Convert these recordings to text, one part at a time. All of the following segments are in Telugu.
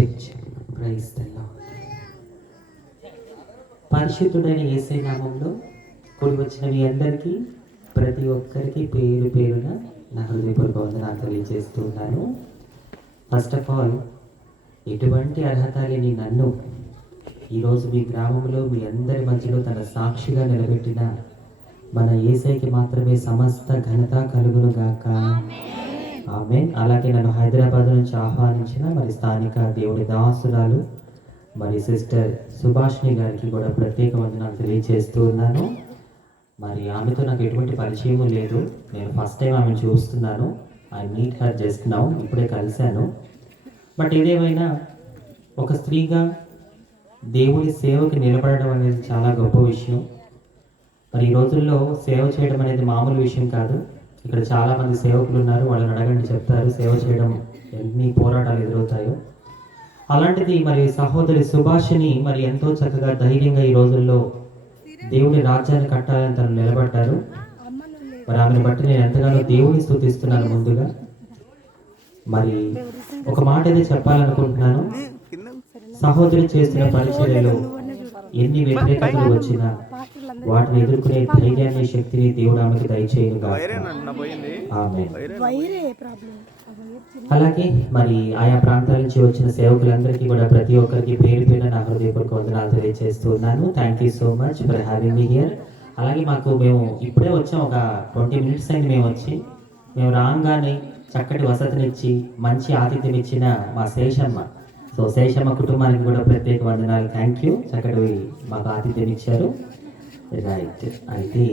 Check praise the lord. పరిశుద్ధుడైన యేసయ్య నామంలో కూడి వచ్చిన మీ అందరికీ ప్రతి ఒక్కరికి పేరు పేరున నా హృదయపూర్వక వందనాలు తెలియజేస్తున్నాను. ఫస్ట్ ఆఫ్ ఆల్, ఎటువంటి అర్హత లేని నన్ను ఈరోజు మీ గ్రామంలో మీ అందరి మధ్యలో తన సాక్షిగా నిలబెట్టిన మన యేసయ్యకి మాత్రమే సమస్త ఘనత కలుగును గాక. ఆమేన్. అలాగే నన్ను హైదరాబాద్ నుంచి ఆహ్వానించిన మరి స్థానిక దేవుడి దాసురాలు మరి సిస్టర్ సుభాష్ని గారికి కూడా ప్రత్యేక వందనాలు తెలియజేస్తూ ఉన్నాను. మరి ఆమెతో నాకు ఎటువంటి పరిచయం లేదు, నేను ఫస్ట్ టైం ఆమెను చూస్తున్నాను. I meet her just now, ఇప్పుడే కలిశాను. బట్ ఏదేమైనా ఒక స్త్రీగా దేవుడి సేవకి నిలబడడం అనేది చాలా గొప్ప విషయం. మరి ఈ రోజుల్లో సేవ చేయడం అనేది మామూలు విషయం కాదు. ఇక్కడ చాలామంది సేవకులు ఉన్నారు, వాళ్ళని అడగండి చెప్తారు సేవ చేయడం ఎన్ని పోరాటాలు ఎదురవుతాయో. అలాంటిది మరి సహోదరి సుభాషిని మరి ఎంతో చక్కగా ధైర్యంగా ఈ రోజుల్లో దేవుడి రాజ్యాన్ని కట్టాలని తను నిలబడ్డారు. మరి ఆమెను బట్టి నేను ఎంతగానో దేవుడిని స్తుతిస్తున్నాను. ముందుగా మరి ఒక మాట అయితే చెప్పాలనుకుంటున్నాను. సహోదరి చేసిన పరిచర్యలో ఎన్ని వ్యతిరేకతలు వచ్చినా వాటిని ఎదుర్కొనే ధైర్యాన్ని, శక్తిని దేవుడు ఆమెకు దయచేయను. అలాగే మరి ఆయా ప్రాంతాల నుంచి వచ్చిన సేవకులందరికీ కూడా ప్రతి ఒక్కరికి పేరు పేరున నా హృదయపూర్వక వందనాలు తెలియజేస్తున్నాను. Thank you so much for having me here. అలాగే మేము ఇప్పుడే వచ్చాం, ఒక 20 minutes అయింది మేము రాగానే చక్కటి వసతినిచ్చి మంచి ఆతిథ్యం ఇచ్చిన మా శేషమ్మ. సో శేషమ్మ కుటుంబానికి కూడా ప్రత్యేక వందనాలు. థ్యాంక్ యూ, చక్కటి మాకు ఆతిథ్యం ఇచ్చారు. రైట్. అయితే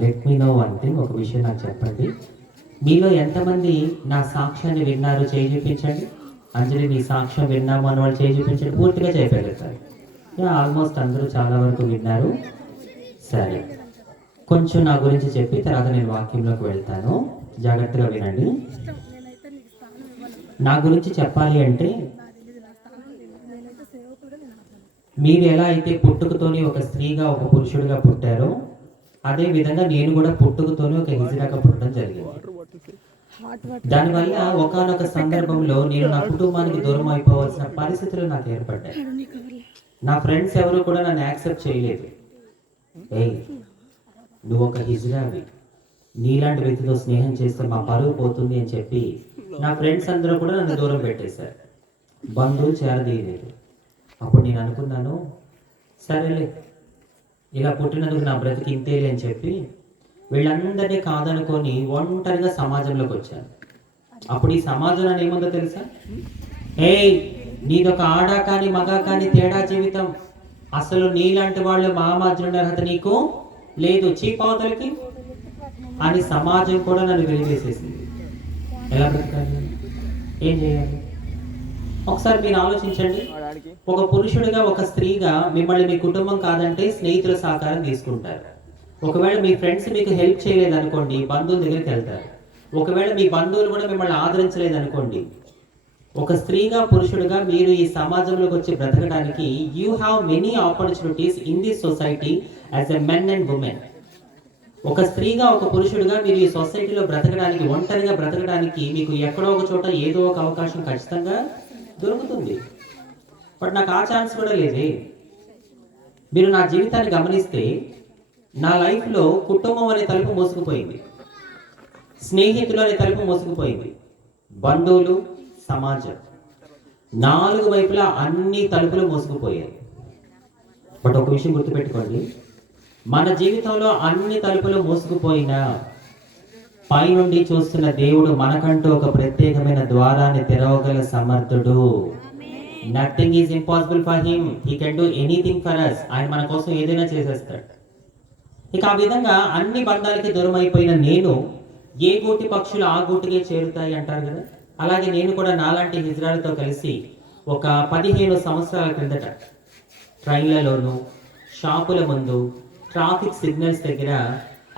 let me know one thing, ఒక విషయం నాకు చెప్పండి. మీలో ఎంతమంది నా సాక్ష్యాన్ని విన్నారు? చేయి చూపించండి. అంజలి, నీ సాక్ష్యం విన్నాము అని వాళ్ళు చేయి చూపించండి. పూర్తిగా చేయగలుగుతారు. ఆల్మోస్ట్ అందరూ చాలా వరకు విన్నారు. సరే, కొంచెం నా గురించి చెప్పి తర్వాత నేను వాక్యంలోకి వెళ్తాను. జాగ్రత్తగా వినండి. నా గురించి చెప్పాలి అంటే, మీరు ఎలా అయితే పుట్టుకతోని ఒక స్త్రీగా ఒక పురుషుడిగా పుట్టారో అదే విధంగా నేను కూడా పుట్టుకతోని ఒక హిజ్రాగా పుట్టడం జరిగింది. దానివల్ల ఒకానొక సందర్భంలో నేను నా కుటుంబానికి దూరం అయిపోవాల్సిన పరిస్థితులు నాకు ఏర్పడ్డాయి. నా ఫ్రెండ్స్ ఎవరు కూడా నన్ను యాక్సెప్ట్ చేయలేదు. నువ్వు ఒక హిజ్రావి, నీలాంటి వ్యక్తితో స్నేహం చేస్తే మా పరువు పోతుంది అని చెప్పి నా ఫ్రెండ్స్ అందరూ కూడా నన్ను దూరం పెట్టేశారు. బంధువులు చేరదీయలేదు. అప్పుడు నేను అనుకున్నాను, సరేలే ఇలా పుట్టినందుకు నా బ్రతికి ఇంతేలే అని చెప్పి వీళ్ళందరినీ కాదనుకొని ఒంటరిగా సమాజంలోకి వచ్చాను. అప్పుడు ఈ సమాజంలో ఏముందో తెలుసా? నీదొక ఆడా కానీ మగా కానీ తేడా జీవితం, అసలు నీలాంటి వాళ్ళు మా మధ్య అర్హత నీకు లేదు, చీపావతలకి అని సమాజం కూడా నన్ను వెలివేసేసింది. ఎలా బ్రతకాలి, ఏం చేయాలి? ఒకసారి మీరు ఆలోచించండి. ఒక పురుషుడిగా ఒక స్త్రీగా మిమ్మల్ని మీ కుటుంబం కాదంటే స్నేహితుల సహకారం తీసుకుంటారు. ఒకవేళ మీ ఫ్రెండ్స్ మీకు హెల్ప్ చేయలేదు అనుకోండి, బంధువుల దగ్గరికి వెళ్తారు. ఒకవేళ మీ బంధువులు కూడా మిమ్మల్ని ఆదరించలేదు అనుకోండి, ఒక స్త్రీగా పురుషుడిగా మీరు ఈ సమాజంలోకి వచ్చి బ్రతకడానికి you have many opportunities in this society as a men and women. ఒక స్త్రీగా ఒక పురుషుడిగా మీరు ఈ సొసైటీలో బ్రతకడానికి, ఒంటరిగా బ్రతకడానికి మీకు ఎక్కడో ఒక చోట ఏదో ఒక అవకాశం ఖచ్చితంగా దొరుకుతుంది. బట్ నాకు ఆ ఛాన్స్ కూడా లేదే. మీరు నా జీవితాన్ని గమనిస్తే నా లైఫ్లో కుటుంబం అనే తలుపు మోసుకుపోయింది, స్నేహితులు అనే తలుపు మోసుకుపోయింది, బంధువులు, సమాజం, 4 వైపులా అన్ని తలుపులు మోసుకుపోయాయి. బట్ ఒక విషయం గుర్తుపెట్టుకోండి, మన జీవితంలో అన్ని తలుపులు మోసుకుపోయినా పైనుండి చూస్తున్న దేవుడు మనకంటూ ఒక ప్రత్యేకమైన ద్వారాన్ని తెరవగల సమర్థుడు. Nothing is impossible for him. He can do anything for us. ఆయన మన కోసం ఏదైనా చేసేస్తాడు. ఇక ఆ విధంగా అన్ని బంధాలకి దూరం అయిపోయిన నేను, ఏ గూటి పక్షులు ఆ గూటికే చేరుతాయి అంటారు కదా, అలాగే నేను కూడా నాలాంటి హిజ్రాలతో కలిసి ఒక 15 సంవత్సరాల క్రిందట ట్రైన్లలోనూ, షాపుల ముందు, ట్రాఫిక్ సిగ్నల్స్ దగ్గర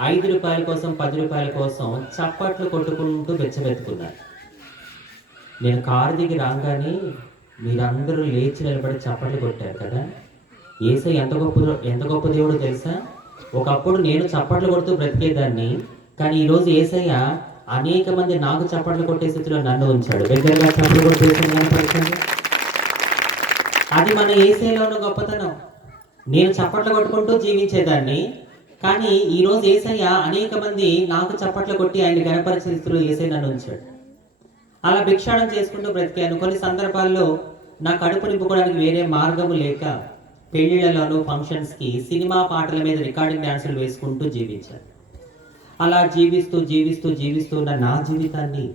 5 రూపాయల కోసం, 10 రూపాయల కోసం చప్పట్లు కొట్టుకుంటూ బెచ్చబెట్టుకున్నాను. నేను కారు దిగి రాగానే మీరందరూ లేచి నిలబడి చప్పట్లు కొట్టారు కదా. యేసయ్య ఎంత గొప్ప దేవుడో తెలుసా? ఒకప్పుడు నేను చప్పట్లు కొడుతూ బ్రతికేదాన్ని, కానీ ఈరోజు యేసయ్య అనేక మంది నాకు చప్పట్లు కొట్టే స్థితిలో నన్ను ఉంచాడు. దగ్గరగా చప్పట్లు కొట్టేసి అది మన యేసయ్యలో ఉన్న గొప్పతనం. నేను చప్పట్లు కొట్టుకుంటూ జీవించేదాన్ని, కానీ ఈరోజు యేసయ్య అనేక మంది నాకు చప్పట్లు కొట్టి ఆయన గణపరిచే స్థితిలో యేసయ్య నన్ను ఉంచాడు. అలా భిక్షాటన చేసుకుంటూ బ్రతికాను. కొన్ని సందర్భాల్లో నా కడుపు నింపుకోవడానికి వేరే మార్గము లేక పెళ్లిళ్లలోనూ ఫంక్షన్స్కి సినిమా పాటల మీద రికార్డింగ్ డ్యాన్సులు వేసుకుంటూ జీవించాను. అలా జీవిస్తూ జీవిస్తూ జీవిస్తూ ఉన్న నా జీవితాన్ని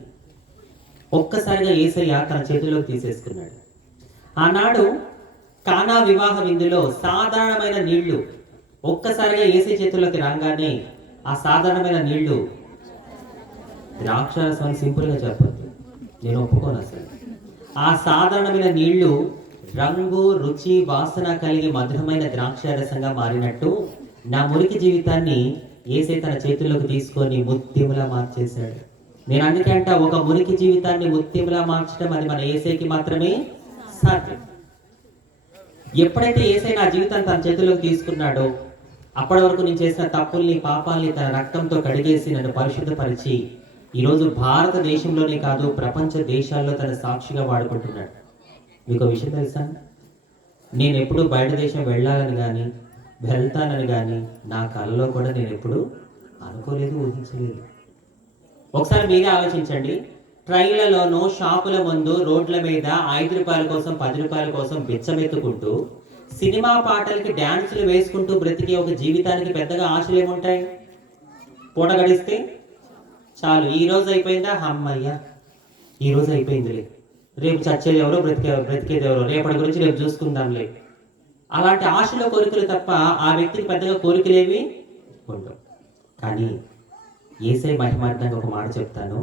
ఒక్కసారిగా యేసయ్య తన చేతిలోకి తీసేసుకున్నాడు. ఆనాడు కానా వివాహ విందులో సాధారణమైన నీళ్లు ఒక్కసారిగా యేసయ్య చేతుల్లోకి రాగానే ఆ సాధారణమైన నీళ్లు ద్రాక్షారసం, సింపుల్గా చెప్పద్దు, నేను ఒప్పుకోను అసలు. ఆ సాధారణమైన నీళ్లు రంగు, రుచి, వాసన కలిగి మధురమైన ద్రాక్షారసంగా మారినట్టు నా మురికి జీవితాన్ని యేసయ్య తన చేతుల్లోకి తీసుకొని ముత్యములా మార్చేశాడు. నేను అందుకే అంట, ఒక మురికి జీవితాన్ని ముత్యములా మార్చడం అది మన యేసయ్యకి మాత్రమే సాధ్యం. ఎప్పుడైతే యేసయ్య నా జీవితాన్ని తన చేతుల్లోకి తీసుకున్నాడో అప్పటి వరకు నేను చేసిన తప్పుల్ని, పాపాల్ని తన రక్తంతో కడిగేసి నన్ను పరిశుద్ధపరిచి ఈరోజు భారతదేశంలోనే కాదు ప్రపంచ దేశాల్లో తన సాక్షిగా వాడుకుంటున్నాడు. మీకు విషయం తెలుసా? నేను ఎప్పుడు బయట దేశం వెళ్ళాలని కానీ వెళ్తానని కానీ నా కళ్ళలో కూడా నేను ఎప్పుడు అనుకోలేదు, ఊహించలేదు. ఒకసారి మీరే ఆలోచించండి. ట్రైన్లలోనూ, షాపుల ముందు, రోడ్ల మీద 5 రూపాయల కోసం, 10 రూపాయల కోసం బిచ్చమెత్తుకుంటూ సినిమా పాటలకి డ్యాన్సులు వేసుకుంటూ బ్రతికే ఒక జీవితానికి పెద్దగా ఆశలు ఏముంటాయి? పూట గడిస్తే చాలు, ఈ రోజు అయిపోయిందా, అమ్మయ్య ఈ రోజు అయిపోయిందిలే, రేపు చచ్చేది ఎవరో, బ్రతికేది ఎవరో, రేపటి గురించి రేపు చూసుకుందాంలే. అలాంటి ఆశల కోరికలు తప్ప ఆ వ్యక్తికి పెద్దగా కోరికలేవి ఉండవు. కానీ యేసయ్య మహిమార్థంగా ఒక మాట చెప్తాను.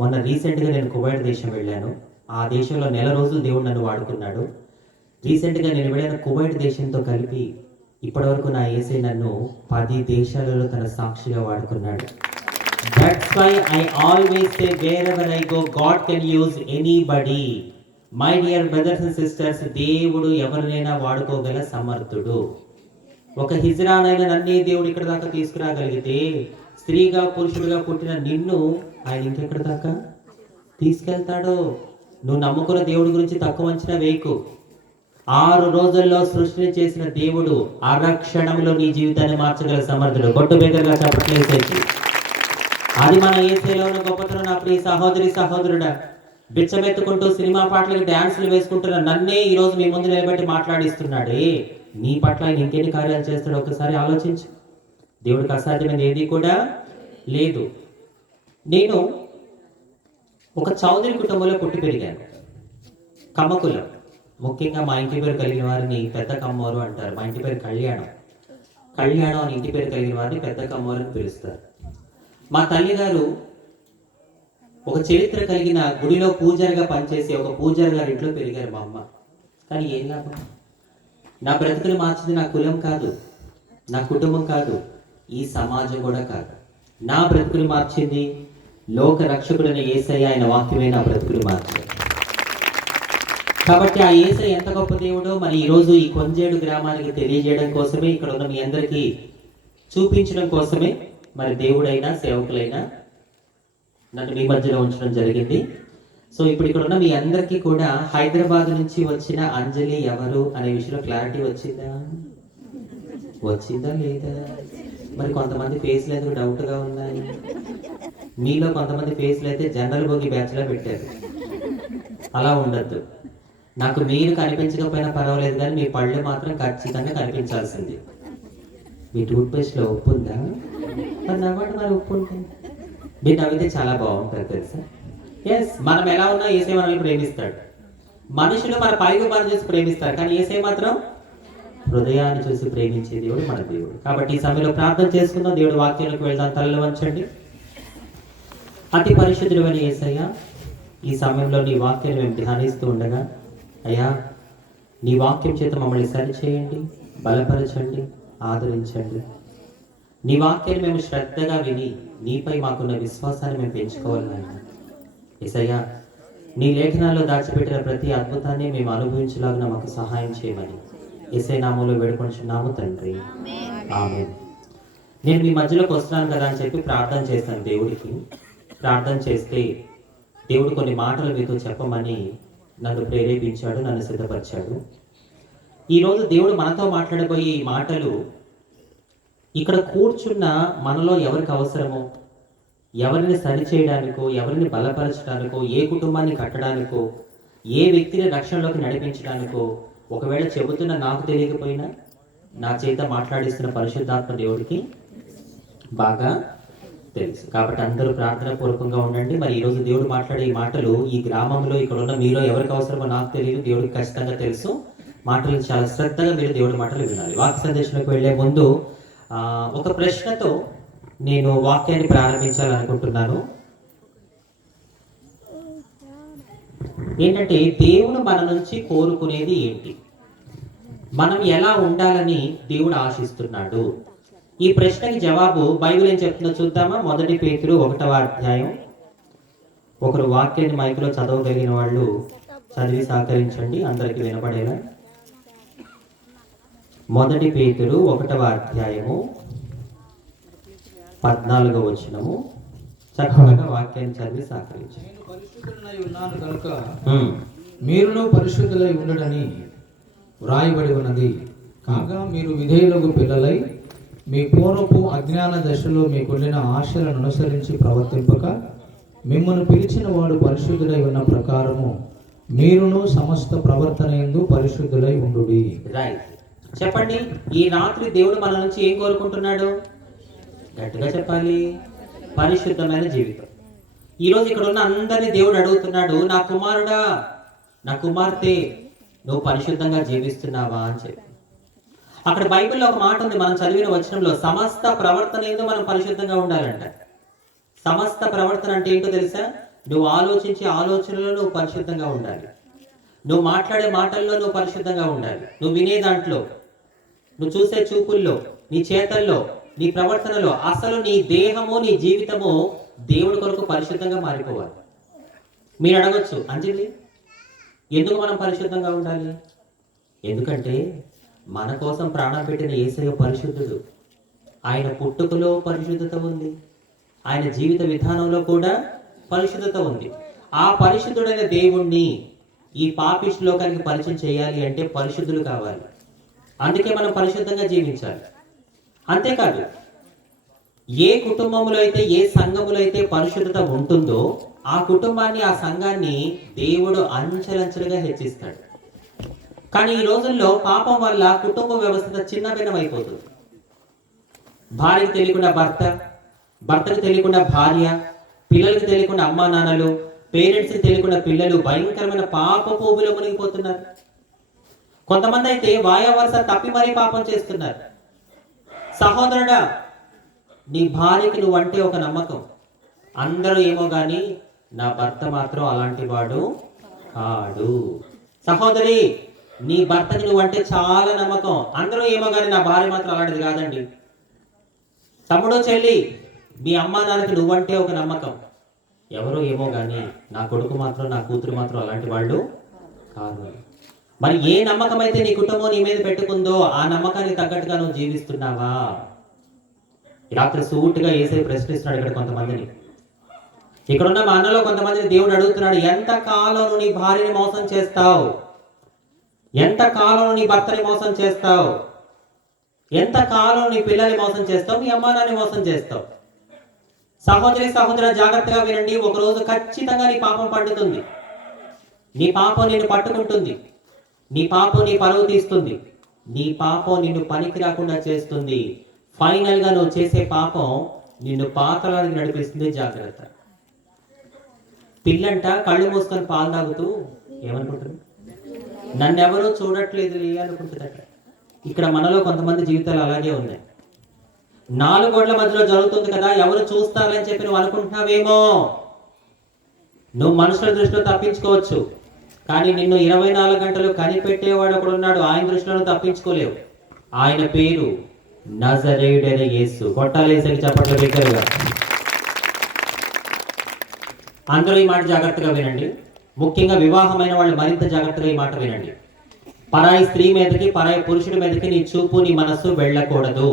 మొన్న రీసెంట్గా నేను కువైట్ దేశం వెళ్ళాను. ఆ దేశంలో నెల రోజులు దేవుడు నన్ను వాడుకున్నాడు. రీసెంట్గా నేను వెళ్ళిన కువైట్ దేశంతో కలిపి ఇప్పటివరకు నా యేసయ్య నన్ను 10 దేశాలలో తన సాక్షిగా వాడుకున్నాడు. That's why I always say wherever I go, God can use anybody. My dear brothers and sisters, దేవుడు ఎవరినైనా వాడుకోగల సమర్థుడు. ఒక హిజ్రానైన నన్నే దేవుడు ఇక్కడ దాకా తీసుకురాగలిగితే, స్త్రీగా పురుషుడిగా పుట్టిన నిన్ను ఆయన ఇంకెక్కడ దాకా తీసుకెళ్తాడో. నువ్వు నమ్ముకున్న దేవుడి గురించి తక్కువ అంచనా వేయకు. 6 రోజుల్లో సృష్టిని చేసిన దేవుడు అరక్షణంలో నీ జీవితాన్ని మార్చగల సమర్థుడు. గొడ్డు బెగరగా చెప్పట్లేదు. అది మన యేసయ్యలో ఉన్న గొప్పతనం. నా ప్రియ సహోదరి, సహోదరుడా, బిచ్చమెత్తుకుంటూ సినిమా పాటలకి డ్యాన్సులు వేసుకుంటున్న నన్నే ఈరోజు మీ ముందు నిలబెట్టి మాట్లాడిస్తున్నాడే. నీ పట్ల ఆయన ఇంకెన్ని కార్యాలు చేస్తాడో ఒకసారి ఆలోచించు. దేవుడికి అసాధ్యమైన ఏది కూడా లేదు. నేను ఒక చౌదరి కుటుంబంలో పుట్టి పెరిగాను. కమ్మకులం. ముఖ్యంగా మా ఇంటి పేరు కలిగిన వారిని పెద్ద కమ్మోరు అంటారు. మా ఇంటి పేరు కళ్యాణం. కళ్యాణం అని ఇంటి పేరు కలిగిన వారిని పెద్ద కమ్మోరు అని పిలుస్తారు. మా తల్లిగారు ఒక చరిత్ర కలిగిన గుడిలో పూజారిగా పనిచేసి ఒక పూజారి గారి ఇంట్లో పెరిగారు మా అమ్మ. కానీ ఏం లాభం? నా బ్రతుకుని మార్చింది నా కులం కాదు, నా కుటుంబం కాదు, ఈ సమాజం కూడా కాదు. నా బ్రతుకుని మార్చింది లోక రక్షకుడైన యేసయ్య. ఆయన వాక్యమే నా బ్రతుకుని మార్చింది. కాబట్టి ఆ యేసయ్య ఎంత గొప్ప దేవుడో మరి ఈరోజు ఈ కొంజేడు గ్రామానికి తెలియజేయడం కోసమే, ఇక్కడ ఉన్న మీ అందరికీ చూపించడం కోసమే మరి దేవుడైనా సేవకులైనా నన్ను మీ మధ్యలో ఉంచడం జరిగింది. సో ఇప్పుడు ఇక్కడ ఉన్న మీ అందరికీ కూడా హైదరాబాద్ నుంచి వచ్చిన అంజలి ఎవరు అనే విషయంలో క్లారిటీ వచ్చిందా లేదా? మరి కొంతమంది ఫేస్లు ఎందుకు డౌట్గా ఉన్నాయి? మీలో కొంతమంది ఫేస్లు అయితే జనరల్ బోగి బ్యాచ్లో పెట్టారు. అలా ఉండద్దు. నాకు మీరు కనిపించకపోయినా పర్వాలేదు, కానీ మీ పళ్ళు మాత్రం ఖచ్చితంగా కనిపించాల్సింది. మీ టూత్పేస్ట్లో ఉప్పు ఉందా? మరి నవ్వండి, మరి ఉప్పు ఉంటుంది. మీరు నవ్వితే చాలా బాగుంటుంది తెలుసా. ఎస్, మనం ఎలా ఉన్నా యేసయ్య మనల్ని ప్రేమిస్తాడు. మనుషులు మన పైకి పని చూసి ప్రేమిస్తారు, కానీ యేసయ్య మాత్రం హృదయాన్ని చూసి ప్రేమించే దేవుడు మన దేవుడు. కాబట్టి ఈ సమయంలో ప్రార్థన చేసుకుందాం. దేవుడి వాక్యంలోకి వెళ్దాం. తలలో వంచండి. అతి పరిశుద్ధుడైన యేసయ్య, ఈ సమయంలో నీ వాక్యాన్ని మేము ధ్యానిస్తూ ఉండగా, అయ్యా నీ వాక్యం చేత మమ్మల్ని సరిచేయండి, బలపరచండి, ఆదరించండి. నీ వాక్యాన్ని మేము శ్రద్ధగా విని నీపై మాకున్న విశ్వాసాన్ని మేము పెంచుకోవాలి. యేసయ్య, నీ లేఖనాల్లో దాచిపెట్టిన ప్రతి అద్భుతాన్ని మేము అనుభవించలాగా మాకు సహాయం చేయమని యేసయ్య నామములో వేడుకొంచున్నాము తండ్రి, ఆమేన్. నేను మీ మధ్యలోకి వస్తున్నాను కదా అని చెప్పి ప్రార్థన చేశాను దేవుడికి. ప్రార్థన చేస్తే దేవుడు కొన్ని మాటలు మీతో చెప్పమని నన్ను ప్రేరేపించాడు, నన్ను సిద్ధపరిచాడు. ఈరోజు దేవుడు మనతో మాట్లాడబోయే ఈ మాటలు ఇక్కడ కూర్చున్న మనలో ఎవరికి అవసరమో, ఎవరిని సరిచేయడానికో, ఎవరిని బలపరచడానికో, ఏ కుటుంబాన్ని కట్టడానికో, ఏ వ్యక్తిని రక్షణలోకి నడిపించడానికో, ఒకవేళ చెబుతున్న నాకు తెలియకపోయినా నా చేత మాట్లాడిస్తున్న పరిశుద్ధాత్మ దేవుడికి బాగా తెలుసు. కాబట్టి అందరూ ప్రార్థన పూర్వకంగా ఉండండి. మరి ఈరోజు దేవుడు మాట్లాడే ఈ మాటలు ఈ గ్రామంలో ఇక్కడ ఉన్న మీలో ఎవరికి అవసరమో నాకు తెలియదు, దేవుడికి ఖచ్చితంగా తెలుసు. మాటలు చాలా శ్రద్ధగా మీరు దేవుడి మాటలు వినాలి. వాక్య సందేశంలోకి వెళ్లే ముందు ఒక ప్రశ్నతో నేను వాక్యాన్ని ప్రారంభించాలనుకుంటున్నాను. ఏంటంటే దేవుడు మన నుంచి కోరుకునేది ఏంటి, మనం ఎలా ఉండాలని దేవుడు ఆశిస్తున్నాడు? ఈ ప్రశ్నకి జవాబు బైబిల్ ఏం చెప్తుందో చూద్దామా? 1 పేతురు 1వ అధ్యాయం. ఒకరు వాక్యాన్ని మైకులో చదవగలిగిన వాళ్ళు చదివి సహకరించండి, అందరికి వినపడేలా. 1 పేతురు 1వ అధ్యాయము 14వ వచనము. చక్కగా వాక్యాన్ని చదివి సహకరించండి. నేను పరిశుద్ధులై ఉన్నాను కనుక మీరును పరిశుద్ధులై ఉండడని వ్రాయబడి ఉన్నది. కాగా మీరు విధేయులకు పిల్లలై మీ పూర్వపు అజ్ఞాన దశలో మీకుండిన ఆశలను అనుసరించి ప్రవర్తింపక మిమ్మల్ని పిలిచిన వాడు పరిశుద్ధులై ఉన్న ప్రకారము మీరును సమస్త ప్రవర్తన యందు పరిశుద్ధులై ఉండుడి. రైట్, చెప్పండి. ఈ రాత్రి దేవుడు మన నుంచి ఏం కోరుకుంటున్నాడు? గట్టిగా చెప్పాలి. పరిశుద్ధమైన జీవితం. ఈరోజు ఇక్కడ ఉన్న అందరినీ దేవుడు అడుగుతున్నాడు, నా కుమారుడా, నా కుమార్తె, నువ్వు పరిశుద్ధంగా జీవిస్తున్నావా అని చెప్పి. అక్కడ బైబిల్లో ఒక మాట ఉంది, మనం చదివిన వచనంలో, సమస్త ప్రవర్తన ఏందో మనం పరిశుద్ధంగా ఉండాలంట. సమస్త ప్రవర్తన అంటే ఏంటో తెలుసా? నువ్వు ఆలోచించే ఆలోచనలో నువ్వు పరిశుద్ధంగా ఉండాలి, నువ్వు మాట్లాడే మాటల్లో నువ్వు పరిశుద్ధంగా ఉండాలి, నువ్వు వినే దాంట్లో, నువ్వు చూసే చూపుల్లో, నీ చేతల్లో, నీ ప్రవర్తనలో, అసలు నీ దేహము, నీ జీవితము దేవుడి కొరకు పరిశుద్ధంగా మారిపోవాలి. మీరు అడగొచ్చు, అంజలి ఎందుకు మనం పరిశుద్ధంగా ఉండాలి? ఎందుకంటే మన కోసం ప్రాణం పెట్టిన యేసయ్య పరిశుద్ధుడు. ఆయన పుట్టుకలో పరిశుద్ధత ఉంది, ఆయన జీవిత విధానంలో కూడా పరిశుద్ధత ఉంది. ఆ పరిశుద్ధుడైన దేవుణ్ణి ఈ పాపిష్టి లోకానికి పరిచయం చేయాలి అంటే పరిశుద్ధులు కావాలి. అందుకే మనం పరిశుద్ధంగా జీవించాలి. అంతేకాదు, ఏ కుటుంబంలో అయితే, ఏ సంఘములో అయితే పరిశుద్ధత ఉంటుందో ఆ కుటుంబాన్ని, ఆ సంఘాన్ని దేవుడు అంచెలంచెలుగా హెచ్చిస్తాడు. కానీ ఈ రోజుల్లో పాపం వల్ల కుటుంబ వ్యవస్థ చిన్న భిన్నమైపోతుంది. భార్యకు తెలియకుండా భర్త, భర్తకు తెలియకుండా భార్య, పిల్లలకు తెలియకుండా అమ్మా నాన్నలు, పేరెంట్స్కి తెలియకుండా పిల్లలు భయంకరమైన పాప పోగులో మునిగిపోతున్నారు. కొంతమంది అయితే వాయా వరుస తప్పి మరీ పాపం చేస్తున్నారు. సహోదరుడా, నీ భార్యకి నువ్వంటే ఒక నమ్మకం. అందరూ ఏమో కానీ నా భర్త మాత్రం అలాంటి వాడు కాడు. సహోదరి, నీ భర్తకి నువ్వంటే చాలా నమ్మకం. అందరూ ఏమో కానీ నా భార్య మాత్రం అలాంటిది కాదండి. తమ్ముడు, చెల్లి, మీ అమ్మా నాన్నకి నువ్వంటే ఒక నమ్మకం. ఎవరో ఏమో కానీ నా కొడుకు మాత్రం, నా కూతురు మాత్రం అలాంటి వాళ్ళు కాదు. మరి ఏ నమ్మకం అయితే నీ కుటుంబం నీ మీద పెట్టుకుందో ఆ నమ్మకానికి తగ్గట్టుగా నువ్వు జీవిస్తున్నావా? రాత్రి సూటుగా యేసయ్య ప్రశ్నిస్తున్నాడు ఇక్కడ కొంతమందిని. ఇక్కడున్న మా అన్నలో కొంతమందిని దేవుడు అడుగుతున్నాడు, ఎంత కాలం నీ భార్యని మోసం చేస్తావు? ఎంత కాలం నీ భర్తని మోసం చేస్తావు? ఎంత కాలం నీ పిల్లల్ని మోసం చేస్తావు? మీ అమ్మా నాన్నని మోసం చేస్తావు? సహోదరి సహోదరు, జాగ్రత్తగా వినండి. ఒకరోజు ఖచ్చితంగా నీ పాపం పండుతుంది. నీ పాపం నిన్ను పట్టుకుంటుంది. నీ పాపం నీ పరువు తీస్తుంది. నీ పాపం నిన్ను పనికి రాకుండా చేస్తుంది. ఫైనల్ గా నువ్వు చేసే పాపం నిన్ను పాతాళానికి నడిపిస్తుంది. జాగ్రత్త. పిల్లంట కళ్ళు మూసుకొని పాలు తాగుతూ ఏమనుకుంటుంది? నన్నెవరూ చూడట్లేదు అనుకుంటుందట. ఇక్కడ మనలో కొంతమంది జీవితాలు అలాగే ఉన్నాయి. 4 గోడల మధ్యలో జరుగుతుంది కదా, ఎవరు చూస్తారని చెప్పి నువ్వు అనుకుంటున్నావేమో. నువ్వు మనుషుల దృష్టిలో తప్పించుకోవచ్చు, కానీ నిన్ను 24 గంటలు కనిపెట్టేవాడు ఒకడు ఉన్నాడు. ఆయన దృష్టిలో తప్పించుకోలేవు. ఆయన పేరు నజరేయుడైన యేసు. కొట్టాలేసరికి చెప్పట్ల బిగ్గరగా. అందరూ ఈ మాట జాగ్రత్తగా వినండి. ముఖ్యంగా వివాహమైన వాళ్ళు మరింత జాగ్రత్తగా ఈ మాట వినండి. పరాయి స్త్రీ మీదకి, పరాయి పురుషుడి మీదకి నీ చూపు, నీ మనస్సు వెళ్ళకూడదు.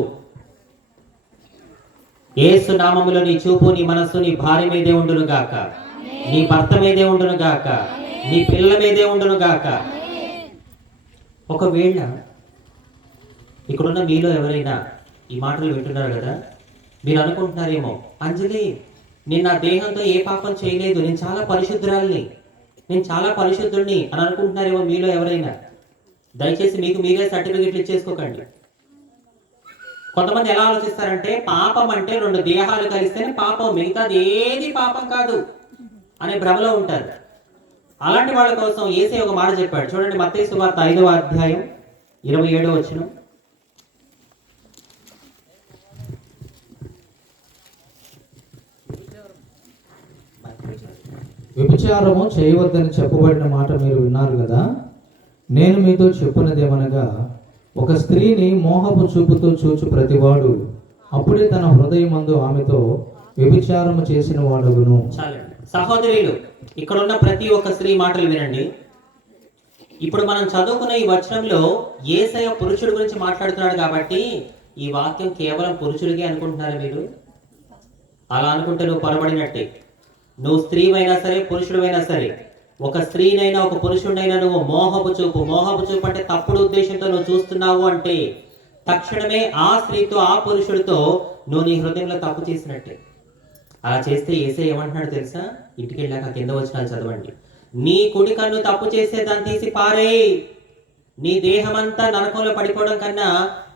యేసు నామములో నీ చూపు, నీ మనస్సు నీ భార్య మీదే ఉండును గాక, నీ భర్త మీదే ఉండును గాక, నీ పిల్లల మీదే ఉండును గాక. ఒకవేళ ఇక్కడున్న మీలో ఎవరైనా ఈ మాటలు వింటున్నారు కదా, మీరు అనుకుంటున్నారేమో, అంజలి నేను నా దేహంతో ఏ పాపం చేయలేదు, నేను చాలా పరిశుద్ధురాలిని, నేను చాలా పరిశుద్ధుడిని అని అనుకుంటున్నారేమో మీలో ఎవరైనా. దయచేసి మీకు మీరే సర్టిఫికెట్లు ఇచ్చేసుకోకండి. కొంతమంది ఎలా ఆలోచిస్తారంటే పాపం అంటే 2 దేహాలు కలిస్తేనే పాపం, మిగతాది ఏది పాపం కాదు అనే భ్రమలో ఉంటారు. అలాంటి వాళ్ళ కోసం యేసయ్య ఒక మాట చెప్పాడు. చూడండి, మత్తయి సువార్త 5వ అధ్యాయం 27వ వచనం. వ్యభిచారము చేయవద్దని చెప్పబడిన మాట మీరు విన్నారు కదా. నేను మీతో చెప్పున్నదేమనగా, ఒక స్త్రీని మోహపు చూపుతో చూచు ప్రతివాడు అప్పుడే తన హృదయమందు ఆమెతో వ్యభిచారము చేసిన వాడును. చాలండి సహోదరులు, ఇక్కడ ఉన్న ప్రతి ఒక్క స్త్రీ మాటలు వినండి. ఇప్పుడు మనం చదువుకున్న ఈ వచనంలో యేసయ్య పురుషుడి గురించి మాట్లాడుతున్నాడు కాబట్టి ఈ వాక్యం కేవలం పురుషుడికే అనుకుంటున్నారు మీరు. అలా అనుకుంటే నువ్వు పొరబడినట్టే. నువ్వు స్త్రీవైనా సరే, పురుషుడివైనా సరే, ఒక స్త్రీనైనా ఒక పురుషుడినైనా నువ్వు మోహపు చూపు అంటే తప్పుడు ఉద్దేశంతో నువ్వు చూస్తున్నావు అంటే తక్షణమే ఆ స్త్రీతో ఆ పురుషుడితో నువ్వు నీ హృదయంలో తప్పు చేసినట్టే. అలా చేస్తే యేసయ్య ఏమంటున్నాడు తెలుసా? ఇంటికి వెళ్ళాక కింద వచనాలు చదవండి. నీ కుడి కన్ను తప్పు చేసే దాన్ని తీసి పారేయ్. నీ దేహమంతా నరకంలో పడిపోవడం కన్నా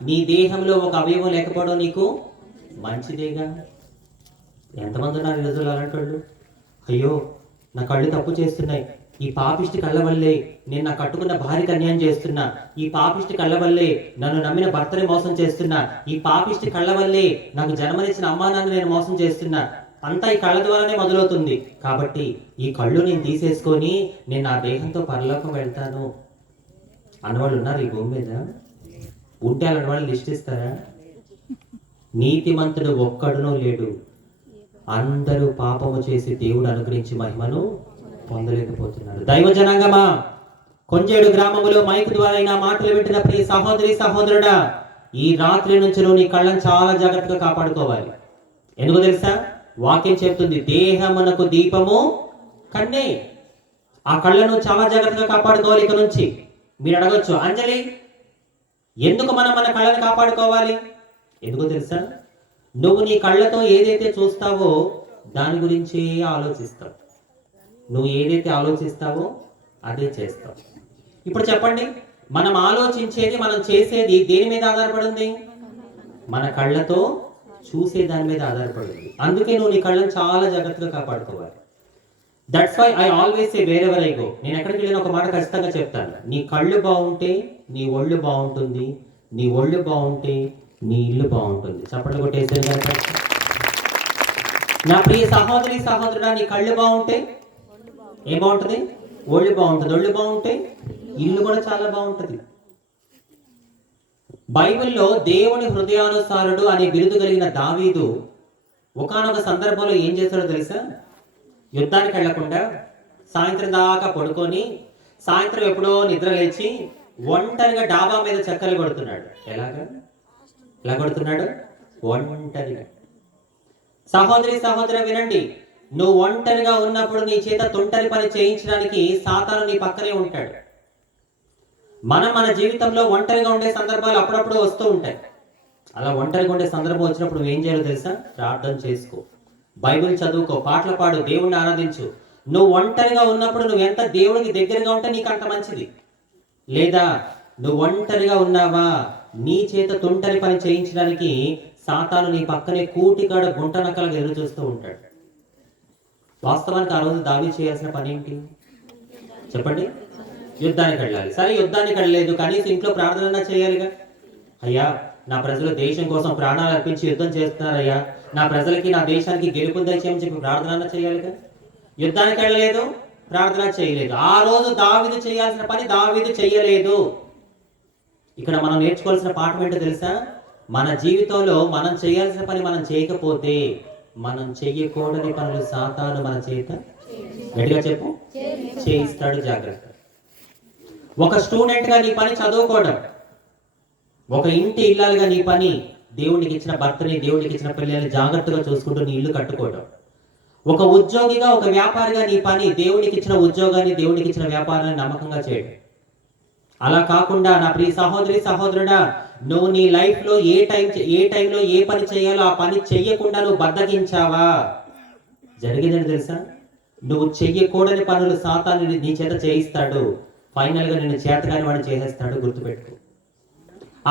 నీ దేహంలో ఒక అవయవం లేకపోవడం నీకు మంచిదేగా. ఎంతమంది ఉన్నారు ఈ రోజుల్లో అలాంటి వాళ్ళు? అయ్యో నా కళ్ళు తప్పు చేస్తున్నాయి, ఈ పాపిష్టి కళ్ళ వల్లే నేను నా కట్టుకున్న భార్యకి అన్యాయం చేస్తున్నా, ఈ పాపిష్టి కళ్ళ వల్లే నన్ను నమ్మిన భర్తని మోసం చేస్తున్నా, ఈ పాపిష్టి కళ్ళ వల్లే నాకు జన్మనిచ్చిన అమ్మా నాన్న నేను మోసం చేస్తున్నా. అంతా ఈ కళ్ళ ద్వారానే మొదలవుతుంది. కాబట్టి ఈ కళ్ళు నేను తీసేసుకొని నేను నా దేహంతో పరలోకం వెళ్తాను అన్నవాళ్ళు ఉన్నారు ఈ భూమి మీద. ఉంటే అలాంటి వాళ్ళు లిస్ట్ ఇస్తారా? నీతిమంతుడు ఒక్కడునూ లేడు, అందరూ పాపము చేసి దేవుడు అనుగ్రహించి మహిమను పొందలేకపోతున్నారు. దైవ జనాంగమా, కొంజేడు గ్రామములో మైకు ద్వారా అయినా మాటలు వింటున్న ప్రియ సహోదరి సహోదరుడా, ఈ రాత్రి నుంచి నువ్వు నీ కళ్ళను చాలా జాగ్రత్తగా కాపాడుకోవాలి. ఎందుకు తెలుసా? వాక్యం చెప్తుంది, దేహమునకు దీపము కన్నే. ఆ కళ్ళను చాలా జాగ్రత్తగా కాపాడుకోవాలి. ఇక నుంచి మీరు అడగొచ్చు, అంజలి ఎందుకు మనం మన కళ్ళను కాపాడుకోవాలి? ఎందుకో తెలుసా? నువ్వు నీ కళ్ళతో ఏదైతే చూస్తావో దాని గురించి ఆలోచిస్తావు. నువ్వు ఏదైతే ఆలోచిస్తావో అదే చేస్తావు. ఇప్పుడు చెప్పండి, మనం ఆలోచించేది, మనం చేసేది దేని మీద ఆధారపడింది? మన కళ్ళతో చూసే దాని మీద ఆధారపడింది. అందుకే నువ్వు నీ కళ్ళను చాలా జాగ్రత్తగా కాపాడుకోవాలి. That's why I always say wherever I go. నేను ఎక్కడికి వెళ్ళిన ఒక మాట ఖచ్చితంగా చెప్తాను, నీ కళ్ళు బాగుంటే నీ ఒళ్ళు బాగుంటుంది, నీ ఒళ్ళు బాగుంటే నీ ఇల్లు బాగుంటుంది. చప్పట్లు కొట్టేసారు కనుక నా ప్రియ సహోదరి సహోదరుడా, నీ కళ్ళు బాగుంటే ఏం బాగుంటుంది? ఒళ్ళు బాగుంటుంది. ఒళ్ళు బాగుంటే ఇల్లు కూడా చాలా బాగుంటుంది. బైబిల్లో దేవుని హృదయానుసారుడు అనే బిరుదు కలిగిన దావీదు ఒకానొక సందర్భంలో ఏం చేశాడో తెలుసా? యుద్ధానికి వెళ్లకుండా సాయంత్రం దాకా పడుకొని సాయంత్రం ఎప్పుడో నిద్ర లేచి ఒంటరిగా డాబా మీద చక్కలు కొడుతున్నాడు. ఎలా కొడుతున్నాడు? ఒంటరిగా. సహోదరి సహోదర వినండి, నువ్వు ఒంటరిగా ఉన్నప్పుడు నీ చేత తొంటరి పని చేయించడానికి సాతాను నీ పక్కనే ఉంటాడు. మనం మన జీవితంలో ఒంటరిగా ఉండే సందర్భాలు అప్పుడప్పుడు వస్తూ ఉంటాయి. అలా ఒంటరిగా ఉండే సందర్భం వచ్చినప్పుడు నువ్వు ఏం చేయాలో తెలుసా? ప్రార్థన చేసుకో, బైబిల్ చదువుకో, పాటలు పాడు, దేవుణ్ణి ఆరాధించు. నువ్వు ఒంటరిగా ఉన్నప్పుడు నువ్వు ఎంత దేవుడికి దగ్గరగా ఉంటే నీకు అంత మంచిది. లేదా నువ్వు ఒంటరిగా ఉన్నావా, నీ చేత తొంటరి పని చేయించడానికి సాతాను నీ పక్కనే కూటికాడ గుంట నక్కలుగా ఎదురు చూస్తూ ఉంటాడు. వాస్తవానికి ఆ రోజు దావీదు చేయాల్సిన పని ఏంటి చెప్పండి? యుద్ధానికి వెళ్ళాలి. సరే, యుద్ధానికి వెళ్ళలేదు, కనీసం ఇంట్లో ప్రార్థన చేయాలిగా. అయ్యా, నా ప్రజలు దేశం కోసం ప్రాణాలు అర్పించి యుద్ధం చేస్తున్నారయ్యా, నా ప్రజలకి నా దేశానికి గెలుపు దయచేయమని చెప్పి ప్రార్థన చేయాలిగా. యుద్ధానికి వెళ్ళలేదు, ప్రార్థన చేయలేదు. ఆ రోజు దావీదు చేయాల్సిన పని దావీదు చేయలేదు. ఇక్కడ మనం నేర్చుకోవాల్సిన పాఠం ఏంటో తెలుసా? మన జీవితంలో మనం చేయాల్సిన పని మనం చేయకపోతే మనం చెయ్యకూడని పనులు సాతాను మన చేత గట్టిగా చెప్పు చేయిస్తాడు. జాగ్రత్త. ఒక స్టూడెంట్ గా నీ పని చదువుకోవడం, ఒక ఇంటి ఇల్లాలుగా నీ పని దేవునికి ఇచ్చిన భర్తని, దేవునికి ఇచ్చిన పిల్లల్ని జాగ్రత్తగా చూసుకుంటూ నీ ఇల్లు కట్టుకోవడం. ఒక ఉద్యోగిగా, ఒక వ్యాపారిగా నీ పని దేవునికి ఇచ్చిన ఉద్యోగాన్ని, దేవునికి ఇచ్చిన వ్యాపారాన్ని నమ్మకంగా చేయడం. అలా కాకుండా నా ప్రియ సహోదరి సహోదరుడా, నువ్వు నీ లైఫ్లో ఏ టైంలో ఏ పని చేయాలో ఆ పని చెయ్యకుండా నువ్వు బద్దకించావా, జరిగిందని తెలుసా? నువ్వు చెయ్యకూడని పనులు సాతాను నీ చేత చేయిస్తాడు. ఫైనల్గా నిన్ను చేతకాని వాడు చేసేస్తాడు. గుర్తుపెట్టుకో.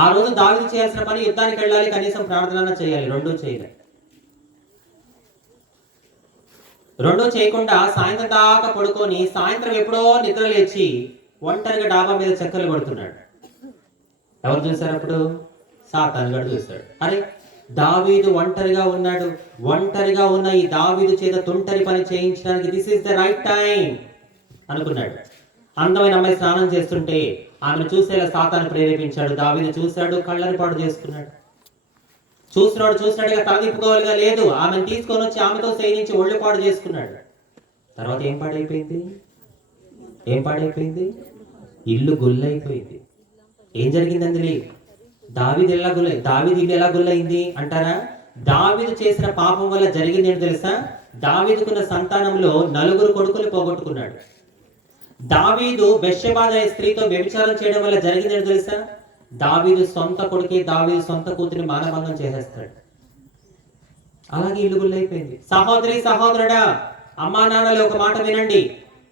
ఆ రోజు దావీదు చేయాల్సిన పని యుద్ధానికి వెళ్ళాలి, కనీసం ప్రార్థన చేయాలి. రెండూ చేయలేదు. రెండూ చేయకుండా సాయంత్రం దాకా పడుకొని సాయంత్రం ఎప్పుడో నిద్ర లేచి ఒంటరిగా డాబా మీద చక్కర్లు కొడుతున్నాడు. ఎవరు చూశారు అప్పుడు? సాతాను గాడు చూశాడు. అరే, దావీదు ఒంటరిగా ఉన్నాడు, ఒంటరిగా ఉన్న ఈ దావీదు చేత తుంటరి పని చేయించడానికి this is the right time అనుకున్నాడు. అందమైన అమ్మాయి స్నానం చేస్తుంటే ఆమెను చూసేలా సాతాను ప్రేరేపించాడు. దావీదు చూశాడు, కళ్ళని పాడు చేసుకున్నాడు. చూసినాడుగా తల తిప్పుకోవాలిగా, లేదు, ఆమెను తీసుకొని వచ్చి ఆమెతో సేయించి ఒళ్ళు పాడు చేసుకున్నాడు. తర్వాత ఏం పాడైపోయింది? ఇల్లు గుల్లైపోయింది. ఏం జరిగిందండి? దావీదు ఇల్లు ఎలా గుల్లైంది అంటారా? దావీదు చేసిన పాపం వల్ల జరిగింది ఏంటి తెలుసా? దావీదుకున్న సంతానంలో 4 కొడుకులు పోగొట్టుకున్నాడు. దావీదు బెత్షెబా అనే స్త్రీతో వ్యభిచారం చేయడం వల్ల జరిగింది ఏంటి తెలుసా? దావీదు సొంత కొడుకే దావీదు సొంత కూతురిని మానభంగం చేసేస్తాడు. అలాగే ఇల్లు గుల్లైపోయింది. సహోదరి సహోదరుడా, అమ్మా నాన్నలు ఒక మాట వినండి.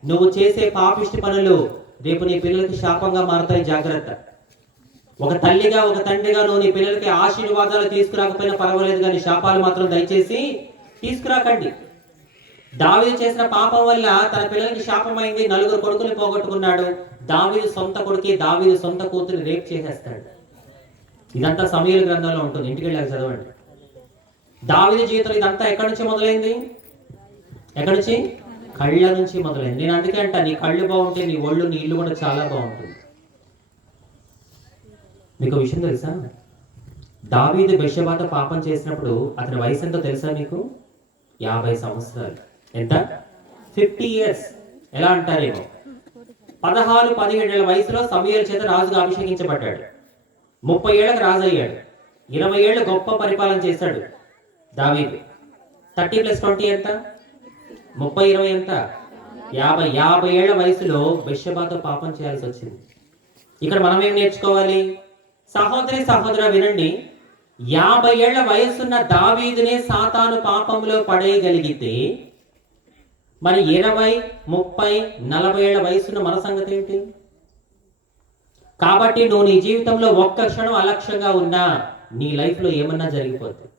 నువ్వు చేసే పాపిష్టి పనులు రేపు నీ పిల్లలకి శాపంగా మారుతాయి. జాగ్రత్త. ఒక తల్లిగా, ఒక తండ్రిగా నువ్వు నీ పిల్లలకి ఆశీర్వాదాలు తీసుకురాకపోయినా పర్వాలేదు, కానీ శాపాలు మాత్రం దయచేసి తీసుకురాకండి. దావీదు చేసిన పాపం వల్ల తన పిల్లలకి శాపమైంది. 4 కొడుకుని పోగొట్టుకున్నాడు. దావీదు సొంత కొడుకే దావీదు సొంత కూతురిని రేప్ చేసేస్తాడు. ఇదంతా సమూయేలు గ్రంథంలో ఉంటుంది. ఇంటికి వెళ్ళాక చదవండి. దావీదు జీవితం ఇదంతా ఎక్కడి నుంచి మొదలైంది? కళ్ళ నుంచి మొదలైంది. నేను అందుకే అంటా, నీ కళ్ళు బాగుంటే నీ ఒళ్ళు, నీ ఇల్లు కూడా చాలా బాగుంటుంది. మీకు విషయం తెలుసా? దావీదు బెత్షెబాతో పాపం చేసినప్పుడు అతని వయసు ఎంతో తెలుసా మీకు? 50 సంవత్సరాలు. ఎంత? 50 years. ఎలా అంటారేమో. 16-17 ఏళ్ల వయసులో సమూయేలు చేత రాజుగా అభిషేకించబడ్డాడు. 30 ఏళ్లకు రాజు అయ్యాడు. 20 ఏళ్ళు గొప్ప పరిపాలన చేశాడు దావీదు. 30 + 20 ఎంత? 30 20 ఎంత? 50 ఏళ్ల వయసులో బెత్షెబాతో పాపం చేయాల్సి వచ్చింది. ఇక్కడ మనం ఏం నేర్చుకోవాలి? సహోదరి సహోదర వినండి. 50 ఏళ్ల వయసున్న దావీదునే సాతాను పాపంలో పడేయగలిగితే మరి 20, 30, 40 ఏళ్ల వయసున్న మన సంగతి ఏంటి? కాబట్టి నువ్వు నీ జీవితంలో ఒక్క క్షణం అలక్ష్యంగా ఉన్నా నీ లైఫ్లో ఏమన్నా జరిగిపోతుంది.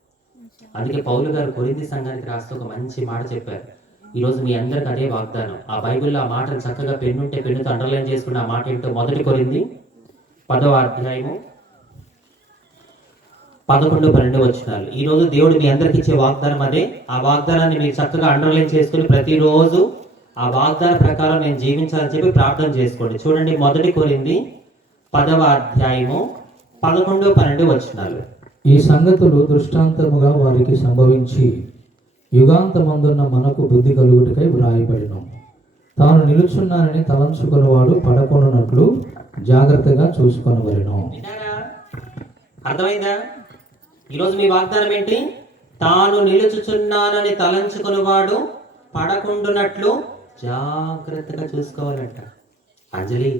అందుకే పౌలు గారు కొరింథీ సంఘానికి రాస్తూ ఒక మంచి మాట చెప్పారు. ఈరోజు మీ అందరికి అదే వాగ్దానం. ఆ బైబిల్లో ఆ మాటను చక్కగా పెన్నుంటే పెన్నుతో అండర్లైన్ చేసుకున్న ఆ మాట ఏంటో 1 కొరింథీ 10వ అధ్యాయము 11-12 వచనాలు. ఈ రోజు దేవుడు మీ అందరికి ఇచ్చే వాగ్దానం అదే. ఆ వాగ్దానాన్ని మీరు చక్కగా అండర్లైన్ చేసుకుని ప్రతిరోజు ఆ వాగ్దాన ప్రకారం నేను జీవించాలని చెప్పి ప్రార్థన చేసుకోండి. చూడండి, 1 కొరింథీ 10వ అధ్యాయము 11-12 వచనాలు. ఈ సంగతులు దృష్టాంతముగా వారికి సంభవించి యుగాంతమందున్న మనకు బుద్ధి కలుగుటకై వ్రాయబడిన. తాను నిలుచున్నానని తలంచుకున్నవాడు పడకొనున్నట్లు జాగ్రత్తగా చూసుకొనవలెను. అర్థమైందా? ఈరోజు మీ వాగ్దానం ఏంటి? తాను నిలుచుచున్నానని తలంచుకున్నవాడు పడకుండునట్లు జాగ్రత్తగా చూసుకోవాలంట. అంజలి,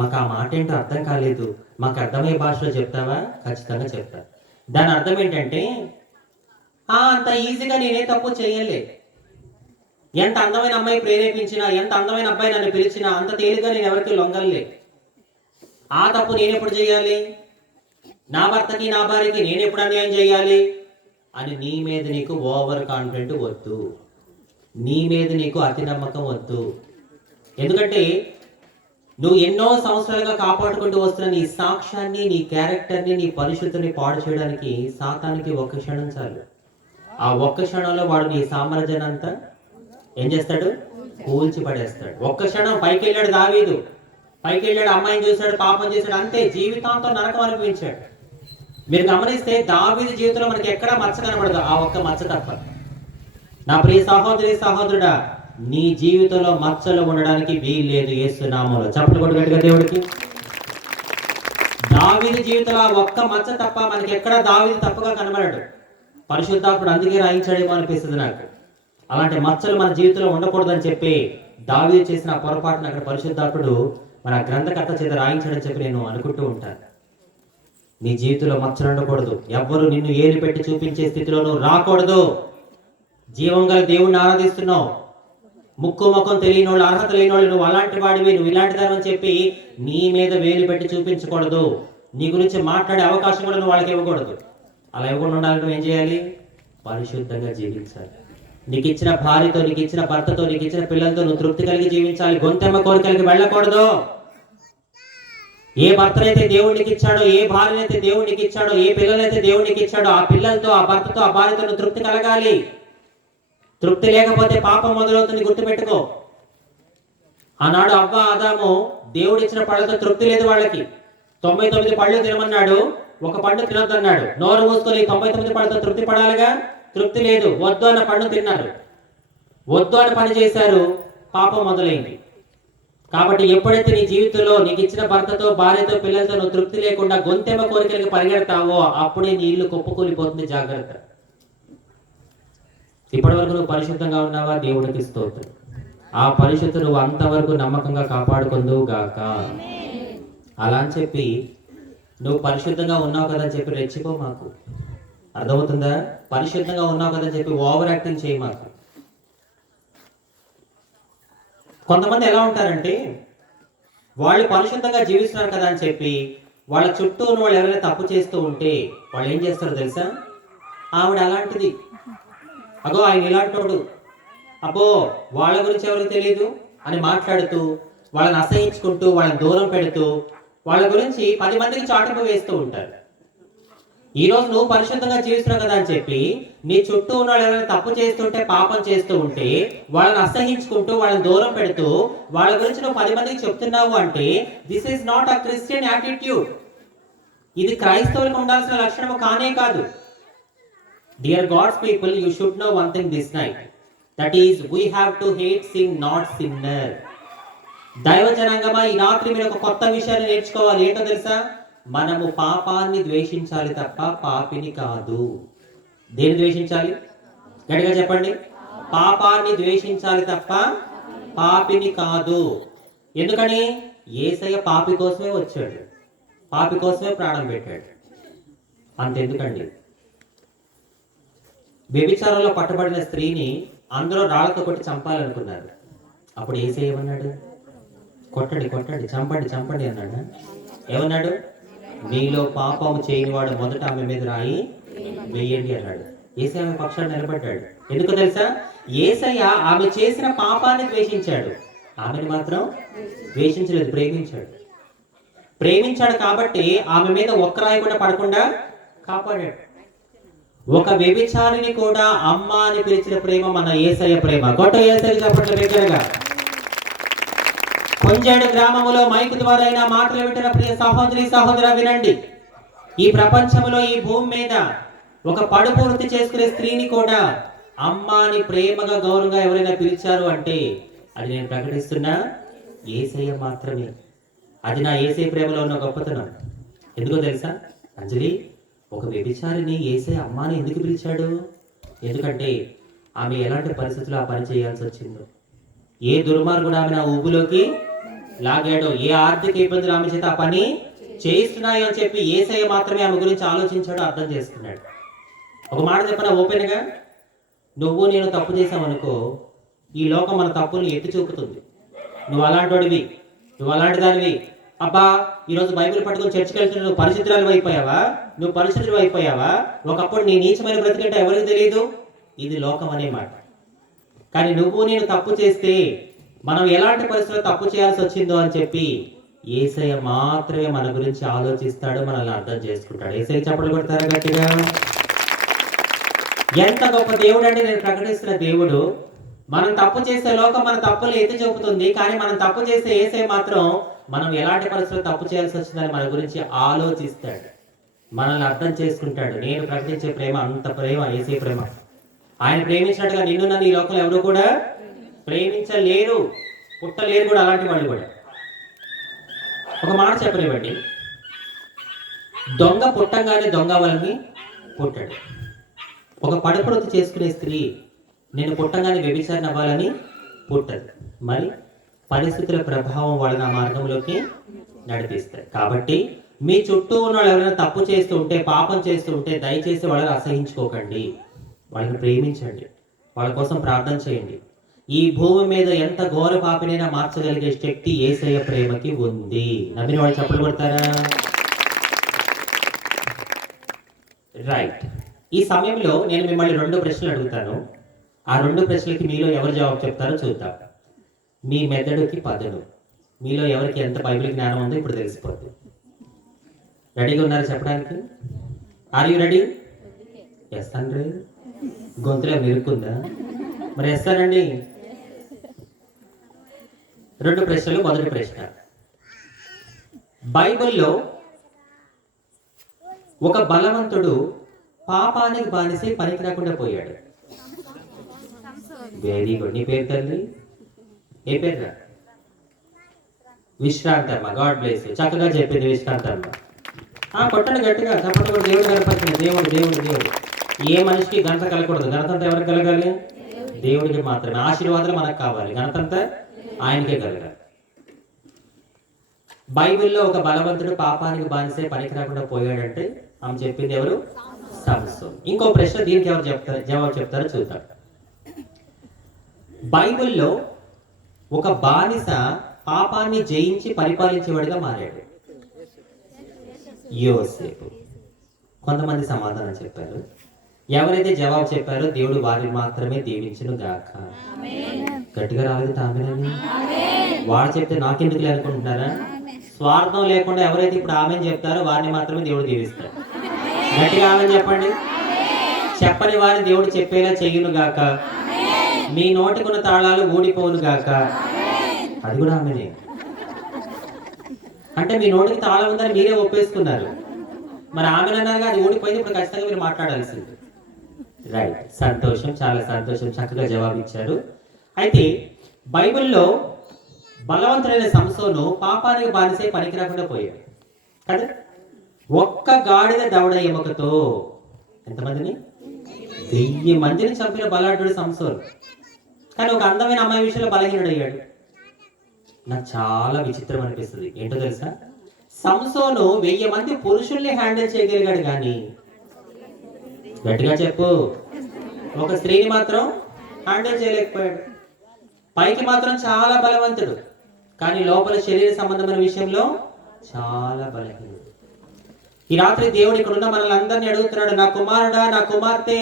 మాకు ఆ మాట ఏంటో అర్థం కాలేదు, మాకు అర్థమయ్యే భాషలో చెప్తావా? ఖచ్చితంగా చెప్తా. దాని అర్థం ఏంటంటే, అంత ఈజీగా నేనే తప్పు చేయలే. ఎంత అందమైన అమ్మాయి ప్రేరేపించినా, ఎంత అందమైన అబ్బాయి నన్ను పిలిచినా అంత తేలిగ్గా నేను ఎవరికి లొంగలే. ఆ తప్పు నేను ఎప్పుడు చేయాలి? నా భర్తకి, నా భార్యకి నేను ఎప్పుడు అన్యాయం చేయాలి అని నీ మీద నీకు ఓవర్ కాన్ఫిడెంట్ వద్దు. నీ మీద నీకు అతి నమ్మకం వద్దు. ఎందుకంటే నువ్వు ఎన్నో సంవత్సరాలుగా కాపాడుకుంటూ వస్తున్న నీ సాక్ష్యాన్ని, నీ క్యారెక్టర్ని, నీ పరిశుద్ధిని పాడు చేయడానికి సాతానికి ఒక్క క్షణం చాలు. ఆ ఒక్క క్షణంలో వాడు నీ సామ్రాజ్యాన్ని అంతా ఏం చేస్తాడు? కూల్చి పడేస్తాడు. ఒక్క క్షణం పైకి వెళ్ళాడు దావీదు, పైకి వెళ్ళాడు, అమ్మాయిని చూశాడు, పాపం చేశాడు, అంతే, జీవితాంతం నరకం అనిపించాడు. మీరు గమనిస్తే దావీదు జీవితంలో మనకి ఎక్కడా మచ్చ కనబడదు, ఆ ఒక్క మచ్చ తప్ప. నా ప్రియ సహోదరి సహోదరుడా, నీ జీవితంలో మచ్చలు ఉండడానికి వీల్లేదు యేసు నామములో. చప్పట్లు కొట్టు గట్టిగా దేవుడికి. దావీదు జీవితంలో ఆ ఒక్క మచ్చ తప్ప మనకి ఎక్కడ దావీదు తప్పుగా కనబడాడు. పరిశుద్ధాత్ముడు అందుకే రాయించాడేమో అనిపిస్తుంది నాకు. అలాంటి మచ్చలు మన జీవితంలో ఉండకూడదని చెప్పి దావీదు చేసిన ఆ పొరపాటును అక్కడ పరిశుద్ధాత్ముడు మన గ్రంథకర్త చేత రాయించాడని చెప్పి నేను అనుకుంటూ ఉంటాను. నీ జీవితంలో మచ్చలు ఉండకూడదు. ఎవ్వరు నిన్ను ఏలు పెట్టి చూపించే స్థితిలో నువ్వు రాకూడదు. జీవం గల దేవుణ్ణి ఆరాధిస్తున్నావు, ముక్కు ముఖం తెలియని వాళ్ళు, అర్హత లేని వాళ్ళు, నువ్వు అలాంటి వాడివి, నువ్వు ఇలాంటి దాని చెప్పి నీ మీద వేలు పెట్టి చూపించకూడదు. నీ గురించి మాట్లాడే అవకాశం కూడా నువ్వు వాళ్ళకి ఇవ్వకూడదు. అలా ఇవ్వకుండా ఉండాలి. నువ్వు ఏం చేయాలి? పరిశుద్ధంగా జీవించాలి. నీకు ఇచ్చిన భార్యతో, నీకు ఇచ్చిన భర్తతో, నీకు ఇచ్చిన పిల్లలతో నువ్వు తృప్తి కలిగి జీవించాలి. గొంతెమ్మ కోరికలకి వెళ్ళకూడదు. ఏ భర్తనైతే దేవుడికి ఇచ్చాడో, ఏ భార్యనైతే దేవుడికి ఇచ్చాడో, ఏ పిల్లలైతే దేవుడికి ఇచ్చాడో, ఆ పిల్లలతో, ఆ భర్తతో, ఆ భార్యతో నువ్వు తృప్తి కలగాలి. తృప్తి లేకపోతే పాపం మొదలవుతుంది. గుర్తుపెట్టుకో. ఆనాడు అవ్వ ఆదాము దేవుడు ఇచ్చిన పళ్ళతో తృప్తి లేదు వాళ్ళకి. 99 పళ్ళు తినమన్నాడు, ఒక పండు తినొద్దు అన్నాడు. నోరు మూసుకొని 99 పళ్ళతో తృప్తి పడాలిగా. తృప్తి లేదు, వద్దు అన్న పండు తిన్నారు. వద్దు అని పని చేశారు, పాపం మొదలైంది. కాబట్టి ఎప్పుడైతే నీ జీవితంలో నీకు ఇచ్చిన భర్తతో, భార్యతో, పిల్లలతో నువ్వు తృప్తి లేకుండా గొంతెమ్మ కోరికలకి పరిగెడతావో అప్పుడే నీ ఇల్లు కుప్పకూలిపోతుంది. జాగ్రత్త. ఇప్పటి వరకు నువ్వు పరిశుద్ధంగా ఉన్నావా? దేవుడికి స్తోత్రం. ఆ పరిశుద్ధ నువ్వు అంతవరకు నమ్మకంగా కాపాడుకుందువు గాక. అలా అని చెప్పి నువ్వు పరిశుద్ధంగా ఉన్నావు కదా అని చెప్పి రెచ్చిపో మాకు. అర్థమవుతుందా? పరిశుద్ధంగా ఉన్నావు కదా అని చెప్పి ఓవర్ యాక్టింగ్ చేయి మాకు. కొంతమంది ఎలా ఉంటారంటే వాళ్ళు పరిశుద్ధంగా జీవిస్తున్నారు కదా అని చెప్పి వాళ్ళ చుట్టూ ఉన్న వాళ్ళు ఎవరైనా తప్పు చేస్తూ ఉంటే వాళ్ళు ఏం చేస్తారో తెలుసా? ఆవిడ అలాంటిది, అగో ఆయన ఇలాంటోడు, అబ్బో వాళ్ళ గురించి ఎవరికి తెలియదు అని మాట్లాడుతూ, వాళ్ళని అసహించుకుంటూ, వాళ్ళని దూరం పెడుతూ, వాళ్ళ గురించి 10 మందికి చాటింపు వేస్తూ ఉంటారు. ఈ రోజు నువ్వు పరిశుద్ధంగా జీవిస్తున్నావు కదా అని చెప్పి నీ చుట్టూ ఉన్న వాళ్ళు ఎవరైనా తప్పు చేస్తుంటే, పాపం చేస్తూ ఉంటే వాళ్ళని అసహించుకుంటూ, వాళ్ళని దూరం పెడుతూ, వాళ్ళ గురించి నువ్వు 10 మందికి చెప్తున్నావు అంటే this is not a Christian attitude. ఇది క్రైస్తవులకు ఉండాల్సిన లక్షణము కానే కాదు. Dear God's people, you should know one thing this night. That is, we have to hate sin, not sinner. దైవ జనాంగమా, ఈ రాత్రి మీరు ఒక కొత్త విషయాన్ని నేర్చుకోవాలి. ఏంటో తెలుసా? మనము పాపాన్ని ద్వేషించాలి తప్ప పాపిని కాదు. దేని ద్వేషించాలి? గట్టిగా చెప్పండి. పాపాన్ని ద్వేషించాలి తప్ప పాపిని కాదు. ఎందుకని? యేసయ్య పాపి కోసమే వచ్చాడు, పాపి కోసమే ప్రాణం పెట్టాడు. అంతెందుకండి, వ్యభిచారంలో పట్టబడిన స్త్రీని అందరూ రాళ్లతో కొట్టి చంపాలనుకున్నారు. అప్పుడు యేసయ్య ఏమన్నాడు? కొట్టండి, కొట్టండి, చంపండి, చంపండి అన్నాడు. ఏమన్నాడు? మీలో పాపము చేయనివాడు మొదట ఆమె మీద రాయి వేయండి అన్నాడు. యేసయ్య ఆమె పక్షాన నిలబడ్డాడు. ఎందుకో తెలుసా? యేసయ్య ఆమె చేసిన పాపాన్ని ద్వేషించాడు, ఆమెను మాత్రం ద్వేషించలేదు, ప్రేమించాడు. ప్రేమించాడు కాబట్టి ఆమె మీద ఒక్క రాయి కూడా పడకుండా కాపాడాడు. ఒక వ్యభిచారిని కూడా అమ్మ అని పిలిచిన ప్రేమ మన యేసయ్య ప్రేమ. గొట్ట యేసయ్య చెప్పట్ల దగ్గరగా. కొంజేడు గ్రామములో మైకు ద్వారా అయినా మాటలు వింటున్న ప్రియ సహోదరి సహోదర వినండి. ఈ ప్రపంచంలో, ఈ భూమి మీద ఒక పడుపు వృత్తి చేసుకునే స్త్రీని కూడా అమ్మ అని ప్రేమగా, గౌరవంగా ఎవరైనా పిలిచారు అంటే అది నేను ప్రకటిస్తున్నా యేసయ్య మాత్రమే. అది నా యేసయ్య ప్రేమలో ఉన్న గొప్పతనం. ఎందుకో తెలుసా అంజలి? ఒక వ్యభిచారిని యేసయ్య అమ్మాని ఎందుకు పిలిచాడు? ఎందుకంటే ఆమె ఎలాంటి పరిస్థితుల్లో ఆ పని చేయాల్సి వచ్చిందో, ఏ దుర్మార్గుడు ఆమె నా ఊబులోకి లాగాడో, ఏ ఆర్థిక ఇబ్బందులు ఆమె చేత ఆ పని చేయిస్తున్నాయో అని చెప్పి యేసయ్య మాత్రమే ఆమె గురించి ఆలోచించాడు, అర్థం చేసుకున్నాడు. ఒక మాట చెప్పనా ఓపెన్గా, నువ్వు నేను తప్పు చేసామనుకో, ఈ లోకం మన తప్పుల్ని ఎత్తి చూపుతుంది. నువ్వు అలాంటి వాడివి, నువ్వు అలాంటి దానివి, అబ్బా ఈరోజు బైబిల్ పట్టుకొని చర్చికి వెళ్తున్నా, నువ్వు పరిశుద్ధురాలు అయిపోయావా, నువ్వు పరిశుద్ధులు అయిపోయావా, ఒకప్పుడు నీ నీచమైన బ్రతికంటే ఎవరికి తెలియదు. ఇది లోకం అనే మాట. కానీ నువ్వు నేను తప్పు చేస్తే మనం ఎలాంటి పరిస్థితుల్లో తప్పు చేయాల్సి వచ్చిందో అని చెప్పి యేసయ్య మాత్రమే మన గురించి ఆలోచిస్తాడు, మనల్ని అర్థం చేసుకుంటాడు. యేసయ్య చప్పట్లు కొడతారా గట్టిగా? ఎంత గొప్ప దేవుడు అంటే నేను ప్రకటిస్తున్న దేవుడు. మనం తప్పు చేసే లోకం మన తప్పులు ఎత్తి చూపుతుంది, కానీ మనం తప్పు చేసే యేసయ్య మాత్రం మనం ఎలాంటి పరిస్థితుల్లో తప్పు చేయాల్సి వచ్చిందని మన గురించి ఆలోచిస్తాడు, మనల్ని అర్థం చేసుకుంటాడు. నేను ప్రకటించే ప్రేమ అంత ప్రేమ యేసయ్య ప్రేమ. ఆయన ప్రేమించినట్టుగా నిన్ను నన్ను ఈ లోకంలో ఎవరు కూడా ప్రేమించలేరు, పుట్టలేరు కూడా అలాంటి వాళ్ళు కూడా. ఒక మాట చెప్పనివ్వండి, దొంగ పుట్టంగానే దొంగ వాళ్ళని పుట్టాడు. ఒక పడపడత చేసుకునే స్త్రీ నేను పుట్టంగానే వ్యభిచారణ అవ్వాలని పుట్టదు. మరి పరిస్థితుల ప్రభావం వాళ్ళని ఆ మార్గంలోకి నడిపిస్తాయి. కాబట్టి మీ చుట్టూ ఉన్న వాళ్ళు ఎవరైనా తప్పు చేస్తూ ఉంటే, పాపం చేస్తూ ఉంటే దయచేసి వాళ్ళని అసహించుకోకండి. వాళ్ళని ప్రేమించండి, వాళ్ళ కోసం ప్రార్థన చేయండి. ఈ భూమి మీద ఎంత ఘోర పాపినైనా మార్చగలిగే శక్తి యేసయ్య ప్రేమకి ఉంది. నమ్మిన వాళ్ళు చప్పట్లు కొడతారా? రైట్. ఈ సమయంలో నేను మిమ్మల్ని 2 ప్రశ్నలు అడుగుతాను. ఆ 2 ప్రశ్నలకి మీలో ఎవరు జవాబు చెప్తారో చూద్దాం. మీ మెదడుకి పదును. మీలో ఎవరికి ఎంత బైబిల్ జ్ఞానం ఉందో ఇప్పుడు తెలిసిపోద్ది. రెడీగా ఉన్నారు చెప్పడానికి? Are you ready? ఎస్ అండి. గొంతులో నిరుక్కుందా? మరి ఎస్ అనండి. 2 ప్రశ్నలు. మొదటి ప్రశ్న, బైబిల్లో ఒక బలవంతుడు పాపానికి బానిసై పనికి రాకుండా పోయాడు. Very good. నీ పేరు తల్లి? ఏ పేరు? విశ్రాంతమ్మ. God bless. చక్కగా చెప్పింది విశ్రాంతమ్మ. కొట్టండి గట్టిగా చప్పట్లు కూడా. దేవుడు కనపడుతుంది. దేవుడు దేవుడు దేవుడు. ఏ మనిషికి ఘనత కలగకూడదు. ఘనతంతా ఎవరికి కలగాలి? దేవుడికి మాత్రమే. ఆశీర్వాదాలు మనకు కావాలి, ఘనతంతా ఆయనకే కలగాలి. బైబిల్లో ఒక బలవంతుడు పాపానికి బానిసై పనికి రాకుండా పోయాడంటే ఆమె చెప్పింది ఎవరు? సంసోన్. ఇంకో ప్రశ్న దీనికి ఎవరు జవాబు చెప్తారో చూద్దాం. బైబిల్లో ఒక బానిస పాపాన్ని జయించి పరిపాలించేవాడిగా మారాడు. యోసేపు. కొంతమంది సమాధానం చెప్పారు. ఎవరైతే జవాబు చెప్పారో దేవుడు వారిని మాత్రమే దీవించును గాక. గట్టిగా రాలేదు ఆమెనని. వాడు చెప్తే నాకెందుకు అనుకుంటున్నారా? స్వార్థం లేకుండా ఎవరైతే ఇప్పుడు ఆమెను చెప్తారో వారిని మాత్రమే దేవుడు దీవిస్తాడు. గట్టిగా ఆమెను చెప్పండి. చెప్పని వారిని దేవుడు చెప్పేలా చెయ్యును గాక. మీ నోటికున్న తాళాలు ఊడిపోను గాక. అది కూడా ఆమెనే. అంటే మీ నోటికి తాళం ఉందని మీరే ఒప్పేసుకున్నారు. మరి ఆమెనన్నారుగా అది ఊడిపోయింది. ఇప్పుడు ఖచ్చితంగా మీరు మాట్లాడాల్సింది. రైట్. సంతోషం, చాలా సంతోషం. చక్కగా జవాబిచ్చారు. అయితే బైబిల్లో బలవంతుడైన సంసోను పాపానికి బానిసై పనికి రాకుండా పోయాడు కదా. ఒక్క గాడిద దవడ ఎముకతో ఎంతమందిని? 1000 మందిని చంపిన బలాఢ్యుడు సంసోను. కానీ ఒక అందమైన అమ్మాయి విషయంలో బలహీనుడయ్యాడు. నాకు చాలా విచిత్రం అనిపిస్తుంది. ఏంటో తెలుసా? సంసోను 1000 మంది పురుషుల్ని హ్యాండిల్ చేయగలిగాడు, కానీ గట్టిగా చెప్పు, ఒక స్త్రీని మాత్రం హ్యాండిల్ చేయలేకపోయాడు. పైకి మాత్రం చాలా బలవంతుడు, కానీ లోపల శరీర సంబంధమైన విషయంలో చాలా బలహీనుడు. ఈ రాత్రి దేవుడు ఇక్కడ ఉన్న మనల్ని అందరినీ అడుగుతున్నాడు, నా కుమారుడా, నా కుమార్తె,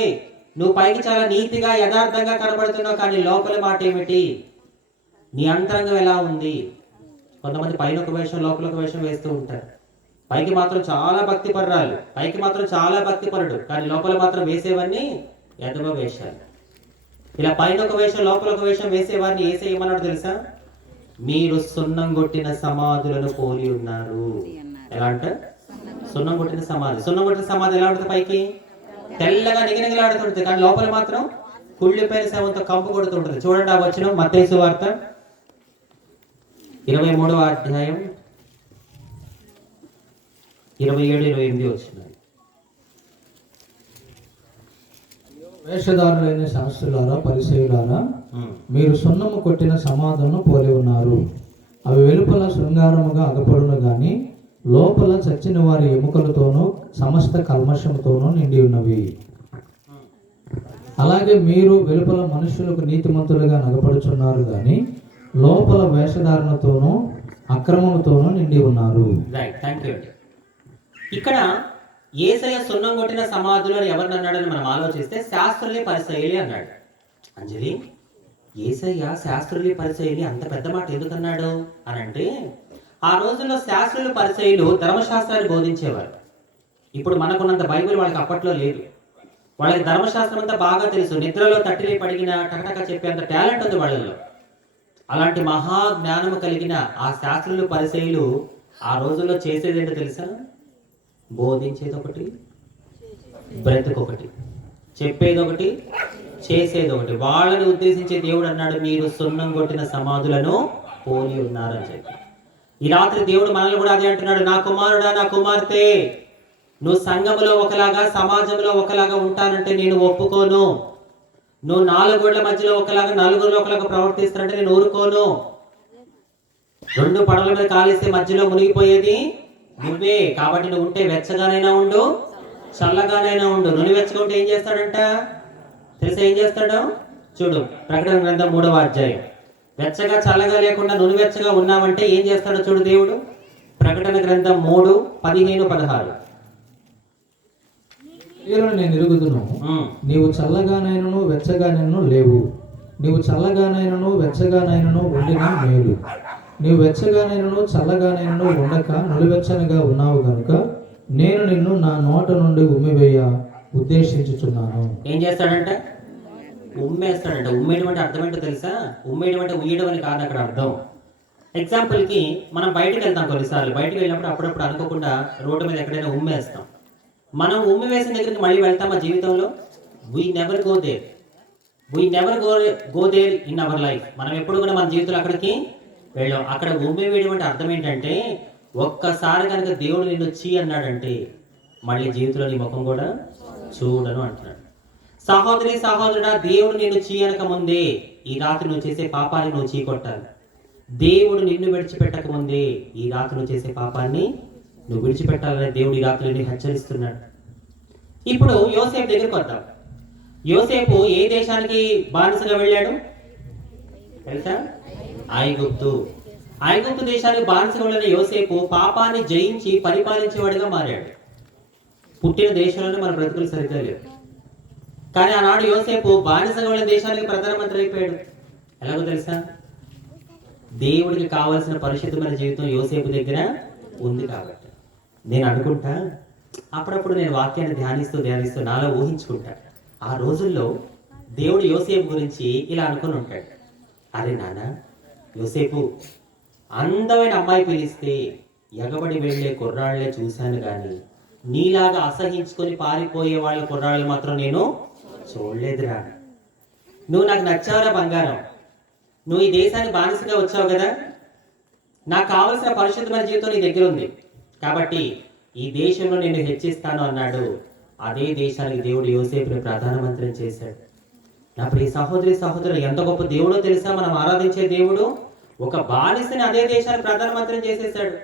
నువ్వు పైకి చాలా నీతిగా యథార్థంగా కనబడుతున్నావు, కానీ లోపల మాట ఏమిటి? నీ అంతరంగం ఎలా ఉంది? కొంతమంది పైన ఒక వేషం లోపల ఒక వేషం వేస్తూ ఉంటారు. పైకి మాత్రం చాలా భక్తి పరురాలు, పైకి మాత్రం చాలా భక్తి పరుడు, కానీ లోపల మాత్రం వేసేవన్నీ ఎదవ వేషాలు. ఇలా పైన ఒక వేషం లోపల ఒక వేషం వేసేవారిని ఏమన్నాడు తెలుసా? మీరు సున్నం కొట్టిన సమాధులను పోలి ఉన్నారు. ఎలా అంట? సున్నం కొట్టిన సమాధి. సున్నం కొట్టిన సమాధి ఎలా ఉంటుంది? పైకి తెల్లగా నిగనిగలాడుతుంటుంది, కానీ లోపల మాత్రం కుళ్ళిపోయిన శవంతో కంపు కొడుతుంటుంది. చూడండి ఆ వచనం, మత్తయి సువార్త 23వ అధ్యాయం 27-28 వచ్చినాయి. వేషధారులైన శాస్త్రులారా, పరిసయ్యులారా, మీరు సున్నము కొట్టిన సమాధులను పోలి ఉన్నారు. అవి వెలుపల శృంగారముగా అగపడును గాని లోపల చచ్చిన వారి ఎముకలతోనూ సమస్త కల్మషముతోనూ నిండి ఉన్నవి. అలాగే మీరు వెలుపల మనుషులకు నీతిమంతులుగా నగపడుచున్నారు గాని లోపల వేషధారణతోనూ అక్రమముతోనూ నిండి ఉన్నారు. ఇక్కడ యేసయ్య సున్నం కొట్టిన సమాధులు అని ఎవరిని అన్నాడని మనం ఆలోచిస్తే శాస్త్రుల్ని పరిసయ్యులు అన్నాడు. అంజలి, యేసయ్య శాస్త్రుల్ని పరిసయ్యులు అంత పెద్ద మాట ఎందుకు అన్నాడు అని అంటే, ఆ రోజుల్లో శాస్త్రులు పరిసయ్యులు ధర్మశాస్త్రాన్ని బోధించేవారు. ఇప్పుడు మనకున్నంత బైబిల్ వాళ్ళకి అప్పట్లో లేదు. వాళ్ళకి ధర్మశాస్త్రం అంతా బాగా తెలుసు. నిద్రలో తట్టిలే పడిగిన టకటక చెప్పేంత టాలెంట్ ఉంది వాళ్ళలో. అలాంటి మహా జ్ఞానము కలిగిన ఆ శాస్త్రులు పరిసయ్యులు ఆ రోజుల్లో చేసేది ఏంటో తెలుసా? బోధించేది ఒకటి, బ్రతుకొకటి, చెప్పేది ఒకటి, చేసేది ఒకటి. వాళ్ళని ఉద్దేశించే దేవుడు అన్నాడు, మీరు సున్నం కొట్టిన సమాధులను పోలి ఉన్నారని చెప్పి. ఈ రాత్రి దేవుడు మనల్ని కూడా అదే అంటున్నాడు, నా కుమారుడా, నా కుమార్తె, నువ్వు సంఘములో ఒకలాగా, సమాజంలో ఒకలాగా ఉంటానంటే నేను ఒప్పుకోను. నువ్వు నాలుగోళ్ల మధ్యలో ఒకలాగా, నలుగురిలో ఒకలాగా ప్రవర్తిస్తానంటే నేను ఊరుకోను. రెండు పడవల మీద కాలేస్తే మధ్యలో మునిగిపోయేది నువ్వే. కాబట్టి నువ్వు ఉంటే వెచ్చగానైనా ఉండు, చల్లగానైనా ఉండు. నువ్వు వెచ్చగా ఉంటే ఏం చేస్తాడంట తెలుసా? ఏం చేస్తాడు చూడు, ప్రకటన గ్రంథం 3వ అధ్యాయం. వెచ్చగా చల్లగా లేకుండా నువ్వు వెచ్చగా ఉన్నావంటే ఏం చేస్తాడో చూడు దేవుడు. ప్రకటన గ్రంథం 3:15-16. నేను ఎరుగుదును, నీవు చల్లగానైనను వెచ్చగానైనను లేవు. నీవు చల్లగానైనను వెచ్చగానైనను ఉండిన మేలు. నీవు వెచ్చగానైనను చల్లగానైనను ఉండక నులివెచ్చనగా ఉన్నావు గనుక నేను నిన్ను నా నోట నుండి ఉమ్మివేయ ఉద్దేశించుచున్నాను. ఏం చేస్తాడంట? ఉమ్మేస్తాడంట. ఉమ్మేయడం అంటే అర్థం ఏంటో తెలుసా? ఉమ్మేయడం అంటే ఉయ్యడం అని కాదు అక్కడ అర్థం. ఎగ్జాంపుల్కి మనం బయటకు వెళ్తాం కొన్నిసార్లు. బయటకు వెళ్ళినప్పుడు అప్పుడప్పుడు అనుకోకుండా రోడ్డు మీద ఎక్కడైనా ఉమ్మేస్తాం. మనం ఉమ్మి వేసిన దగ్గరికి మళ్ళీ వెళ్తామా జీవితంలో? We never go there. We never go there in our life. మనం ఎప్పుడు కూడా మన జీవితంలో అక్కడికి వెళ్ళాం. అక్కడ ఉమ్మి వేయడం అంటే అర్థం ఏంటంటే, ఒక్కసారి కనుక దేవుడు నిన్ను చీ అన్నాడంటే మళ్ళీ జీవితంలో నీ ముఖం కూడా చూడను అంటున్నాడు. సహోదరి సహోదరుడా, దేవుడు నిన్ను చీ అనక ముందే ఈ రాత్రి నువ్వు చేసే పాపాన్ని నువ్వు చీ కొట్టాలి. దేవుడు నిన్ను విడిచిపెట్టక ముందే ఈ రాత్రి నువ్వు చేసే పాపాన్ని నువ్వు విడిచిపెట్టాలని దేవుడు ఈ రాత్రి నిన్ను హెచ్చరిస్తున్నాడు. ఇప్పుడు యోసేపు దగ్గరికి వద్దాం. యోసేపు ఏ దేశానికి బానిసగా వెళ్ళాడు తెలుసా? ఐగుప్తు. ఐగుప్తు దేశానికి బానిసగా వెళ్ళిన యోసేపు పాపాన్ని జయించి పరిపాలించేవాడిగా మారాడు. పుట్టిన దేశంలోనే మన బ్రతుకులు సరిగ్గా లేవు. కానీ ఆనాడు యోసేపు బానిసగా వెళ్ళిన దేశానికి ప్రధానమంత్రి అయిపోయాడు. ఎలాగో తెలుసా? దేవుడికి కావాల్సిన పరిశుద్ధమైన జీవితం యోసేపు దగ్గర ఉంది కాబట్టి. నేను అనుకుంటా, అప్పుడప్పుడు నేను వాక్యాన్ని ధ్యానిస్తూ నాలో ఊహించుకుంటా, ఆ రోజుల్లో దేవుడు యోసేపు గురించి ఇలా అనుకుని ఉంటాడు. అరే నాన్న, యోసేపు అందమైన అమ్మాయి పిలిస్తే ఎగబడి వెళ్ళే కుర్రాళ్లే చూశాను, కానీ నీలాగా అసహించుకొని పారిపోయే వాళ్ళ కుర్రాళ్ళు మాత్రం నేను చూడలేదురా. నువ్వు నాకు నచ్చావురా బంగారం. నువ్వు ఈ దేశానికి బానిసగా వచ్చావు కదా, నాకు కావలసిన పరిశుద్ధమైన జీవితం నీ దగ్గర ఉంది కాబట్టి ఈ దేశంలో నేను హెచ్చిస్తాను అన్నాడు. అదే దేశానికి దేవుడు యోసేపుని ప్రధానమంత్రిని చేశాడు. నా ప్రియ సహోదరి సహోదరులు, ఎంత గొప్ప దేవుడో తెలుసా? మనం ఆరాధించే దేవుడు ఒక బానిసని అదే దేశానికి ప్రధానమంత్రిని చేసేసాడు.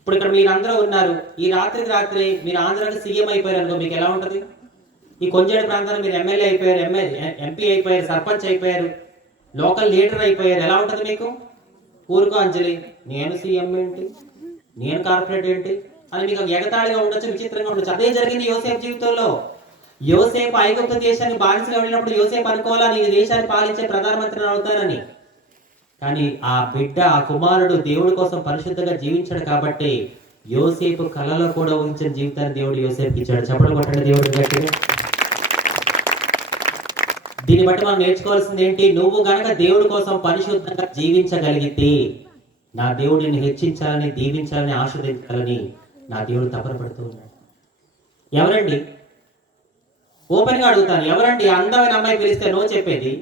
ఇప్పుడు ఇక్కడ మీరందరూ ఉన్నారు. ఈ రాత్రికి రాత్రి మీరు ఆంధ్రాకి సీఎం అయిపోయారు అనుకో, మీకు ఎలా ఉంటుంది? ఈ కొంజేడు ప్రాంతానికి మీరు ఎమ్మెల్యే అయిపోయారు, ఎంపీ అయిపోయారు, సర్పంచ్ అయిపోయారు, లోకల్ లీడర్ అయిపోయారు. ఎలా ఉంటుంది మీకు? ఊరుకో అంజలి, నేను సీఎం ఏంటి, నేను కార్పొరేట్ ఏంటి అని మీకు ఎగతాళిగా ఉండొచ్చు, విచిత్రంగా ఉండొచ్చు. అదే జరిగింది యోసేపు జీవితంలో. యోసేపు ఐగుప్తు దేశానికి బానిసగా వెళ్ళినప్పుడు యోసేపు అనుకోవాలా నేను దేశాన్ని పాలించే ప్రధానమంత్రిని అవుతానని. కానీ ఆ బిడ్డ, ఆ కుమారుడు దేవుడి కోసం పరిశుద్ధంగా జీవించాడు కాబట్టి యోసేపు కళలో కూడా ఊహించిన జీవితాన్ని దేవుడు యోసేపుకి ఇచ్చాడు. చెప్పడం కొట్టండి దేవుడి గట్టిగా. దీన్ని బట్టి మనం నేర్చుకోవాల్సింది ఏంటి? నువ్వు గనక దేవుడి కోసం పరిశుద్ధంగా జీవించగలిగితే నా దేవుడిని హెచ్చించాలని, దీవించాలని, ఆశీర్వదించాలని నా దేవుడు తపన పడుతూ ఉన్నాడు. ఎవరండి? ఓపెన్గా అడుగుతాను, ఎవరండి అందమైన అమ్మాయి పిలిస్తే నో చెప్పేది?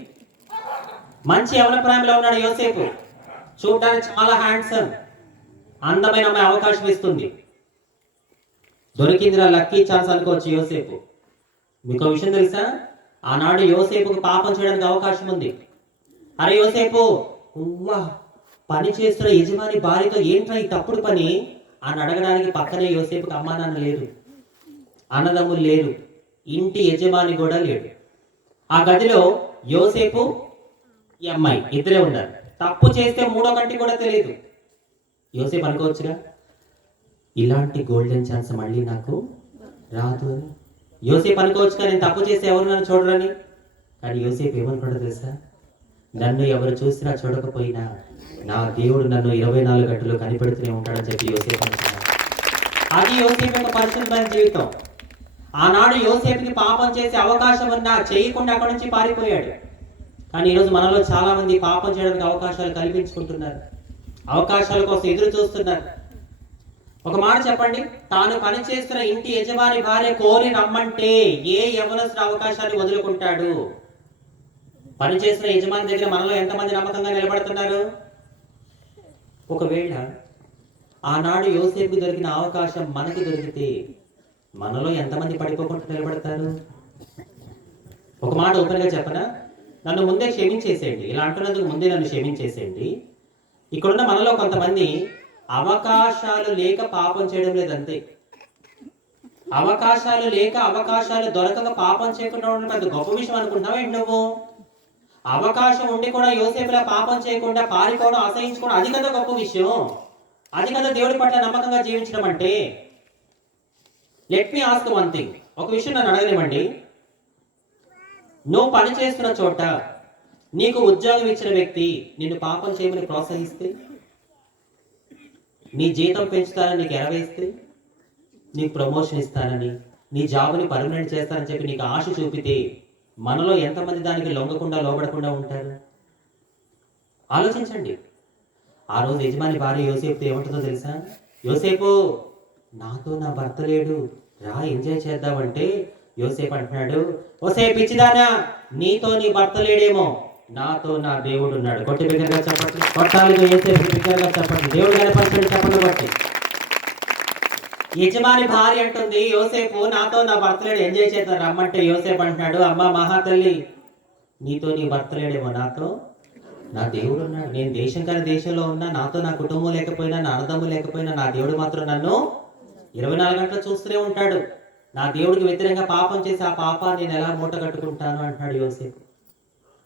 మంచి యవన ప్రాయంలో ఉన్నాడు యోసేపు, చూడడానికి చాలా హ్యాండ్సమ్, అందమైన అమ్మాయి అవకాశం ఇస్తుంది. దొరికిందిరా, లక్కీ ఛాన్స్ అనుకోవచ్చు యోసేపు. మీకు విషయం తెలుసా? ఆనాడు యోసేపుకు పాపం చేయడానికి అవకాశం ఉంది. అరే యోసేపు, పని చేస్తున్న యజమాని భార్యతో ఏంట్రా ఈ తప్పుడు పని అని అడగడానికి పక్కనే యోసేపుకి అమ్మా నాన్న లేరు, అన్నదమ్ములు లేరు, ఇంటి యజమాని కూడా లేడు. ఆ గదిలో యోసేపు, ఈ అమ్మాయి ఇద్దరే ఉన్నారు. తప్పు చేస్తే మూడో కంటి కూడా తెలియదు. యోసేపు అనుకోవచ్చుగా, ఇలాంటి గోల్డెన్ ఛాన్స్ మళ్ళీ నాకు రాదు అని. యోసేపు అనుకోవచ్చుగా, నేను తప్పు చేస్తే ఎవరు నన్ను చూడరని. కానీ యోసేపు ఏమనుకుంటా తెలుసా? నన్ను ఎవరు చూసినా చూడకపోయినా నా దేవుడు నన్ను 24 గంటలు కనిపెడుతూనే ఉంటాడని చెప్పి యోసేపు అనుకున్నాడు. అది యోసేపు యొక్క పరిశుద్ధమైన జీవితం. ఆనాడు యోసేపుకి పాపం చేసే అవకాశం ఉన్నా చేయకుండా అక్కడి నుంచి పారిపోయాడు. కానీ ఈరోజు మనలో చాలా మంది పాపం చేయడానికి అవకాశాలు కల్పించుకుంటున్నారు, అవకాశాల కోసం ఎదురు చూస్తున్నారు. ఒక మాట చెప్పండి, తాను పనిచేస్తున్న ఇంటి యజమాని భార్య కోరి రమ్మంటే ఏ యవనస్తుడు అవకాశాన్ని వదులుకుంటాడు? పనిచేస్తున్న యజమాని దగ్గర మనలో ఎంతమంది నమ్మకంగా నిలబడుతున్నారు? ఒకవేళ ఆనాడు యోసేపుకి దొరికిన అవకాశం మనకి దొరికితే మనలో ఎంతమంది పడిపోకుండా నిలబడతారు? ఒక మాట ఓపెన్గా చెప్పనా, నన్ను ముందే క్షమించేసేయండి, ఇలా అంటున్నందుకు ముందే నన్ను క్షమించేసేయండి. ఇక్కడున్న మనలో కొంతమంది అవకాశాలు లేక పాపం చేయడం లేదంతే. అవకాశాలు లేక, అవకాశాలు దొరకక పాపం చేయకుండా ఉండడం పెద్ద గొప్ప విషయం అనుకుంటున్నావా ఏంటి నువ్వు? అవకాశం ఉండి కూడా యోసేపులా పాపం చేయకుండా పారిపోవడం, అసహించుకోవడం, అది కదా గొప్ప విషయం. అది కదా దేవుడి పట్ల నమ్మకంగా జీవించడం అంటే. Let me ask one thing. ఒక విషయం నన్ను అడగనివ్వండి. నువ్వు పని చేస్తున్న చోట నీకు ఉద్యోగం ఇచ్చిన వ్యక్తి నిన్ను పాపం చేయమని ప్రోత్సహిస్తే, నీ జీతం పెంచుతానని నీకు ఎరవేస్తే, నీకు ప్రమోషన్ ఇస్తానని, నీ జాబుని పర్మనెంట్ చేస్తానని చెప్పి నీకు ఆశ చూపితే, మనలో ఎంతమంది దానికి లొంగకుండా లోబడకుండా ఉంటారు? ఆలోచించండి. ఆ రోజు యజమాని భార్య యోసేపుతో ఏమంటుందో తెలుసా? యోసేపు, నాతో నా భర్త లేడు, రా ఎంజాయ్ చేద్దామంటే యోసేపు అంటున్నాడు, ఓసే పిచ్చిదానా, నీతో నీ భర్త లేడేమో, నాతో నా దేవుడు ఉన్నాడు. కొట్టి బిగ్గరగా చెప్పండి. కొట్టాలిగా యోసేపు బిగ్గరగా చెప్పండి. దేవుడు కనపరచండి చెప్పండి బట్టి. యజమాని భార్య అంటుంది, యోసేపు నాతో నా భర్త లేడు, ఎంజాయ్ చేద్దాం రమ్మంటే యోసేపు అంటున్నాడు, అమ్మ మహాతల్లి, నీతో నీ భర్త లేడేమో, నాతో నా దేవుడు ఉన్నాడు. నేను దేశం కానీ దేశంలో ఉన్నా, నాతో నా కుటుంబం లేకపోయినా, నా అన్నదమ్ము లేకపోయినా, నా దేవుడు మాత్రం నన్ను 24 గంటలు చూస్తూనే ఉంటాడు. నా దేవుడికి వ్యతిరేకంగా పాపం చేసి ఆ పాపాన్ని నేను ఎలా మూట కట్టుకుంటాను అంటున్నాడు యోసేపు.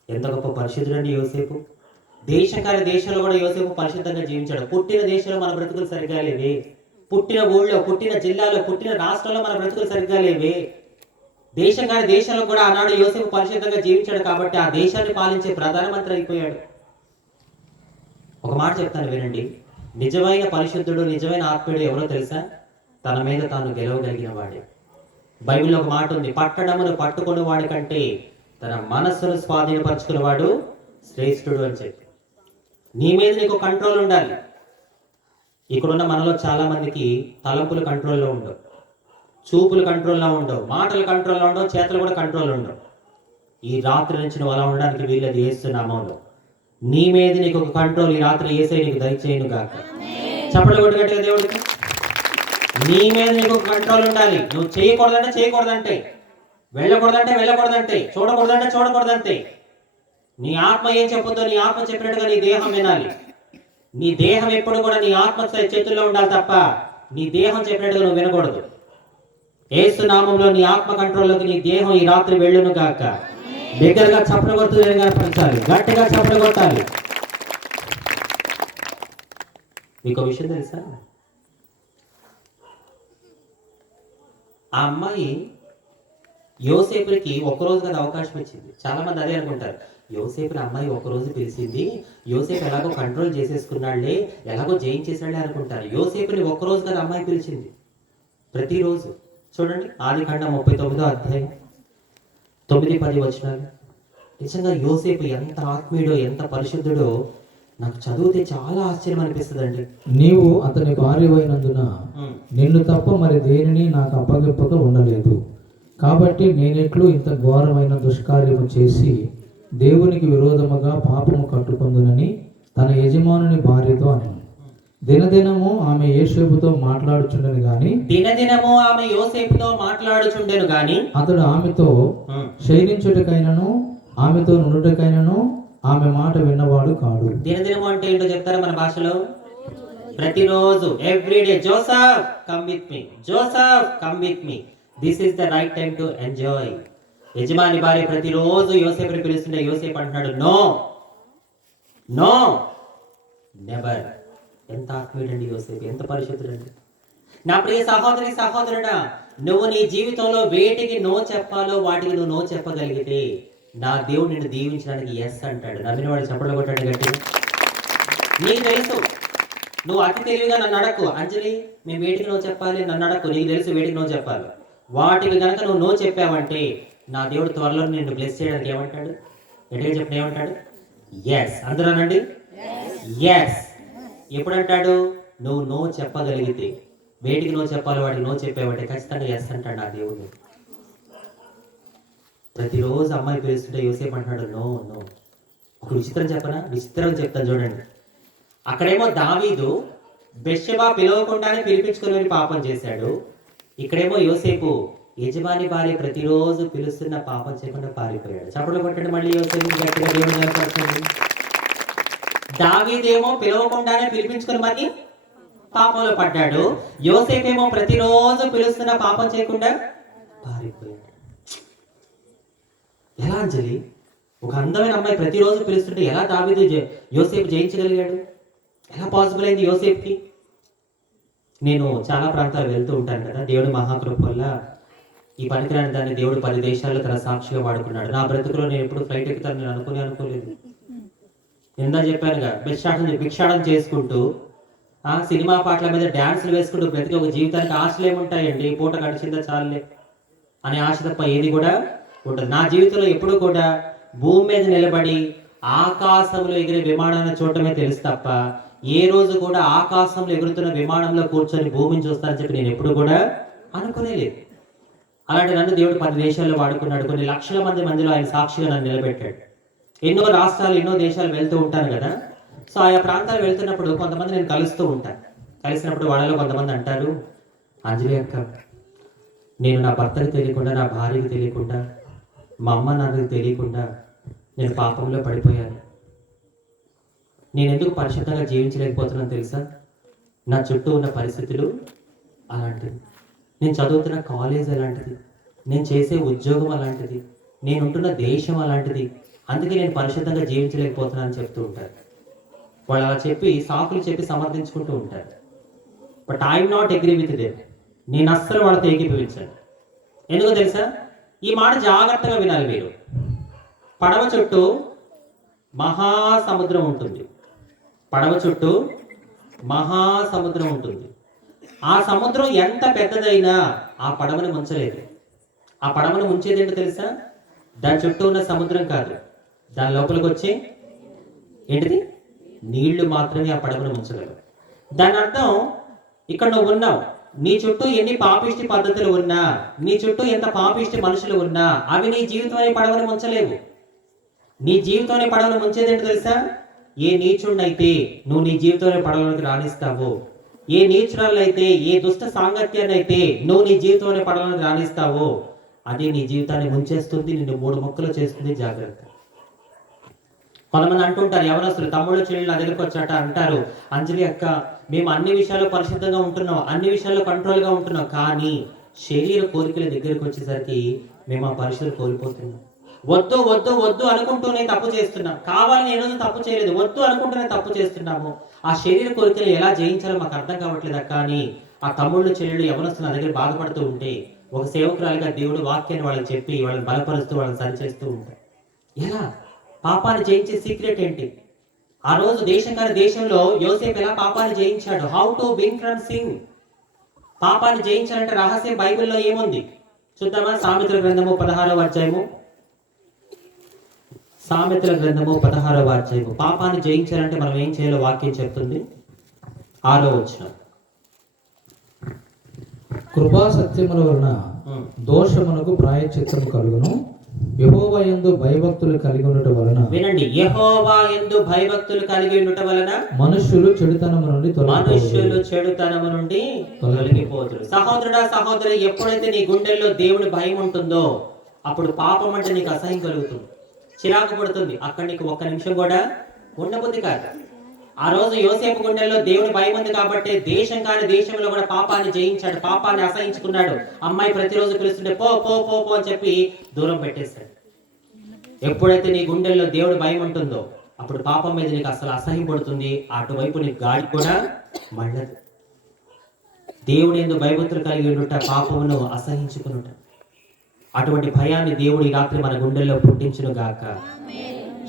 ఎంత గొప్ప పరిశుద్ధుడండి యోసేపు. దేశం కానీ దేశంలో కూడా యోసేపు పరిశుద్ధంగా జీవించాడు. పుట్టిన దేశంలో మన బ్రతుకులు సరిగ్గా లేవే, పుట్టిన ఊళ్ళో, పుట్టిన జిల్లాలో, పుట్టిన రాష్ట్రంలో మన బ్రతుకులు సరిగ్గా లేవే. దేశం కానీ దేశంలో కూడా ఆనాడు యోసేపు పరిశుద్ధంగా జీవించాడు కాబట్టి ఆ దేశాన్ని పాలించే ప్రధానమంత్రి అయిపోయాడు. ఒక మాట చెప్తాను వినండి. నిజమైన పరిశుద్ధుడు, నిజమైన ఆత్మీయుడు ఎవరో తెలుసా? తన మీద తాను గెలవగలిగిన వాడే. బైబిల్లో ఒక మాట ఉంది, పట్టణమును పట్టుకుని వాడి కంటే తన మనస్సును స్వాధీనపరచుకునేవాడు శ్రేష్ఠుడు అని చెప్పి. నీ మీద నీకు కంట్రోల్ ఉండాలి. ఇక్కడున్న మనలో చాలా మందికి తలంపులు కంట్రోల్లో ఉండవు, చూపులు కంట్రోల్లో ఉండవు, మాటలు కంట్రోల్లో ఉండవు, చేతులు కూడా కంట్రోల్ ఉండవు. ఈ రాత్రి నుంచి నువ్వు అలా ఉండడానికి వీళ్ళది యేసునామములో. నీ మీద నీకు ఒక కంట్రోల్ ఈ రాత్రి యేసే నీకు దయచేయును గాక. చప్పట్లు కొట్టుగట్టుగా దేవుడికి. నీ మీద నీకు ఒక కంట్రోల్ ఉండాలి. నువ్వు చేయకూడదంటే చేయకూడదంటే, వెళ్ళకూడదంటే వెళ్ళకూడదంటే, చూడకూడదంటే చూడకూడదంటే. నీ ఆత్మ ఏం చెప్పుద్దో నీ ఆత్మ చెప్పినట్టుగా నీ దేహం వినాలి. నీ దేహం ఎప్పుడు కూడా నీ ఆత్మ చేతుల్లో ఉండాలి తప్ప నీ దేహం చెప్పినట్టుగా నువ్వు వినకూడదు. యేసు నామంలో నీ ఆత్మ కంట్రోల్లోకి నీ దేహం ఈ రాత్రి వెళ్ళును గాక. దగ్గరగా చప్పలు కొడుతూ కనపరచాలి, గట్టిగా చప్పలు కొట్టాలి. మీకు విషయం తెలుసా? ఆ అమ్మాయి యోసేపుకి ఒక్కరోజు కదా అవకాశం ఇచ్చింది. చాలా మంది అదే అనుకుంటారు, యోసేపుని అమ్మాయి ఒకరోజు పిలిచింది, యోసేపు ఎలాగో కంట్రోల్ చేసేసుకున్నాళ్లే, ఎలాగో జయించేసాడే అనుకుంటారు. యోసేపుని ఒక్కరోజు కదా అమ్మాయి పిలిచింది, ప్రతిరోజు. చూడండి ఆదికాండం 39వ అధ్యాయం 9-10 వచనాలు. నిజంగా యోసేపు ఎంత ఆత్మీయుడో, ఎంత పరిశుద్ధుడో నాకు చదివితే చాలా ఆశ్చర్యం అనిపిస్తుందండి. నీవు అతని భార్యవైనందున నిన్ను తప్ప మరి దేనిని నాకు అప్పగింపక ఉండలేదు, కాబట్టి నేనెట్లు ఇంత ఘోరమైన దుష్కార్యము చేసి దేవునికి విరోధముగా పాపము కట్టుకుందునని తన యజమానుని భార్యతో అని. దినదినము ఆమె యోసేపుతో మాట్లాడుచుండెను గాని అతడు ఆమెతో శయనించుటకైనను ఆమెతో నుండుటకైనను ఆమె మాట విన్నవాడు కాడు. దినదినము అంటే ఏంటో చెప్తారా మన భాషలో? ప్రతిరోజు, everyday, Joseph come with me, Joseph come with me, this is the right time to enjoy. యజమాని భార్య ప్రతిరోజు యోసేపుని పిలుస్తుంటే యోసేపు అంటున్నాడు, నో నో నెవర్. ఎంత ఆత్మీయుడండి యోసేపు, ఎంత పరిశుద్ధుడండి. నా ప్రియ సహోదరి సహోదరుడా, నువ్వు నీ జీవితంలో వేటికి నో చెప్పాలో వాటికి నువ్వు నో చెప్పగలిగితే నా దేవుడు నిన్ను దీవించడానికి ఎస్ అంటాడు. నమ్మిన వాడు చప్పట్లు కొట్టాడు గట్టి. నీకు తెలుసు, నువ్వు అతి తెలివిగా నన్ను అడక్కు, అంజలి మేము వేటికి నో చెప్పాలి, నన్ను అడక్కు, నీకు తెలుసు వేటికి నో చెప్పాలి. వాటికి కనుక నువ్వు నో చెప్పావంటే నా దేవుడు త్వరలో నిన్ను బ్లెస్ చేయడానికి ఏమంటాడు? ఎటుగా చెప్పిన ఏమంటాడు? ఎస్. అందరూనండి ఎస్. ఎప్పుడంటాడు? నువ్వు నో చెప్పగలిగితే, వేటికి నో చెప్పాలి వాటికి నో చెప్పావంటే ఖచ్చితంగా ఎస్ అంటాడు నా దేవుడు. ప్రతిరోజు అమ్మాయి పిలుస్తుంటే యోసేపు అంటున్నాడు నో నో. ఒక విచిత్రం చెప్పనా? విచిత్రం చెప్తాను చూడండి. అక్కడేమో దావీదు బెత్షెబా పిలవకుండానే పిలిపించుకుని పాపం చేశాడు. ఇక్కడేమో యోసేపు యజమాని భార్య ప్రతిరోజు పిలుస్తున్న పాపం చేయకుండా పారిపోయాడు. చప్పట్లు కొట్టండి మళ్ళీ యోసేపు గట్టిగా దేవుని కనపరచండి. దావీదేమో పిలవకుండానే పిలిపించుకుని మరి పాపంలో పడ్డాడు. యోసేపేమో ప్రతిరోజు పిలుస్తున్న పాపం చేయకుండా పారిపోయాడు. ఎలా అంజలి? ఒక అందమైన అమ్మాయి ప్రతిరోజు పిలుస్తుంటే ఎలా దావీదు యోసేపు జయించగలిగాడు? ఎలా పాసిబుల్ అయింది యోసేపుకి? నేను చాలా ప్రాంతాలు వెళ్తూ ఉంటాను కదా, దేవుడి మహాకృప వల్ల ఈ పనికిరాని దాన్ని దేవుడు 10 దేశాల్లో తన సాక్షిగా వాడుకున్నాడు. నా బ్రతుకులో నేను ఎప్పుడు ఫ్లైట్ ఎక్కుతాను నేను అనుకోలేదు. నిందా చెప్పానుగా, భిక్షాటం చేసుకుంటూ సినిమా పాటల మీద డ్యాన్సులు వేసుకుంటూ బ్రతికి ఒక జీవితానికి ఆశలు ఏముంటాయండి? పూట గడిచిందా చాలే అనే ఆశ తప్ప ఏది కూడా ఉంటుంది. నా జీవితంలో ఎప్పుడు కూడా భూమి మీద నిలబడి ఆకాశంలో ఎగిరే విమానాన్ని చూడటమే తెలుసు తప్ప ఏ రోజు కూడా ఆకాశంలో ఎగురుతున్న విమానంలో కూర్చొని భూమిని చూస్తానని చెప్పి నేను ఎప్పుడు కూడా అనుకునేలేదు. అలాంటి నన్ను దేవుడు 10 దేశాల్లో వాడుకున్నాడు. కొన్ని లక్షల మందిలో ఆయన సాక్షిగా నన్ను నిలబెట్టాడు. ఎన్నో రాష్ట్రాలు ఎన్నో దేశాలు వెళ్తూ ఉంటాను కదా, సో ఆయా ప్రాంతాలు వెళ్తున్నప్పుడు కొంతమంది నేను కలుస్తూ ఉంటాను. కలిసినప్పుడు వాళ్ళలో కొంతమంది అంటారు, అంజలి అక్క, నేను నా భర్తకి తెలియకుండా, నా భార్యకి తెలియకుండా, మా అమ్మ నాన్నకి తెలియకుండా నేను పాపంలో పడిపోయాను. నేను ఎందుకు పరిశుద్ధంగా జీవించలేకపోతున్నాను తెలుసా? నా చుట్టూ ఉన్న పరిస్థితులు అలాంటివి, నేను చదువుతున్న కాలేజ్ అలాంటిది, నేను చేసే ఉద్యోగం అలాంటిది, నేను ఉంటున్న దేశం అలాంటిది, అందుకే నేను పరిశుద్ధంగా జీవించలేకపోతున్నాను అని చెప్తూ ఉంటారు. వాళ్ళు అలా చెప్పి సాకులు చెప్పి సమర్థించుకుంటూ ఉంటారు. But I'm not agree with them. నేను అస్సలు వాళ్ళతో ఏకీభవించాను. ఎందుకో తెలుసా? ఈ మాట జాగ్రత్తగా వినాలి మీరు. పడవ చుట్టూ మహాసముద్రం ఉంటుంది. పడవ చుట్టూ మహాసముద్రం ఉంటుంది. ఆ సముద్రం ఎంత పెద్దదైనా ఆ పడవని ముంచలేదు. ఆ పడవను ముంచేది ఏంటో తెలుసా? దాని చుట్టూ ఉన్న సముద్రం కాదు, దాని లోపలికి వచ్చే ఏంటిది? నీళ్లు మాత్రమే ఆ పడవను ముంచగలవు. దాని అర్థం, ఇక్కడ నువ్వు ఉన్నావు, నీ చుట్టూ ఎన్ని పాపిష్టి పద్ధతులు ఉన్నా, నీ చుట్టూ ఎంత పాపిష్టి మనుషులు ఉన్నా, అవి నీ జీవితం అనే పడవని ముంచలేవు. నీ జీవితం అనే పడవను ముంచేది ఏంటో తెలుసా? ఏ నీచుడినైతే నువ్వు నీ జీవితంలో పడవలోకి రాణిస్తావో, ఏ నీచురాలైతే, ఏ దుష్ట సాంగత్యాన్ని అయితే నువ్వు నీ జీవితంలో పడవలోకి రాణిస్తావో, అది నీ జీవితాన్ని ముంచేస్తుంది, నిన్ను 3 ముక్కలు చేస్తుంది. జాగ్రత్త. కొంతమంది అంటుంటారు, యవనస్తులు తమ్ముడు చెల్లెలు నా దగ్గరికి వచ్చాట అంటారు, అంజలి అక్క, మేము అన్ని విషయాల్లో పరిశుద్ధంగా ఉంటున్నాం, అన్ని విషయాల్లో కంట్రోల్గా ఉంటున్నాం, కానీ శరీర కోరికల దగ్గరికి వచ్చేసరికి మేము ఆ పరిశుద్ధత కోల్పోతున్నాం. వద్దు వద్దు వద్దు అనుకుంటూనే తప్పు చేస్తున్నాం. కావాలని ఏదో తప్పు చేయలేదు, వద్దు అనుకుంటూనే తప్పు చేస్తున్నాము. ఆ శరీర కోరికలు ఎలా జయించాలో మాకు అర్థం కావట్లేదు అక్క అని ఆ తమ్ముళ్ళు చెల్లెళ్ళు యవనస్తులు నా దగ్గర బాధపడుతూ ఉంటే, ఒక సేవకురాలిగా దేవుడు వాక్యాన్ని వాళ్ళకి చెప్పి వాళ్ళని బలపరుస్తూ వాళ్ళని సరిచేస్తూ ఉంటారు. ఎలా? పాపాన్ని జయించే సీక్రెట్ ఏంటి? ఆ రోజు దేశం కాని దేశంలో యోసేపు ఎలా పాపాన్ని జయించాడు? How to win from sin. పాపాన్ని జయించాలంటే రహస్యం బైబిల్లో ఏముంది చూద్దామా? సామెతల గ్రంథము 16వ అధ్యాయము. సామెతల గ్రంథము 16వ అధ్యాయము. పాపాన్ని జయించాలంటే మనం ఏం చేయాలో వాక్యం చెప్తుంది. 6వ వచనం. కృపా సత్యముల వలన దోషమునకు ప్రాయశ్చిత్తము కలుగును, యెహోవా యందు భయభక్తులు కలిగి ఉండటం వలన. వినండి, యెహోవా యందు భయభక్తులు కలిగి ఉండటం వలన మనుష్యులు చెడుతనము నుండి తొలగిపోతురు. సహోదరుడా సహోదరి, ఎప్పుడైతే నీ గుండెల్లో దేవుని భయం ఉంటుందో అప్పుడు పాపం అంటే నీకు అసహ్యం కలుగుతుంది, చిరాకు పడుతుంది. అక్కడ నీకు ఒక్క నిమిషం కూడా ఉండబుద్ధి కాదు. ఆ రోజు యోసేపు గుండెల్లో దేవుని భయం ఉంది కాబట్టి దేశం కాని దేశంలో కూడా పాపాన్ని జయించాడు, పాపాన్ని అసహించుకున్నాడు. అమ్మాయి ప్రతిరోజు పిలుస్తుంటే పో పో పో పో అని చెప్పి దూరం పెట్టేస్తాడు. ఎప్పుడైతే నీ గుండెల్లో దేవుడి భయం ఉంటుందో అప్పుడు పాపం మీద నీకు అసలు అసహ్యం పడుతుంది, అటువైపు నీకు గాడి కూడా మండదు. దేవుడు ఎందుకు భయభక్తులు కలిగి ఉండుట, పాపమును అసహించుకునుట. అటువంటి భయాన్ని దేవుడు ఈ రాత్రి మన గుండెల్లో పుట్టించును గాక.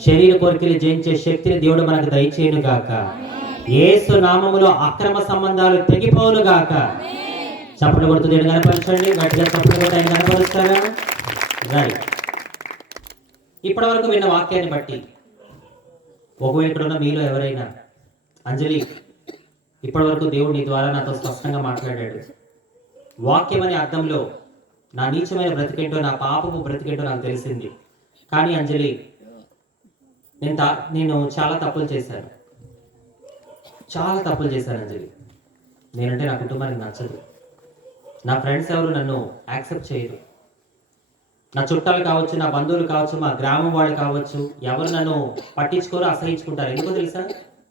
శరీర కోరికలు జయించే శక్తిని దేవుడు మనకు దయచేయును గాక. యేసు నామములో అక్రమ సంబంధాలు తెగిపోవును గాక. చప్పట్లు కొడుతూ దేవుని కనపరచండి. గట్టిగా చప్పట్లు కొట్టి ఆయన కనపరుస్తారా? రైట్. ఇప్పటి వరకు విన్న వాక్యాన్ని బట్టి ఒకవేళ ఇక్కడ ఉన్న మీలో ఎవరైనా, అంజలి, ఇప్పటి వరకు దేవుడు నీ ద్వారా నాతో స్పష్టంగా మాట్లాడాడు, వాక్యం అనే అర్థంలో నా నీచమైన బ్రతికేంటో, నా పాపపు బ్రతికేంటో నాకు తెలిసింది, కానీ అంజలి నేను చాలా తప్పులు చేశాను, చాలా తప్పులు చేశాను అంజలి. నేనంటే నా కుటుంబానికి నచ్చదు, నా ఫ్రెండ్స్ ఎవరు నన్ను యాక్సెప్ట్ చేయరు. నా చుట్టాలు కావచ్చు, నా బంధువులు కావచ్చు, మా గ్రామం వాళ్ళు కావచ్చు, ఎవరు నన్ను పట్టించుకోరు, అసహించుకుంటారు. ఎందుకో తెలుసా?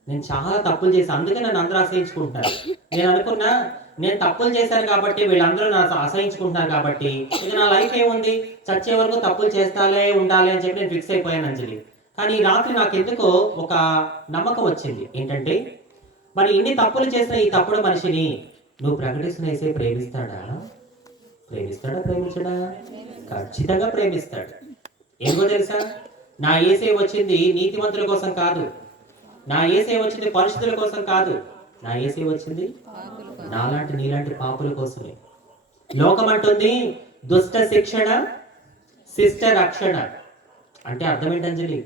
నేను చాలా తప్పులు చేశాను, అందుకే నన్ను అందరూ అసహించుకుంటారు. నేను అనుకున్నా నేను తప్పులు చేశాను కాబట్టి వీళ్ళందరూ నా అసహించుకుంటున్నారు కాబట్టి ఇక నా లైఫ్ ఏముంది, చచ్చే వరకు తప్పులు చేస్తాలే ఉండాలి అని చెప్పి నేను ఫిక్స్ అయిపోయాను అంజలి. కానీ ఈ రాత్రి నాకు ఎందుకో ఒక నమ్మకం వచ్చింది. ఏంటంటే, మరి ఇన్ని తప్పులు చేసిన ఈ తప్పుడు మనిషిని నువ్వు ప్రకటిస్తున్న యేసయ్య ప్రేమిస్తాడా? ప్రేమించడా? ఖచ్చితంగా ప్రేమిస్తాడు. ఎందుకో తెలుసా? నా యేసయ్య వచ్చింది నీతిమంతుల కోసం కాదు, నా యేసయ్య వచ్చింది పరిశుద్ధుల కోసం కాదు, నా యేసయ్య వచ్చింది నాలాంటి నీలాంటి పాపుల కోసమే. లోకం అంటుంది దుష్ట శిక్షణ శిష్ట రక్షణ. అంటే అర్థం ఏంటి అంజలి?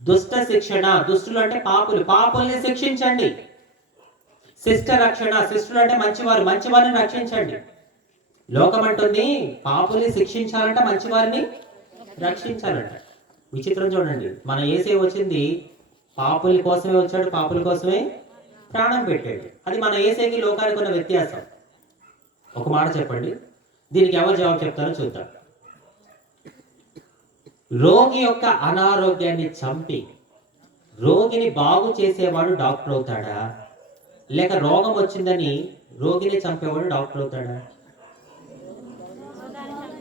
దుష్ట శిక్షణ, దుష్టులు అంటే పాపులు, పాపుల్ని శిక్షించండి. శిష్ట రక్షణ, శిష్టులు అంటే మంచివారు, మంచివారిని రక్షించండి. లోకం అంటుంది పాపుల్ని శిక్షించాలంట, మంచివారిని రక్షించాలంట. విచిత్రం చూడండి, మన యేసయ్య వచ్చింది పాపుల కోసమే వచ్చాడు, పాపుల కోసమే ప్రాణం పెట్టాడు. అది మన యేసయ్యకి లోకానికి ఉన్న వ్యత్యాసం. ఒక మాట చెప్పండి, దీనికి ఎవరు జవాబు చెప్తారో చూద్దాం. రోగి యొక్క అనారోగ్యాన్ని చంపి రోగిని బాగు చేసేవాడు డాక్టర్ అవుతాడా, లేక రోగం వచ్చిందని రోగిని చంపేవాడు డాక్టర్ అవుతాడా?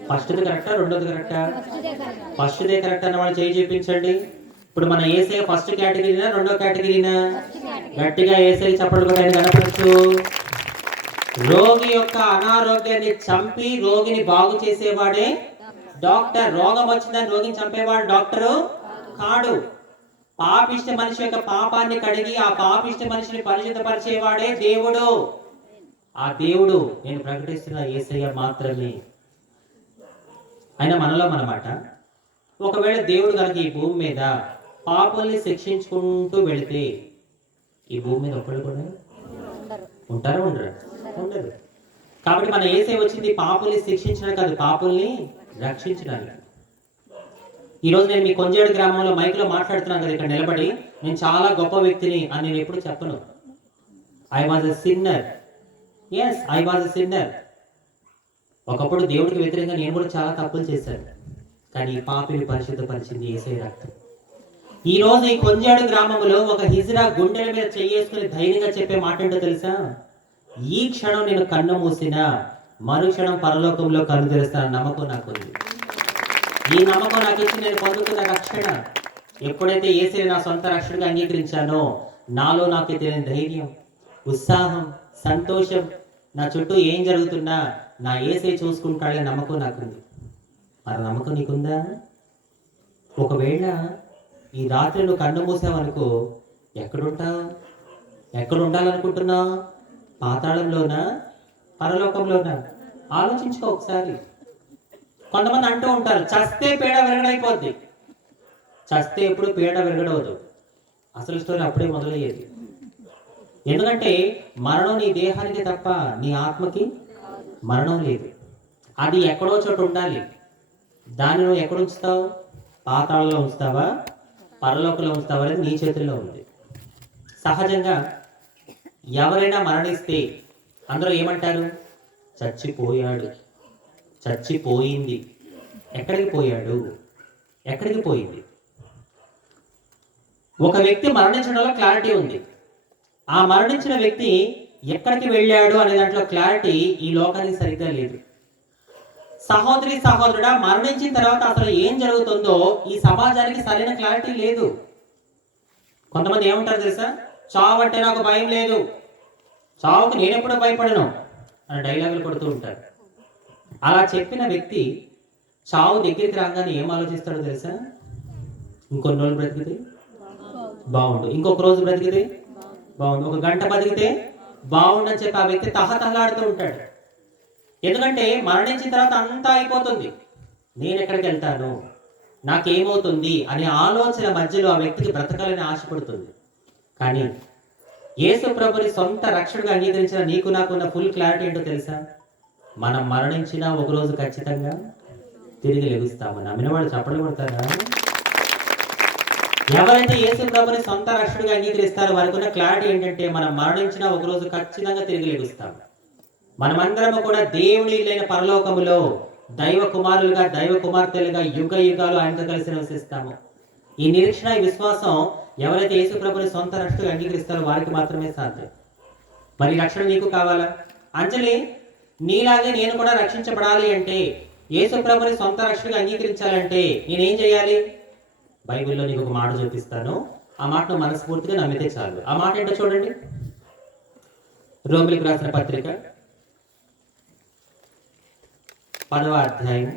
ఫస్ట్ది కరెక్టా, రెండోది కరెక్టా? ఫస్ట్దే కరెక్ట్ అన్నవాడు చేయి చూపించండి. ఇప్పుడు మన యేసయ్య ఫస్ట్ కేటగిరీనా రెండో కేటగిరీనా? గట్టిగా యేసయ్య చప్పట్లు కూడా ఆయన కనపడచ్చు. రోగి యొక్క అనారోగ్యాన్ని చంపి రోగిని బాగు చేసేవాడే డాక్టర్. రోగం వచ్చిందని రోగిని చంపేవాడు డాక్టరు కాడు. పాపిష్ట మనిషి యొక్క పాపాన్ని కడిగి ఆ పాపిష్ట మనిషిని పరిశుద్ధపరిచేవాడే దేవుడు. ఆ దేవుడు నేను ప్రకటిస్తున్న యేసయ్య మాత్రమే. అయినా మనలో మనమాట, ఒకవేళ దేవుడు కనుక ఈ భూమి మీద పాపుల్ని శిక్షించుకుంటూ వెళితే ఈ భూమి మీద ఒక్కళ్ళు కూడా ఉంటారా? ఉండరు. కాబట్టి మన యేసయ్య వచ్చింది పాపుల్ని శిక్షించడం కాదు, పాపుల్ని రక్షించడానికి. ఈరోజు నేను మీ కొంజేడు గ్రామంలో మైక్లో మాట్లాడుతున్నాను కదా, ఇక్కడ నిలబడి నేను చాలా గొప్ప వ్యక్తిని అని నేను ఎప్పుడు చెప్పను. I was a sinner. Yes, I was a sinner. ఒకప్పుడు దేవుడికి వ్యతిరేకంగా నేను కూడా చాలా తప్పులు చేశాను, కానీ ఈ పాపిని పరిశుద్ధపరిచింది యేసయ్య రక్తం. ఈ రోజు ఈ కొంజేడు గ్రామంలో ఒక హిజ్రా గుండెల మీద చేసుకుని ధైర్యంగా చెప్పే మాట ఏంటో తెలుసా? ఈ క్షణం నేను కన్ను మూసినా మరుక్షణం పరలోకంలో కన్ను తెరుస్తాన నమ్మకం నాకుంది. ఈ నమ్మకం నాకు ఇచ్చి నేను పొందుతున్న రక్షణ. ఎప్పుడైతే యేసయ్య నా సొంత రక్షణగా అంగీకరించానో నాలో నాకు తెలియని ధైర్యం, ఉత్సాహం, సంతోషం, నా చుట్టూ ఏం జరుగుతున్నా నా యేసయ్య చూసుకుంటాడనే నమ్మకం నాకుంది. మరి నమ్మకం నీకుందా? ఒకవేళ ఈ రాత్రి నువ్వు కన్ను మూసావనుకో, ఎక్కడుంటావు? ఎక్కడ ఉండాలనుకుంటున్నావు? పాతాళంలోనా, పరలోకంలోనా? ఆలోచించుకో ఒకసారి. కొంతమంది అంటూ ఉంటారు, చస్తే పేడ విరగడైపోద్ది. చస్తే ఎప్పుడు పేడ విరగడవదు. అసలు స్టోరీ అప్పుడే మొదలయ్యేది. ఎందుకంటే మరణం నీ దేహానికి తప్ప నీ ఆత్మకి మరణం లేదు. అది ఎక్కడో చోట ఉండాలి. దాన్ని నువ్వు ఎక్కడ ఉంచుతావు? పాతాళంలో ఉంచుతావా, పరలోకంలో ఉంచుతావా అనేది నీ చేతుల్లో ఉంది. సహజంగా ఎవరైనా మరణిస్తే అందరూ ఏమంటారు? చచ్చిపోయాడు, చచ్చిపోయింది. ఎక్కడికి పోయాడు? ఎక్కడికి పోయింది? ఒక వ్యక్తి మరణించడంలో క్లారిటీ ఉంది. ఆ మరణించిన వ్యక్తి ఎక్కడికి వెళ్ళాడు అనే దాంట్లో క్లారిటీ ఈ లోకానికి సరిగ్గా లేదు. సహోదరి సహోదరుడా, మరణించిన తర్వాత అసలు ఏం జరుగుతుందో ఈ సమాజానికి సరైన క్లారిటీ లేదు. కొంతమంది ఏమంటారు తెలుసా? చావు అంటే నాకు భయం లేదు, చావుకు నేను ఎప్పుడూ భయపడను అని డైలాగులు కొడుతూ ఉంటారు. అలా చెప్పిన వ్యక్తి చావు దగ్గరికి రాగానే ఏం ఆలోచిస్తాడో తెలుసా? ఇంకొన్ని రోజులు బ్రతికితే బాగుండు, ఇంకొక రోజు బ్రతికితే బాగుండు, ఒక గంట బతికితే బాగుండు అని చెప్పి ఆ వ్యక్తి తహతహలాడుతూ ఉంటాడు. ఎందుకంటే మరణించిన తర్వాత అంతా అయిపోతుంది, నేను ఎక్కడికి వెళ్తాను, నాకేమవుతుంది అనే ఆలోచన మధ్యలో ఆ వ్యక్తికి బ్రతకాలని ఆశపడుతుంది. కానీ యేసు ప్రభుని సొంత రక్షకుడిగా అంగీకరించిన నీకు నాకున్న ఫుల్ క్లారిటీ ఏంటో తెలుసా? మనం మరణించినా ఒకరోజు ఖచ్చితంగా తిరిగి లెగుస్తాము. నమ్మిన వాళ్ళు చప్పట్లు కొడతారా? ఎవరైతే యేసు ప్రభుని సొంత రక్షకుడిగా అంగీకరిస్తారో వారికి ఉన్న క్లారిటీ ఏంటంటే మనం మరణించినా ఒకరోజు ఖచ్చితంగా తిరిగి లెగుస్తాము. మనమందరము కూడా దేవుని ఇల్లైన పరలోకములో దైవ కుమారులుగా, దైవ కుమార్తెలుగా యుగ యుగాలు ఆయనతో కలిసి నివసిస్తాము. ఈ నిరీక్షణ, ఈ విశ్వాసం ఎవరైతే యేసు ప్రభుని సొంత రక్షకుగా అంగీకరిస్తారో వారికి మాత్రమే సాధ్యం. మరి రక్షణ నీకు కావాలా? అంజలి, నీలాగే నేను కూడా రక్షించబడాలి అంటే, యేసు ప్రభుని సొంత రక్షకుగా అంగీకరించాలంటే నేనేం చేయాలి? బైబిల్లో నీకు ఒక మాట చూపిస్తాను. ఆ మాటను మనస్ఫూర్తిగా నమ్మితే చాలు. ఆ మాట ఏంటో చూడండి. రోమిలికి రాసిన పత్రిక 10వ అధ్యాయం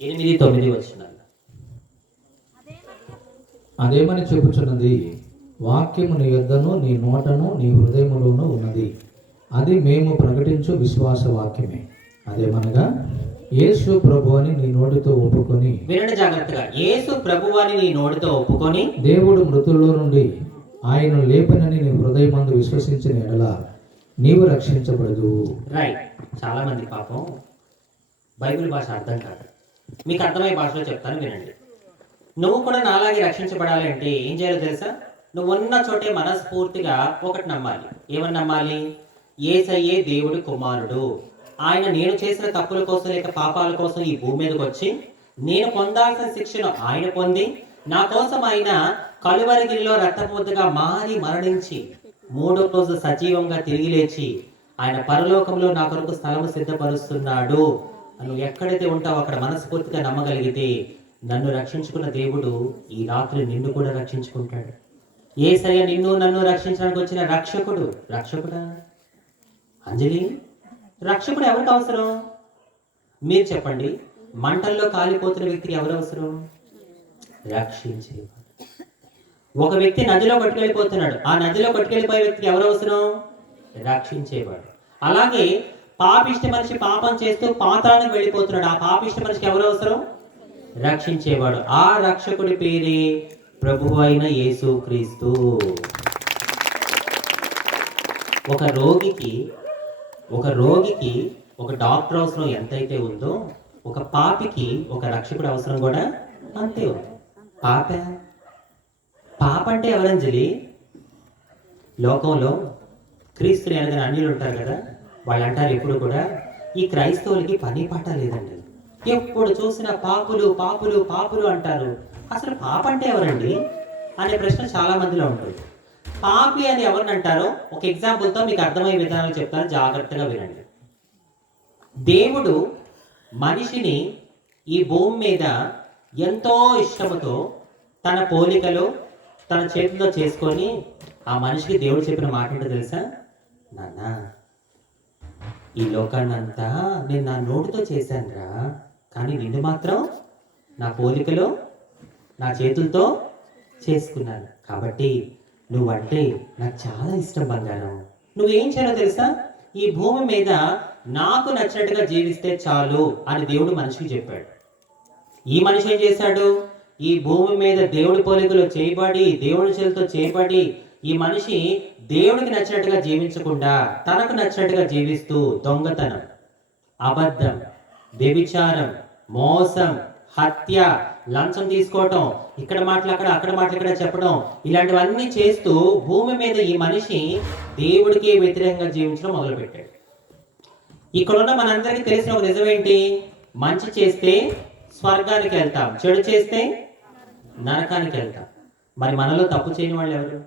8-9 వచనాలు. అదేమని చెప్పుచున్నది, వాక్యము నీ యొద్దను, నీ నోటను, నీ హృదయములోనూ ఉన్నది. అది మేము ప్రకటించు విశ్వాస వాక్యమే. అదేమనగా, యేసు ప్రభువని నీ నోటితో ఒప్పుకొని, వినండి జాగ్రత్తగా, యేసు ప్రభువని నీ నోటితో ఒప్పుకొని, దేవుడు మృతుల్లో నుండి ఆయన లేపనని నీ హృదయమందు విశ్వసించిన ఎడల నీవు రక్షించబడదు. రైట్. చాలా మంది పాపం బైబిల్ భాష అర్థం కాదు. మీకు అర్థమయ్యే భాషలో చెప్తాను, వినండి. నువ్వు కూడా నాలాగే రక్షించబడాలి అంటే ఏం చేయాలో తెలుసా? నువ్వు ఉన్న చోటే మనస్ఫూర్తిగా ఒకటి నమ్మాలి. ఏమని నమ్మాలి? యేసయ్యే దేవుడి కుమారుడు. ఆయన నేను చేసిన తప్పుల కోసం లేక పాపాల కోసం ఈ భూమి మీదకి వచ్చి నేను పొందాల్సిన శిక్షను ఆయన పొంది నా కోసం ఆయన కలువరిగిరిలో రక్తపోతుగా మారి మరణించి 3వ రోజు సజీవంగా తిరిగి లేచి ఆయన పరలోకంలో నా కొరకు స్థలము సిద్ధపరుస్తున్నాడు. నువ్వు ఎక్కడైతే ఉంటావో అక్కడ మనస్ఫూర్తిగా నమ్మగలిగితే నన్ను రక్షించుకున్న దేవుడు ఈ రాత్రి నిన్ను కూడా రక్షించుకుంటాడు. యేసయ్య నిన్ను నన్ను రక్షించడానికి వచ్చిన రక్షకుడు. రక్షకుడా అంజలి? రక్షకుడు ఎవరికి అవసరం? మీరు చెప్పండి. మంటల్లో కాలిపోతున్న వ్యక్తికి ఎవరు అవసరం? రక్షించేవాడు. ఒక వ్యక్తి నదిలో కొట్టుకెళ్ళిపోతున్నాడు. ఆ నదిలో కొట్టుకెళ్ళిపోయే వ్యక్తికి ఎవరు అవసరం? రక్షించేవాడు. అలాగే పాపిష్టి మనిషి పాపం చేస్తూ పాతాళానికి వెళ్ళిపోతున్నాడు. ఆ పాపిష్టి మనిషికి ఎవరు అవసరం? రక్షించేవాడు. ఆ రక్షకుడి పేరే ప్రభువు అయిన యేసుక్రీస్తు. ఒక రోగికి ఒక డాక్టర్ అవసరం ఎంతైతే ఉందో, ఒక పాపికి ఒక రక్షకుడు అవసరం కూడా అంతే ఉంది. పాప అంటే ఎవరంజలి? లోకంలో క్రీస్తుని అనగానే అన్యులు ఉంటారు కదా, వాళ్ళు అంటారు ఎప్పుడు కూడా, ఈ క్రైస్తవులకి పని పాట లేదండి, ఎప్పుడు చూసినా పాపులు పాపులు పాపులు అంటారు. అసలు పాప అంటే ఎవరండి అనే ప్రశ్న చాలా మందిలో ఉంటుంది. పాపి అని ఎవరిని అంటారో ఒక ఎగ్జాంపుల్తో మీకు అర్థమయ్యే విధానాలు చెప్తాను, జాగ్రత్తగా వినండి. దేవుడు మనిషిని ఈ భూమి మీద ఎంతో ఇష్టముతో తన పోలికలో తన చేతిలో చేసుకొని ఆ మనిషికి దేవుడు చెప్పిన మాట ఏంటో తెలుసా? నాన్న, ఈ లోకాన్నంతా నేను నా నోటితో చేశానురా, కానీ నిన్ను మాత్రం నా పోలికలో నా చేతులతో చేసుకున్నాను. కాబట్టి నువ్వంటే నాకు చాలా ఇష్టం బంగారం. నువ్వేం చేయాలో తెలుసా? ఈ భూమి మీద నాకు నచ్చినట్టుగా జీవిస్తే చాలు అని దేవుడు మనిషికి చెప్పాడు. ఈ మనిషి ఏం చేశాడు? ఈ భూమి మీద దేవుడి పోలికలో చేయబడి, దేవుడి చేతితో చేయబడి, ఈ మనిషి దేవుడికి నచ్చినట్టుగా జీవించకుండా తనకు నచ్చినట్టుగా జీవిస్తూ దొంగతనం, అబద్ధం, వ్యభిచారం, మోసం, హత్య, లంచం తీసుకోవటం, ఇక్కడ మాటలు అక్కడ, అక్కడ మాటలు ఇక్కడ చెప్పడం, ఇలాంటివన్నీ చేస్తూ భూమి మీద ఈ మనిషి దేవుడికి వ్యతిరేకంగా జీవించడం మొదలుపెట్టాడు. ఇక్కడున్న మనందరికీ తెలిసిన ఒక నిజమేంటి? మంచి చేస్తే స్వర్గానికి వెళ్తాం, చెడు చేస్తే నరకానికి వెళ్తాం. మరి మనలో తప్పు చేయని వాళ్ళు ఎవరు?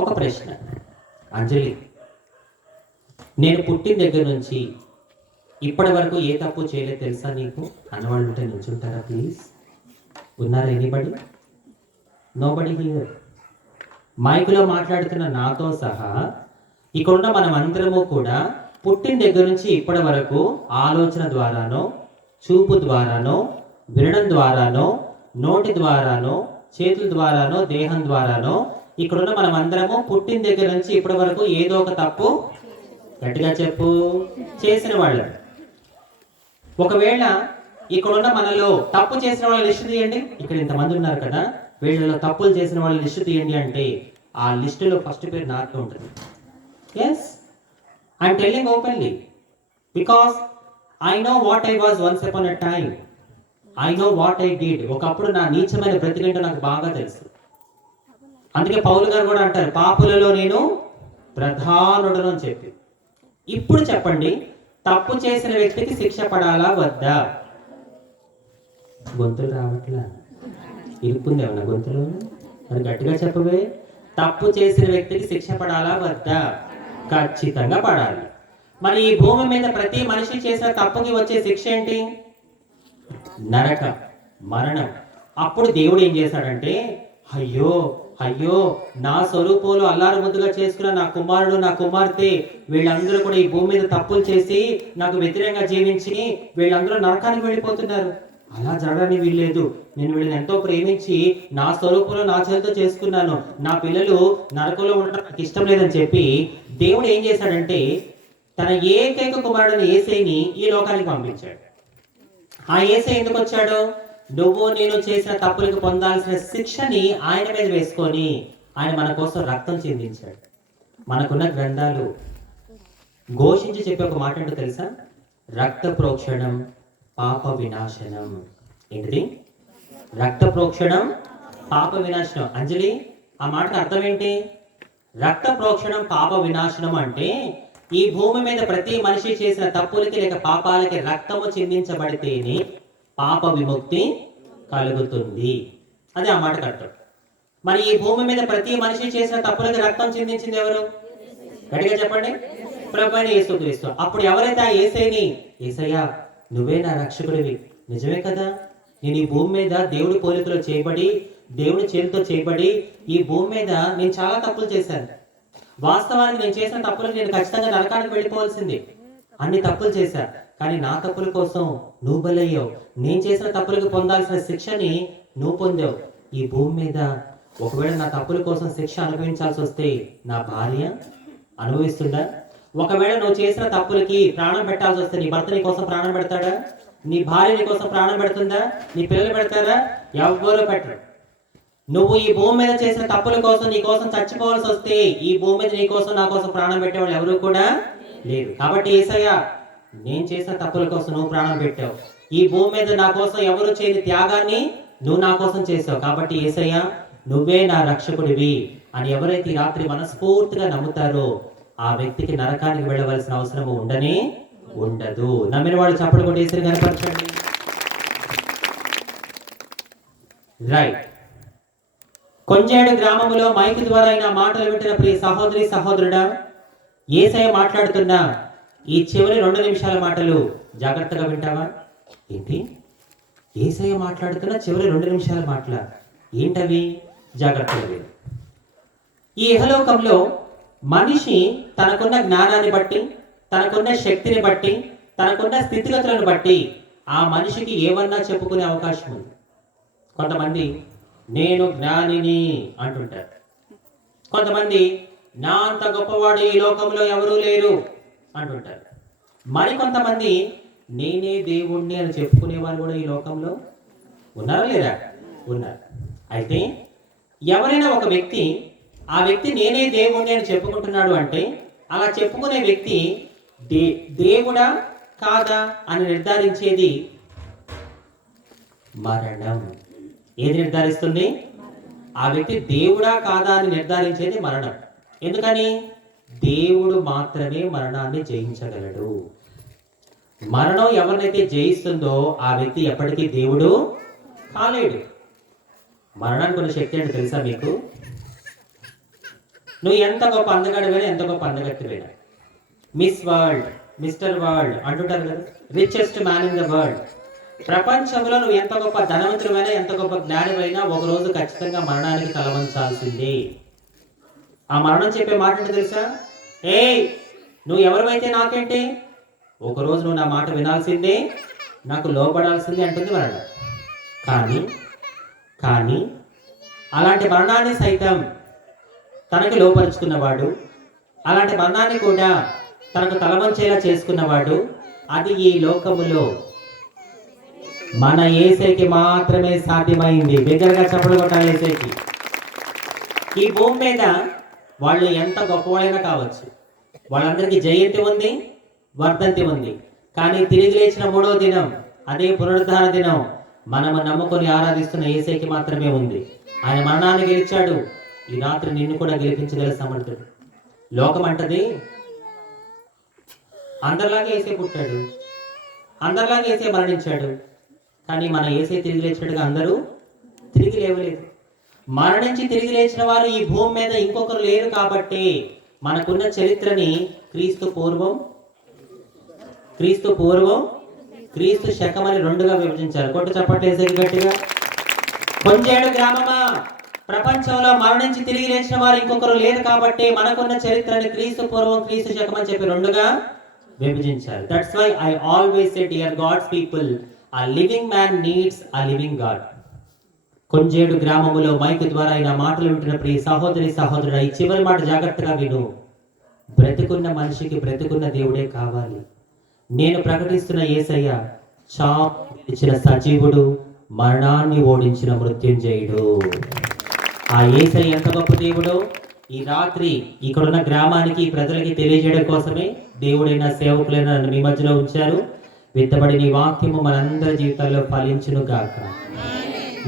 ఒక ప్రశ్న అంజలి, నేను పుట్టిన దగ్గర నుంచి ఇప్పటి వరకు ఏ తప్పు చేయలేదు తెలుసా నీకు అన్నవాళ్ళు ఉంటే నిల్చుంటారా ప్లీజ్? ఉన్నారా ఎనీబడి? Nobody here. మైకులో మాట్లాడుతున్న నాతో సహా ఇక్కడున్న మనం అందరము కూడా పుట్టిన దగ్గర నుంచి ఇప్పటి వరకు ఆలోచన ద్వారానో, చూపు ద్వారానో, వినడం ద్వారానో, నోటి ద్వారానో, చేతుల ద్వారానో, దేహం ద్వారానో ఇక్కడున్న మనం అందరము పుట్టిన దగ్గర నుంచి ఇప్పటి వరకు ఏదో ఒక తప్పు, గట్టిగా చెప్పు, చేసిన వాళ్ళు. ఒకవేళ ఇక్కడున్న మనలో తప్పు చేసిన వాళ్ళ లిస్టు తీయండి. ఇక్కడ ఇంతమంది ఉన్నారు కదా, వీళ్ళలో తప్పులు చేసిన వాళ్ళ లిస్టు తీయండి అంటే ఆ లిస్టులో ఫస్ట్ పేరు నాకే ఉంటుంది. Yes, I'm telling openly, because I know what I was once upon a time. I know what I did. ఒకప్పుడు నా నీచమైన బ్రతికేంటో నాకు బాగా తెలుసు. అందుకే పౌలు గారు కూడా అంటారు, పాపులలో నేను ప్రధానుడను అని చెప్పి. ఇప్పుడు చెప్పండి, తప్పు చేసిన వ్యక్తికి శిక్ష పడాలా వద్దా? గొంతులు రావట్లా, ఇరుక్కుంది ఏమన్నా గొంతులు? మరి గట్టిగా చెప్పవే. తప్పు చేసిన వ్యక్తికి శిక్ష పడాలా వద్దా? ఖచ్చితంగా పడాలి. మరి ఈ భూమి మీద ప్రతి మనిషి చేసిన తప్పుకి వచ్చే శిక్ష ఏంటి? నరకం, మరణం. అప్పుడు దేవుడు ఏం చేశాడంటే, అయ్యో అయ్యో, నా స్వరూపంలో అల్లారు ముద్దుగా చేసుకున్న నా కుమారుడు నా కుమార్తె వీళ్ళందరూ కూడా ఈ భూమి మీద తప్పులు చేసి నాకు వ్యతిరేకంగా జీవించి వీళ్ళందరూ నరకానికి వెళ్ళిపోతున్నారు. అలా జరగడానికి వీల్లేదు. నేను వీళ్ళని ఎంతో ప్రేమించి నా స్వరూపంలో నా చేతితో చేసుకున్నాను. నా పిల్లలు నరకంలో ఉండడం నాకు ఇష్టం లేదని చెప్పి దేవుడు ఏం చేశాడంటే, తన ఏకైక కుమారుడిని యేసయ్యని ఈ లోకానికి పంపించాడు. ఆ యేసయ్య ఎందుకు వచ్చాడు? నువ్వు నేను చేసిన తప్పులకు పొందాల్సిన శిక్షని ఆయన మీద వేసుకొని ఆయన మన కోసం రక్తం చిందించాడు. మనకున్న గ్రంథాలు ఘోషించి చెప్పే ఒక మాట ఏంటో తెలుసా? రక్త ప్రోక్షణం పాప వినాశనం. ఏంటిది? రక్త ప్రోక్షణం పాప వినాశనం. అంజలి, ఆ మాటకు అర్థం ఏంటి? రక్త ప్రోక్షణం పాప వినాశనం అంటే ఈ భూమి మీద ప్రతి మనిషి చేసిన తప్పులకి లేక పాపాలకి రక్తము చిందించబడితేనే పాప విముక్తి కలుగుతుంది. అది ఆ మాటకు అర్థం. మరి ఈ భూమి మీద ప్రతి మనిషి చేసిన తప్పులకి రక్తం చిందించింది ఎవరు? గట్టిగా చెప్పండి. ప్రభువైన యేసుక్రీస్తు. అప్పుడు ఎవరైతే ఆ యేసయ్యని, యేసయ్యా నువ్వే నా రక్షకుడివి, నిజమే కదా, నేను ఈ భూమి మీద దేవుడి పోలికలో చేయబడి దేవుడి చేతితో చేయబడి ఈ భూమి మీద నేను చాలా తప్పులు చేశాను. వాస్తవానికి నేను చేసిన తప్పులకు నేను ఖచ్చితంగా నరకానికి వెళ్ళిపోవాల్సిందే. అన్ని తప్పులు చేశా, కానీ నా తప్పుల కోసం నువ్వు బలయ్యావు. నేను చేసిన తప్పులకు పొందాల్సిన శిక్షని నువ్వు పొందావు. ఈ భూమి మీద ఒకవేళ నా తప్పుల కోసం శిక్ష అనుభవించాల్సి వస్తే నా భార్య అనుభవిస్తుందా? ఒకవేళ నువ్వు చేసిన తప్పులకి ప్రాణం పెట్టాల్సి వస్తే నీ భర్త నీ కోసం ప్రాణం పెడతాడా? నీ భార్య నీ కోసం ప్రాణం పెడుతుందా? నీ పిల్లలు పెడతారా? ఎవ్వరూ పెట్టరు. నువ్వు ఈ భూమి మీద చేసిన తప్పుల కోసం నీ కోసం చచ్చిపోవాల్సి వస్తే ఈ భూమి మీద నీ కోసం నా కోసం ప్రాణం పెట్టేవాళ్ళు ఎవరు కూడా లేరు. కాబట్టి యేసయ్య, నేను చేసిన తప్పుల కోసం నువ్వు ప్రాణం పెట్టావు. ఈ భూమి మీద నా కోసం ఎవరు చేయని త్యాగాన్ని నువ్వు నా కోసం చేసావు. కాబట్టి యేసయ్య నువ్వే నా రక్షకుడివి అని ఎవరైతే ఈ రాత్రి మనస్ఫూర్తిగా నమ్ముతారో ఆ వ్యక్తికి నరకానికి వెళ్ళవలసిన అవసరం ఉండనే ఉండదు. నమ్మిన వాళ్ళు చప్పట్లు కొట్టి యేసుని కనపరచండి. రైట్. కొంజేడు గ్రామంలో మైక్ ద్వారా అయిన మాటలు వింటున్న ప్రియ సహోదరి సహోదరుడా, యేసయ్య మాట్లాడుతున్నా ఈ చివరి 2 నిమిషాల మాటలు జాగ్రత్తగా వింటావా? ఏంటి? యేసయ్య మాట్లాడుతున్న చివరి 2 నిమిషాల మాటల ఏంటవి? జాగ్రత్తగా విను. ఈ ఇహలోకంలో మనిషి తనకున్న జ్ఞానాన్ని బట్టి, తనకున్న శక్తిని బట్టి, తనకున్న స్థితిగతులను బట్టి ఆ మనిషికి ఏమన్నా చెప్పుకునే అవకాశం ఉంది. కొంతమంది నేను జ్ఞానిని అంటుంటారు. కొంతమంది నా అంత గొప్పవాడు ఈ లోకంలో ఎవరూ లేరు అంటుంటారు. మరికొంతమంది నేనే దేవుణ్ణి అని చెప్పుకునేవారు కూడా ఈ లోకంలో ఉన్నారా లేదా? ఉన్నారు. అయితే ఎవరైనా ఒక వ్యక్తి ఆ వ్యక్తి నేనే దేవుణ్ణి అని చెప్పుకుంటున్నాడు అంటే అలా చెప్పుకునే వ్యక్తి దేవుడా కాదా అని నిర్ధారించేది మరణం. ఏది నిర్ధారిస్తుంది? ఆ వ్యక్తి దేవుడా కాదా అని నిర్ధారించేది మరణం. ఎందుకని? దేవుడు మాత్రమే మరణాన్ని జయించగలడు. మరణం ఎవరినైతే జయిస్తుందో ఆ వ్యక్తి ఎప్పటికీ దేవుడు కాలేడు. మరణానికి ఉన్న శక్తి అంటే తెలుసా మీకు? నువ్వు ఎంత గొప్ప అందగాడివైనా, ఎంత గొప్ప అందగత్తివైనా, మిస్ వరల్డ్, మిస్టర్ వరల్డ్ అంటుంటారు కదా, richest man in the world, ప్రపంచంలో నువ్వు ఎంత గొప్ప ధనవంతుడైనా, ఎంత గొప్ప జ్ఞానివైనా ఒకరోజు ఖచ్చితంగా మరణానికి తలవంచాల్సిందే. ఆ మరణం చెప్పే మాట ఏంటో తెలుసా? ఏయ్, నువ్వు ఎవరివైతే నాకేంటి, ఒకరోజు నువ్వు నా మాట వినాల్సిందే, నాకు లోపడాల్సిందే అంటుంది మరణం. కానీ అలాంటి మరణాన్ని సైతం తనకి లోపరుచుకున్నవాడు, అలాంటి మరణాన్ని కూడా తనకు తలవంచేలా చేసుకున్నవాడు, అది ఈ లోకములో మన యేసయ్యకి మాత్రమే సాధ్యమైంది. దగ్గరగా చప్పట్లు కొట్టాలి యేసయ్యకి. ఈ భూమి మీద వాళ్ళు ఎంత గొప్పవాళ్ళైనా కావచ్చు, వాళ్ళందరికీ జయంతి ఉంది, వర్ధంతి ఉంది. కానీ తిరిగి లేచిన 3వ దినం, అదే పునరుద్ధాన దినం, మనము నమ్ముకొని ఆరాధిస్తున్న యేసయ్యకి మాత్రమే ఉంది. ఆయన మరణాన్ని గెలిచాడు. ఈ రాత్రి నిన్ను కూడా గెలిపించగల సమర్థుడు. లోకం అంటది అందరిలాగా ఏసే పుట్టాడు, అందరిలాగా ఏసే మరణించాడు. కానీ మన ఏసే తిరిగి లేచినట్టుగా అందరూ తిరిగి లేవలేదు. మరణించి తిరిగి లేచిన వారు ఈ భూమి మీద ఇంకొకరు లేరు కాబట్టి మనకున్న చరిత్రని క్రీస్తు పూర్వం, క్రీస్తు శకమని రెండుగా విభజించారు. కొట్టు చప్పట్లు వేసే గట్టిగా. కొంజేడు గ్రామమా, ప్రపంచంలో మరణించి తిరిగి లేచిన వారు ఇంకొకరు లేరు కాబట్టి మనకున్న చరిత్రని క్రీస్తు పూర్వం, క్రీస్తు శకం అని చెప్పి రెండుగా విభజించారు. That's why I always say dear God's people, a living man needs a living God. Konjedu గ్రామములో మైక్ ద్వారా ఆయన మాటలు వింటున్నప్పుడు ఈ సహోదరుడు ఈ చివరి మాట జాగ్రత్తగా విను. బ్రతికున్న మనిషికి బ్రతికున్న దేవుడే కావాలి. నేను ప్రకటిస్తున్న యేసయ్య చావు ఇచ్చిన సజీవుడు, మరణాన్ని ఓడించిన మృత్యుంజయుడు. ఆ యేసయ్య ఎంత గొప్ప దేవుడో ఈ రాత్రి ఇక్కడున్న గ్రామానికి, ప్రజలకి తెలియజేయడం కోసమే దేవుడైన సేవకులైన నన్ను మీ మధ్యలో ఉంచారు. విత్తబడిన ఈ వాక్యము మనందరి జీవితాల్లో ఫలించును గాక.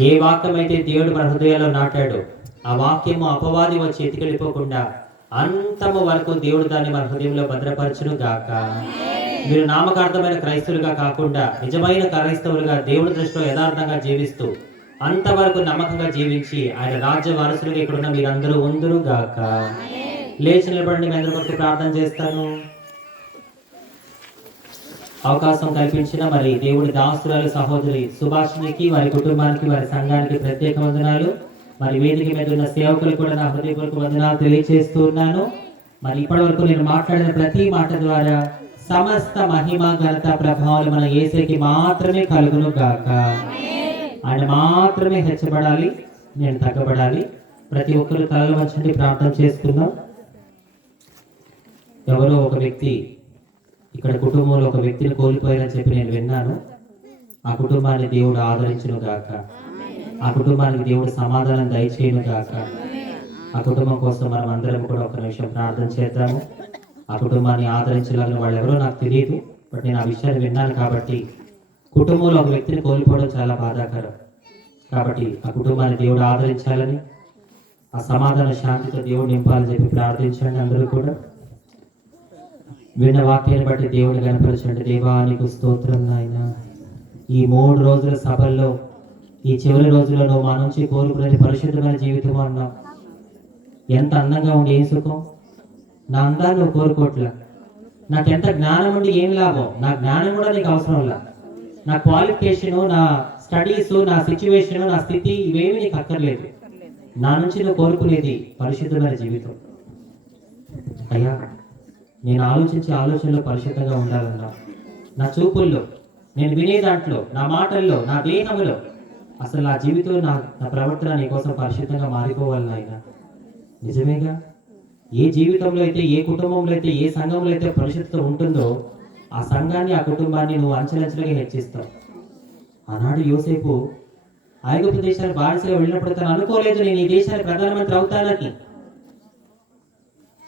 ఏ వాక్యం అయితే దేవుడు మన హృదయాల్లో నాటాడో ఆ వాక్యము అపవాది వచ్చి ఎత్తుకెళ్ళిపోకుండా అంతము వరకు దేవుడు దాన్ని మన హృదయంలో భద్రపరచును గాక. మీరు నామకార్థమైన క్రైస్తవులుగా కాకుండా నిజమైన క్రైస్తవులుగా దేవుడి దృష్టిలో యథార్థంగా జీవిస్తూ అంతవరకు నమ్మకంగా జీవించి ఆయన రాజ్య వారసులుగా ఇక్కడున్న మీరందరూ ఉందురు గాక. లేచి నిలబడండి, మీ అందరి కొరకు ప్రార్థన చేస్తాను. అవకాశం కల్పించిన మరి దేవుడి దాసురాలు సహోదరి సుభాషిణికి, వారి కుటుంబానికి, వారి సంఘానికి ప్రత్యేక వందనాలు. మరి వేదిక మీద ఉన్న సేవకులు కూడా నా హృదయపూర్వక వందనాలు తెలియజేస్తూ ఉన్నాను. మరి ఇప్పటి వరకు నేను మాట్లాడిన ప్రతి మాట ద్వారా సమస్త మహిమ, ఘనత, ప్రభావాలు మన యేసుకి మాత్రమే కలుగును గాక. ఆయన మాత్రమే హెచ్చబడాలి, నేను తగ్గబడాలి. ప్రతి ఒక్కరు తలలు వంచండి, ప్రార్థన చేసుకుందాం. ఎవరో ఒక వ్యక్తి ఇక్కడ కుటుంబంలో ఒక వ్యక్తిని కోల్పోయారని చెప్పి నేను విన్నాను. ఆ కుటుంబాన్ని దేవుడు ఆదరించును గాక. ఆ కుటుంబానికి దేవుడు సమాధానం దయచేయును గాక. ఆ కుటుంబం కోసం మనం అందరం కూడా ఒక నిమిషం ప్రార్థన చేద్దాము. ఆ కుటుంబాన్ని ఆదరించగలిగిన వాళ్ళు ఎవరో నాకు తెలియదు, బట్ నేను ఆ విషయాన్ని విన్నాను. కాబట్టి కుటుంబంలో ఒక వ్యక్తిని కోల్పోవడం చాలా బాధాకరం. కాబట్టి ఆ కుటుంబాన్ని దేవుడు ఆదరించాలని, ఆ సమాధాన శాంతితో దేవుడు నింపాలని చెప్పి ప్రార్థించండి. అందరూ కూడా విన్న వాక్యాన్ని బట్టి దేవుని కనపరచండి. దేవా నీకు స్తోత్రం నాయన. ఈ 3 రోజుల సభల్లో ఈ చివరి రోజుల్లో నువ్వు మా నుంచి కోరుకునేది పరిశుద్ధమైన జీవితం అన్నావు. ఎంత అందంగా ఉండి ఏం సుఖం? నా అందాన్ని నువ్వు కోరుకోవట్లా. నాకెంత జ్ఞానం ఉండి ఏం లాభం? నా జ్ఞానం కూడా నీకు అవసరం లా. నా క్వాలిఫికేషను, నా స్టడీసు, నా సిచ్యువేషను, నా స్థితి ఇవేమి నీకు అక్కర్లేదు. నా నుంచి నువ్వు కోరుకునేది పరిశుద్ధమైన జీవితం. అయ్యా, నేను ఆలోచించే ఆలోచనలో పరిశుద్ధంగా ఉండాలన్నా, నా చూపుల్లో, నేను వినే దాంట్లో, నా మాటల్లో, నా దేహంలో, అసలు నా జీవితంలో నా ప్రవర్తన నీ కోసం పరిశుద్ధంగా మారిపోవాలి నాయన. నిజమేగా, ఏ జీవితంలో అయితే, ఏ కుటుంబంలో అయితే, ఏ సంఘంలో అయితే పరిశుద్ధత ఉంటుందో ఆ సంఘాన్ని, ఆ కుటుంబాన్ని నువ్వు అంచెలంచెలుగా హెచ్చిస్తావు. ఆనాడు యోసేపు ఐగుప్తు దేశానికి బానిసగా వెళ్ళినప్పుడు తను అనుకోలేదు నేను ఈ దేశానికి ప్రధానమంత్రి అవుతానని.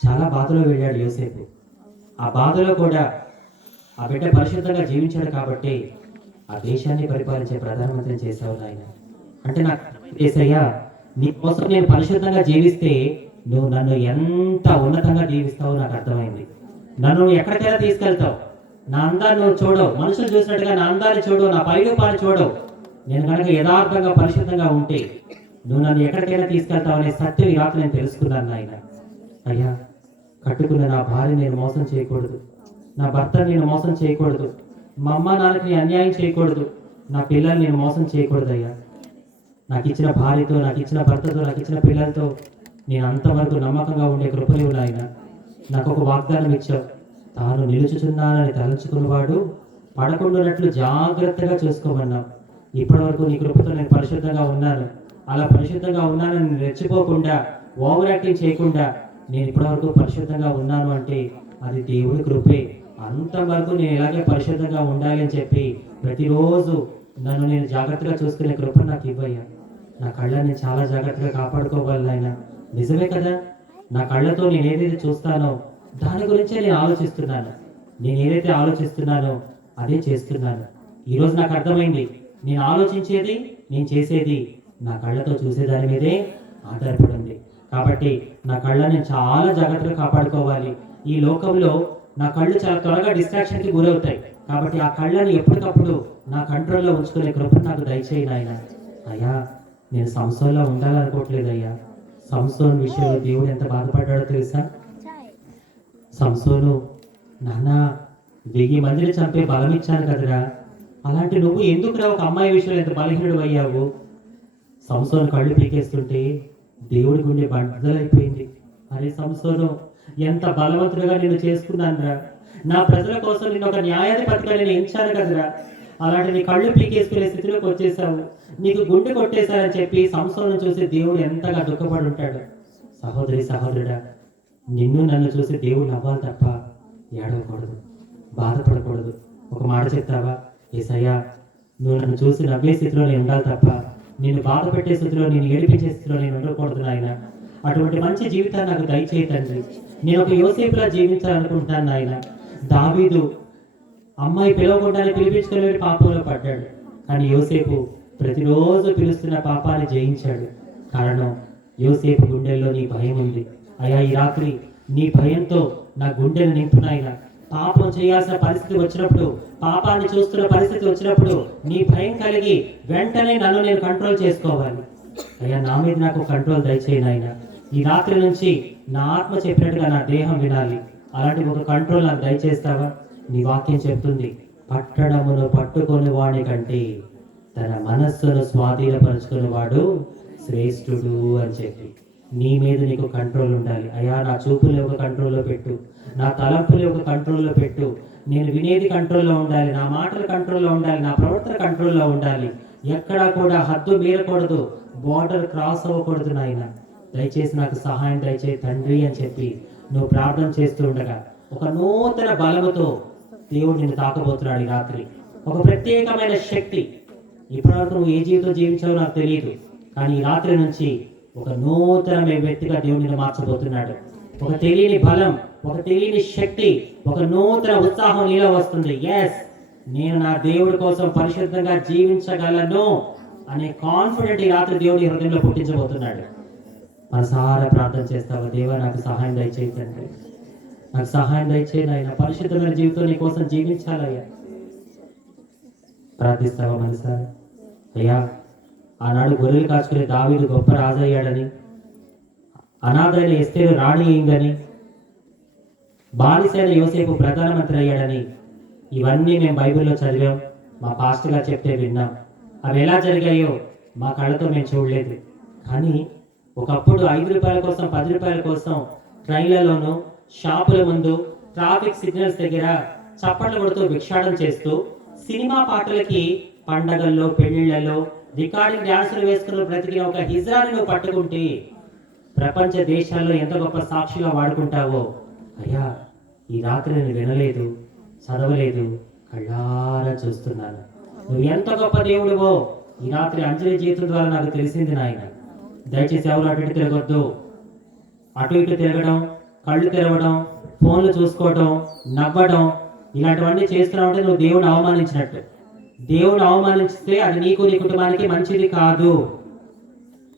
చాలా బాధలో వెళ్ళాడు యోసేపు. ఆ బాధలో కూడా ఆ బిడ్డ పరిశుద్ధంగా జీవించాడు కాబట్టి ఆ దేశాన్ని పరిపాలించే ప్రధానమంత్రిని చేసావు నాయన. అంటే నాకు యేసయ్యా, నీ కోసం నేను పరిశుద్ధంగా జీవిస్తే నువ్వు నన్ను ఎంత ఉన్నతంగా జీవిస్తావో నాకు అర్థమైంది. నన్ను ఎక్కడికైనా తీసుకెళ్తావు. నా అందాన్ని నువ్వు చూడవు, మనుషులు చూసినట్టుగా నా అందాన్ని చూడవు, నా పైరూపాన్ని చూడవు. నేను కనుక యథార్థంగా పరిశుద్ధంగా ఉంటే నువ్వు నన్ను ఎక్కడికైనా తీసుకెళ్తావు అనే సత్యం ఈ రాత్రి నేను తెలుసుకున్నాను నాయన. అయ్యా, కట్టుకున్న నా భార్య నేను మోసం చేయకూడదు, నా భర్తను నేను మోసం చేయకూడదు, మా అమ్మ నాన్నకి నేను అన్యాయం చేయకూడదు, నా పిల్లల్ని నేను మోసం చేయకూడదు. అయ్యా, నాకు ఇచ్చిన భార్యతో, నాకు ఇచ్చిన భర్తతో, నాకు ఇచ్చిన పిల్లలతో నేను అంతవరకు నమ్మకంగా ఉండే కృపని నాయన. నాకు ఒక వాగ్దానం ఇచ్చావు, తాను నిలుచుచున్నానని తలంచుకున్నవాడు పడకుండానట్లు జాగ్రత్తగా చూసుకోమన్నావు. ఇప్పటి వరకు నీ కృపతో నేను పరిశుద్ధంగా ఉన్నాను. అలా పరిశుద్ధంగా ఉన్నానని నేను రెచ్చిపోకుండా, ఓవర్ యాక్టింగ్ చేయకుండా నేను ఇప్పటివరకు పరిశుద్ధంగా ఉన్నాను అంటే అది దేవుడి కృపే. అంతవరకు నేను ఇలాగే పరిశుద్ధంగా ఉండాలి అని చెప్పి ప్రతిరోజు నన్ను నేను జాగ్రత్తగా చూసుకునే కృప నాకు ఇవ్వయ్యా. నా కళ్ళని నేను చాలా జాగ్రత్తగా కాపాడుకోవాలి నాయన. నిజమే కదా, నా కళ్ళతో నేను ఏదైతే చూస్తానో దాని గురించే నేను ఆలోచిస్తున్నాను. నేను ఏదైతే ఆలోచిస్తున్నానో అదే చేస్తున్నాను. ఈరోజు నాకు అర్థమైంది, నేను ఆలోచించేది, నేను చేసేది నా కళ్ళతో చూసేదాని మీదే ఆధారపడి ఉంది. కాబట్టి నా కళ్ళని చాలా జాగ్రత్తగా కాపాడుకోవాలి. ఈ లోకంలో నా కళ్ళు చాలా త్వరగా డిస్ట్రాక్షన్కి గురవుతాయి. కాబట్టి ఆ కళ్ళని ఎప్పటికప్పుడు నా కంట్రోల్లో ఉంచుకునే కృపను నాకు దయచేయి నాయన. అయ్యా, నేను సంసోన్లో ఉండాలనుకోవట్లేదు అయ్యా. సంసోన్ విషయంలో దేవుడు ఎంత బాధపడ్డాడో తెలుసా? సంసోను, నాన్న 1000 మందిని చంపే బలం ఇచ్చాను కదరా, అలాంటి నువ్వు ఎందుకురా ఒక అమ్మాయి విషయంలో ఎంత బలహీనుడు అయ్యావు? సంసోను కళ్ళు పీకేస్తుంటే దేవుడి గుండె బద్దలైపోయింది. అరే సంసోను, ఎంత బలవంతుడుగా నేను చేసుకున్నానురా, నా ప్రజల కోసం నేను ఒక న్యాయాధిపతిగా నేను ఎంచాను కదరా, అలాంటి నీ కళ్ళు పీకేసుకునే స్థితిలోకి వచ్చేసావు, నీకు గుండె కొట్టేశారని చెప్పి సంసోను చూసి దేవుడు ఎంతగా దుఃఖపడి ఉంటాడు. సహోదరి సహోదరుడా, నిన్ను నన్ను చూసి దేవుడు నవ్వాలి తప్ప ఏడవకూడదు, బాధపడకూడదు. ఒక మాట చెప్తావా? యేసయ్యా, నువ్వు నన్ను చూసి నవ్వే స్థితిలో నేను ఉండాలి తప్ప నిన్ను బాధ పెట్టే స్థితిలో, నేను ఏడిపించే స్థితిలో నేను ఉండకూడదు నాయన. అటువంటి మంచి జీవితాన్ని నాకు దయచేయి తండ్రి. నేను ఒక యోసేపులా జీవించాలనుకుంటున్నాను నాయన. దావీదు అమ్మాయి పిలవకుండానే పిలిపించుకొని వెళ్ళి పాపంలో పడ్డాడు. కానీ యోసేపు ప్రతిరోజు పిలుస్తున్న పాపాన్ని జయించాడు. కారణం, యోసేపు గుండెల్లో నీ భయం ఉంది. అయ్యా, ఈ రాత్రి నీ భయంతో నా గుండెను నింపునాయన. పాపం చేయాల్సిన పరిస్థితి వచ్చినప్పుడు, పాపాన్ని చూస్తున్న పరిస్థితి వచ్చినప్పుడు నీ భయం కలిగి వెంటనే నన్ను నేను కంట్రోల్ చేసుకోవాలి. అయ్యా, నా మీద నాకు కంట్రోల్ దయచేయి నాయన. ఈ రాత్రి నుంచి నా ఆత్మ చెప్పినట్టుగా నా దేహం వినాలి. అలాంటి ఒక కంట్రోల్ నాకు దయచేస్తావా? నీ వాక్యం చెప్తుంది, పట్టణమును పట్టుకొని వాడి కంటే తన మనస్సును స్వాధీనపరుచుకుని వాడు శ్రేష్ఠుడు అని చెప్పి నీ మీద నీకు కంట్రోల్ ఉండాలి. అయ్యా, నా చూపుని ఒక కంట్రోల్లో పెట్టు, నా తలంపుని ఒక కంట్రోల్లో పెట్టు. నేను వినేది కంట్రోల్లో ఉండాలి, నా మాటలు కంట్రోల్లో ఉండాలి, నా ప్రవర్తన కంట్రోల్లో ఉండాలి. ఎక్కడా కూడా హద్దు మీరకూడదు, బార్డర్ క్రాస్ అవ్వకూడదు నాయన. దయచేసి నాకు సహాయం దయచేసి తండ్రి అని చెప్పి నువ్వు ప్రార్థన చేస్తూ ఉండగా ఒక నూతన బలముతో దేవుడు నిన్ను తాకబోతున్నాడు ఈ రాత్రి. ఒక ప్రత్యేకమైన శక్తి. ఇప్పటివరకు నువ్వు ఏ జీవితం జీవించావో నాకు తెలియదు, కానీ ఈ రాత్రి నుంచి ఒక నూతనమైన వ్యక్తిగా దేవుడు నిన్ను మార్చబోతున్నాడు. ఒక తెలియని బలం, ఒక తెలియని శక్తి, ఒక నూతన ఉత్సాహం నీలో వస్తుంది. ఎస్, నేను నా దేవుడి కోసం పరిశుద్ధంగా జీవించగలను అనే కాన్ఫిడెంట్ ఈ రాత్రి దేవుడి హృదయంలో పుట్టించబోతున్నాడు. మనసారా ప్రార్థన చేస్తావా? దేవా, నాకు సహాయం దయచేయి తండ్రి, నాకు సహాయం దయచేయి నాయన. పరిశుద్ధమైన జీవితం నీ కోసం జీవించాలయ్యా. ప్రార్థిస్తావా మనసారా? అయ్యా, ఆనాడు గొర్రెలు కాచుకునే దావీదు గొప్ప రాజయ్యాడని, అనాథైన ఎస్తేరు రాణి అయిందని, బానిసైన యోసేపు ప్రధానమంత్రి అయ్యాడని ఇవన్నీ మేము బైబిల్లో చదివాం, మా పాస్టర్ గారు చెప్తే విన్నాం. అవి ఎలా జరిగాయో మా కళ్ళతో మేము చూడలేదు. కానీ ఒకప్పుడు 5 రూపాయల కోసం 10 రూపాయల కోసం ట్రైన్లలోనూ, షాపుల ముందు, ట్రాఫిక్ సిగ్నల్స్ దగ్గర చప్పట్లు కొడుతూ భిక్షాటన చేస్తూ, సినిమా పాటలకి పండగల్లో పెళ్లిళ్లలో రికార్డింగ్ డ్యాన్సులు వేసుకుని బ్రతికిన ఒక హిజ్రాని నువ్వు పట్టుకుంటే ప్రపంచ దేశాల్లో ఎంత గొప్ప సాక్షిగా వాడుకుంటావో. అయ్యా, ఈ రాత్రి నేను వినలేదు, చదవలేదు, కళ్ళారా చూస్తున్నాను. నువ్వు ఎంత గొప్ప దేవుడివో ఈ రాత్రి అంజలి జీవితం ద్వారా నాకు తెలిసింది నాయన. దయచేసి ఎవరు అటు ఇటు తిరగొద్దు. అటు ఇటు తిరగడం, కళ్ళు తెరవడం, ఫోన్లు చూసుకోవడం, నవ్వడం, ఇలాంటివన్నీ చేస్తున్నావు అంటే నువ్వు దేవుని అవమానించినట్టు. దేవుని అవమానిస్తే అది నీకు, నీ కుటుంబానికి మంచిది కాదు.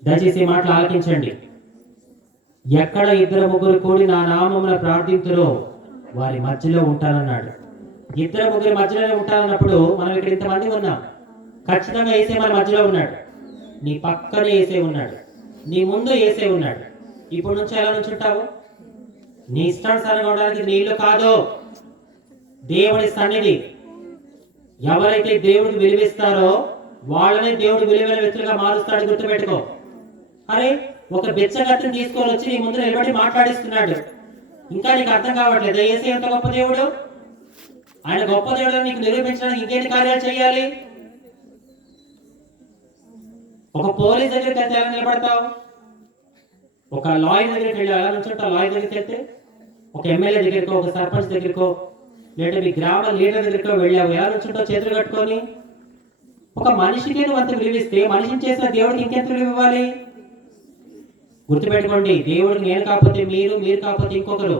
దయచేసి ఈ మాటలు ఆలకించండి. ఎక్కడ 2-3 కూడి నా నామమున ప్రార్థింతురో వారి మధ్యలో ఉంటానన్నాడు. 2-3 మధ్యలోనే ఉంటానన్నప్పుడు మనం ఇక్కడ ఇంతమంది ఉన్నాం. ఖచ్చితంగా యేసే మన మధ్యలో ఉన్నాడు. నీ పక్కనే యేసే ఉన్నాడు, నీ ముందు యేసే ఉన్నాడు. ఇప్పుడు నుంచి ఎలా నుంచి ఉంటావు? నీ ఇష్టానుసారంగా ఉండడానికి నీ ఇల్లు కాదు, దేవుడి సన్నిధి. ఎవరైతే దేవుడికి విలువిస్తారో వాళ్ళనే దేవుడు విలువైన వ్యక్తులుగా మారుస్తాడు. గుర్తుపెట్టుకో. అరే, ఒక బెచ్చగత్తిని తీసుకొని వచ్చి నీ ముందు నిలబడి మాట్లాడిస్తున్నాడు. ఇంకా నీకు అర్థం కావట్లేదు యేసే ఎంత గొప్ప దేవుడు? ఆయన గొప్ప దేవుడు నీకు నిరూపించడానికి ఇంకేంటి కార్యాలు చేయాలి? ఒక పోలీస్ దగ్గరికి వెళ్తే ఎలా నిలబడతావు? ఒక లాయర్ దగ్గరికి వెళ్ళి ఎలా నుంచుంటావు? లాయర్ దగ్గరికి వెళ్తే ఒక ఎమ్మెల్యే దగ్గరికో, ఒక సర్పంచ్ దగ్గరికో, లేదా మీ గ్రామ లీడర్ దగ్గరికో వెళ్ళావు, ఎలా నుంచుంటావు? చేతులు కట్టుకొని. ఒక మనిషికి నువ్వు అంత విలువిస్తే మనిషిని చేసిన దేవుడికి ఇంకెంత విలువ ఇవ్వాలి? గుర్తుపెట్టుకోండి, దేవుడికి నేను కాకపోతే మీరు, మీరు కాకపోతే ఇంకొకరు,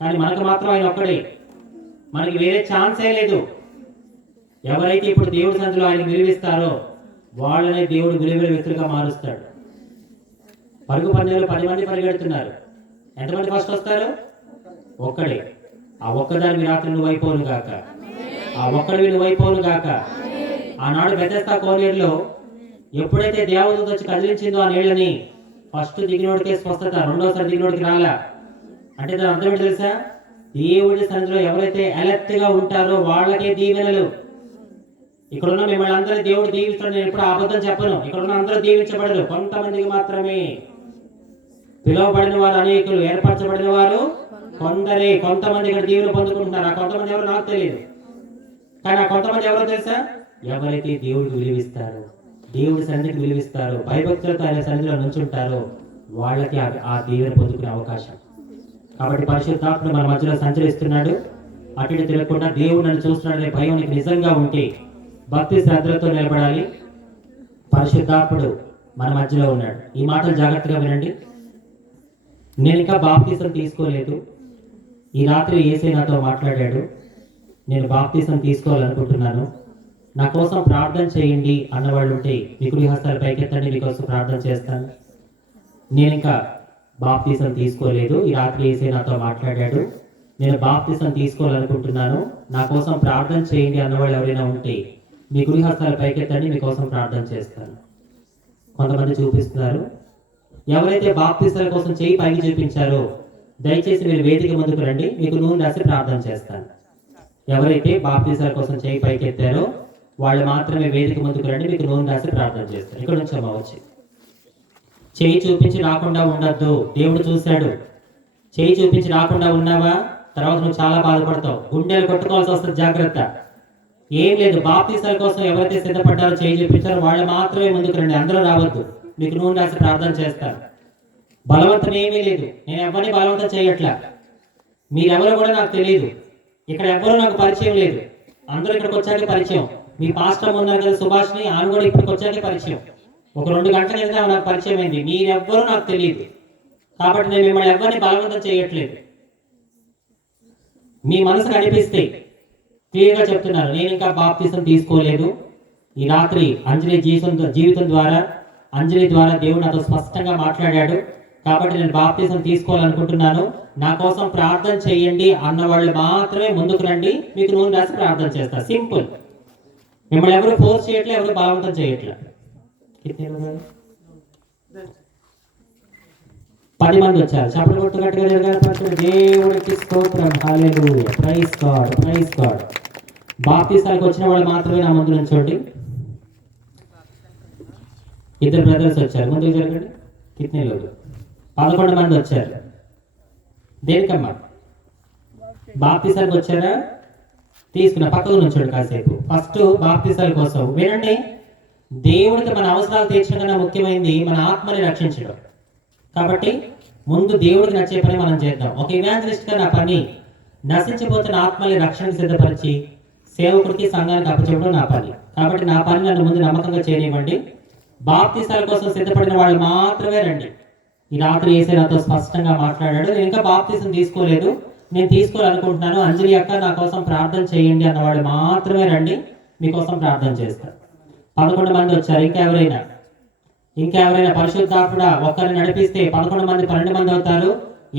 కానీ మనకు మాత్రం ఆయన ఒక్కడే. మనకి వేరే ఛాన్సే లేదు. ఎవరైతే ఇప్పుడు దేవుడి సన్నిధిలో ఆయన విలువిస్తారో వాళ్ళనే దేవుడు విలువైన వ్యక్తులుగా మారుస్తాడు. పరుగు పందెంలో 10 మంది పరిగెడుతున్నారు. ఎంతమంది ఫస్ట్ వస్తారు? ఒక్కడే. ఆ ఒక్కదాని రాత్రి నువ్వు అయిపోను గాక, ఆ ఒక్కడివి నువ్వు అయిపోను గాక. ఆనాడు బెతెస్దా కోనేరులో ఎప్పుడైతే దేవదూత వచ్చి కదిలించిందో ఆ నీళ్ళని, ఫస్ట్ దిగినోడికే స్వస్థత, రెండోసారి దిగినోడికి రాలా. అంటే దాని అర్థం ఏంటి తెలుసా? దేవుడి సన్నిధిలో ఎవరైతే అలర్ట్ గా ఉంటారో వాళ్ళకే దీవెనలు. ఇక్కడున్న మిమ్మల్ని అందరూ దేవుడు దీవిస్తాడు. నేను ఎప్పుడు అబద్ధం చెప్పను. ఇక్కడున్న అందరూ దీవించబడరు, కొంతమందికి మాత్రమే. పిలువబడిన వారు అనేకులు, ఏర్పరచబడిన వారు కొందరే. కొంతమంది ఇక్కడ దీవెన పొందుకుంటున్నారు. ఆ కొంతమంది ఎవరు నాకు తెలియదు, కానీ ఆ కొంతమంది ఎవరో తెలుసా? ఎవరైతే దేవుడికి విలువిస్తారో, దేవుడి సన్నిధికి విలువిస్తారో, భయభక్తులతో ఆయన సన్నిధిలో నుంచుంటారో వాళ్ళకి ఆ దీవెన పొందుకునే అవకాశం. కాబట్టి పరిశుద్ధాత్ముడు మన మధ్యలో సంచరిస్తున్నాడు. అటు ఇటు తిరగకుండా దేవుడు నన్ను చూస్తున్నాడనే భయం నీకు నిజంగా ఉంటే భక్తి శ్రద్ధలతో నిలబడాలి. పరిశుద్ధాత్ముడు మన మధ్యలో ఉన్నాడు. ఈ మాటలు జాగ్రత్తగా వినండి. నేను ఇంకా బాప్తీసం తీసుకోలేదు. ఈ రాత్రి యేసే నాతో మాట్లాడాడు. నేను బాప్తీసం తీసుకోవాలనుకుంటున్నాను, నా కోసం ప్రార్థన చేయండి అన్నవాళ్ళు ఉంటే మీ కుడి హస్తాలు పైకెత్తండి, మీకోసం ప్రార్థన చేస్తాను. నేను ఇంకా బాప్తీసం తీసుకోలేదు. ఈ రాత్రి యేసే నాతో మాట్లాడాడు. నేను బాప్తీసం తీసుకోవాలనుకుంటున్నాను, నా కోసం ప్రార్థన చేయండి అన్నవాళ్ళు ఎవరైనా ఉంటే మీ కుడి హస్తాలు పైకెత్తండి, మీకోసం ప్రార్థన చేస్తాను. కొంతమంది చూపిస్తున్నారు. ఎవరైతే బాప్తీసాల కోసం చేయి పైకి చూపించారో దయచేసి మీరు వేదిక ముందుకు రండి, మీకు నూనె రాసి ప్రార్థన చేస్తాను. ఎవరైతే బాప్తీసాల కోసం చేయి పైకి ఎత్తారో వాళ్ళు మాత్రమే వేదిక ముందుకు రండి, మీకు నూనె రాసి ప్రార్థన చేస్తాను. ఇక్కడ నుంచి అమ్మ వచ్చి చేయి చూపించి రాకుండా ఉండద్దు. దేవుడు చూశాడు. చేయి చూపించి రాకుండా ఉన్నావా, తర్వాత నువ్వు చాలా బాధపడతావు, గుండెలు కొట్టుకోవాల్సి వస్తుంది. జాగ్రత్త. ఏం లేదు, బాప్తీసాల కోసం ఎవరైతే సిద్ధపడ్డారో చేయి చూపించారో వాళ్ళు మాత్రమే ముందుకు రండి, అందరూ రావద్దు. మీకు నూనె రాసి ప్రార్థన చేస్తాను. బలవంతం ఏమీ లేదు. నేను ఎవరిని బలవంతం చేయట్లా. మీరెవరో కూడా నాకు తెలియదు. ఇక్కడ ఎవ్వరూ నాకు పరిచయం లేదు. అందరూ ఇక్కడికి వచ్చాకే పరిచయం. మీ పాస్టర్ ఉన్నారు కదా సుభాష్ని, ఆమె కూడా ఇక్కడికి వచ్చాకే పరిచయం. ఒక 2 గంటల కింద నాకు పరిచయం అయింది. మీరెవ్వరూ నాకు తెలియదు. కాబట్టి నేను మిమ్మల్ని ఎవరిని బలవంతం చేయట్లేదు. మీ మనసుకు అనిపిస్తే క్లియర్గా చెప్తున్నాను, నేను ఇంకా బాప్తీసం తీసుకోలేదు. ఈ రాత్రి అంజలి జీవితం ద్వారా, అంజలి ద్వారా దేవుడు నాతో స్పష్టంగా మాట్లాడాడు. కాబట్టి నేను బాప్తీసం తీసుకోవాలనుకుంటున్నాను, నా కోసం ప్రార్థన చేయండి అన్నవాళ్ళు మాత్రమే ముందుకు రండి, మీకు నూనె రాసి ప్రార్థన చేస్తా. సింపుల్. మిమ్మల్ని ఎవరు ఫోర్స్ చేయట్లే, ఎవరు బలవంతం చేయట్లే. 10 మంది వచ్చారు. చప్పట్లు కొట్టు గట్టిగా జరగాలి. దేవుడికి స్తోత్రం. Hallelujah. Praise God, praise God. బాప్తీసాలకు వచ్చిన వాళ్ళు మాత్రమే నా ముందు నుంచోండి. 2 బ్రదర్స్ వచ్చారు, ముందుకు జరగండి. కిట్నీ లోడు 11 మంది వచ్చారు. దేనికమ్మా? బాప్తీసాలకు వచ్చారా? తీసుకున్న పక్కకు నుంచోండి కాసేపు. ఫస్ట్ బాప్తీసాల కోసం వినండి. దేవుడికి మన అవసరాలు తీర్చడం కన్నా ముఖ్యమైనది మన ఆత్మని రక్షించడం. కాబట్టి ముందు దేవుడికి నచ్చే పని మనం చేద్దాం. ఒక ఇవాంజలిస్ట్ గా నా పని నశించిపోతున్న ఆత్మని రక్షణకు సిద్ధపరిచి సేవకుడికి సంఘానికి అప్పచెప్పడం నా పని. కాబట్టి నా పని నన్ను ముందు నమ్మకంగా చేయనివ్వండి. బాప్తీసాల కోసం సిద్ధపడిన వాళ్ళు మాత్రమే రండి. ఈ రాత్రి యేసే నాతో స్పష్టంగా మాట్లాడాడు. నేను ఇంకా బాప్తీసం తీసుకోలేదు, నేను తీసుకోవాలనుకుంటున్నాను, అంజలి అక్క నా కోసం ప్రార్థన చేయండి అన్న వాళ్ళు మాత్రమే రండి, మీకోసం ప్రార్థన చేస్తారు. 11 మంది వచ్చారు. ఇంకెవరైనా పరిశుద్ధాత్ముడా ఒక్కరిని నడిపిస్తే 11 మంది 12 మంది అవుతారు.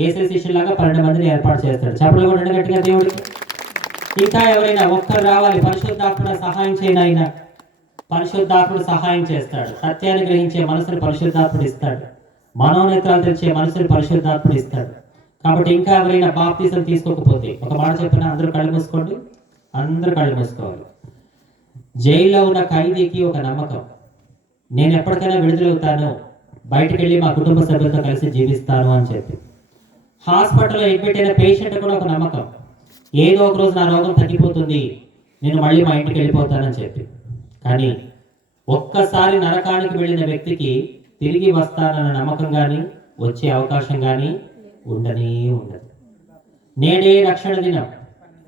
యేసే శిష్యులాగా 12 మందిని ఏర్పాటు చేస్తాడు. చప్పట్లు కొట్టండి గట్టిగా దేవుడికి. ఇంకా ఎవరైనా ఒక్కరు రావాలి. పరిశుద్ధాత్ముడ సహాయం చేయను. ఆయన పరిశుద్ధాత్ముడు సహాయం చేస్తాడు. సత్యాన్ని గ్రహించే మనసుని పరిశుద్ధాత్ముడు ఇస్తాడు. మనోనేత్రాలు తెచ్చే మనసుని పరిశుద్ధాత్ముడు ఇస్తాడు. కాబట్టి ఇంకా ఎవరైనా బాప్తీసం తీసుకోకపోతే ఒక మాట చెప్పిన, అందరూ కళ్ళు మూసుకోండి. అందరూ కళ్ళు మూసుకోవాలి. జైల్లో ఉన్న ఖైదీకి ఒక నమ్మకం, నేను ఎప్పటికైనా విడుదలవుతాను, బయటకు వెళ్ళి మా కుటుంబ సభ్యులతో కలిసి జీవిస్తాను అని చెప్పి. హాస్పిటల్లో అడ్మిట్ అయిన పేషెంట్ కూడా ఒక నమ్మకం, ఏదో ఒక రోజు నా రోగం తగ్గిపోతుంది, నేను మళ్ళీ మా ఇంటికి వెళ్ళిపోతానని చెప్పి. కానీ ఒక్కసారి నరకానికి వెళ్ళిన వ్యక్తికి తిరిగి వస్తానన్న నమ్మకం కానీ వచ్చే అవకాశం కానీ ఉండనే ఉండదు. నేడే రక్షణ దినం,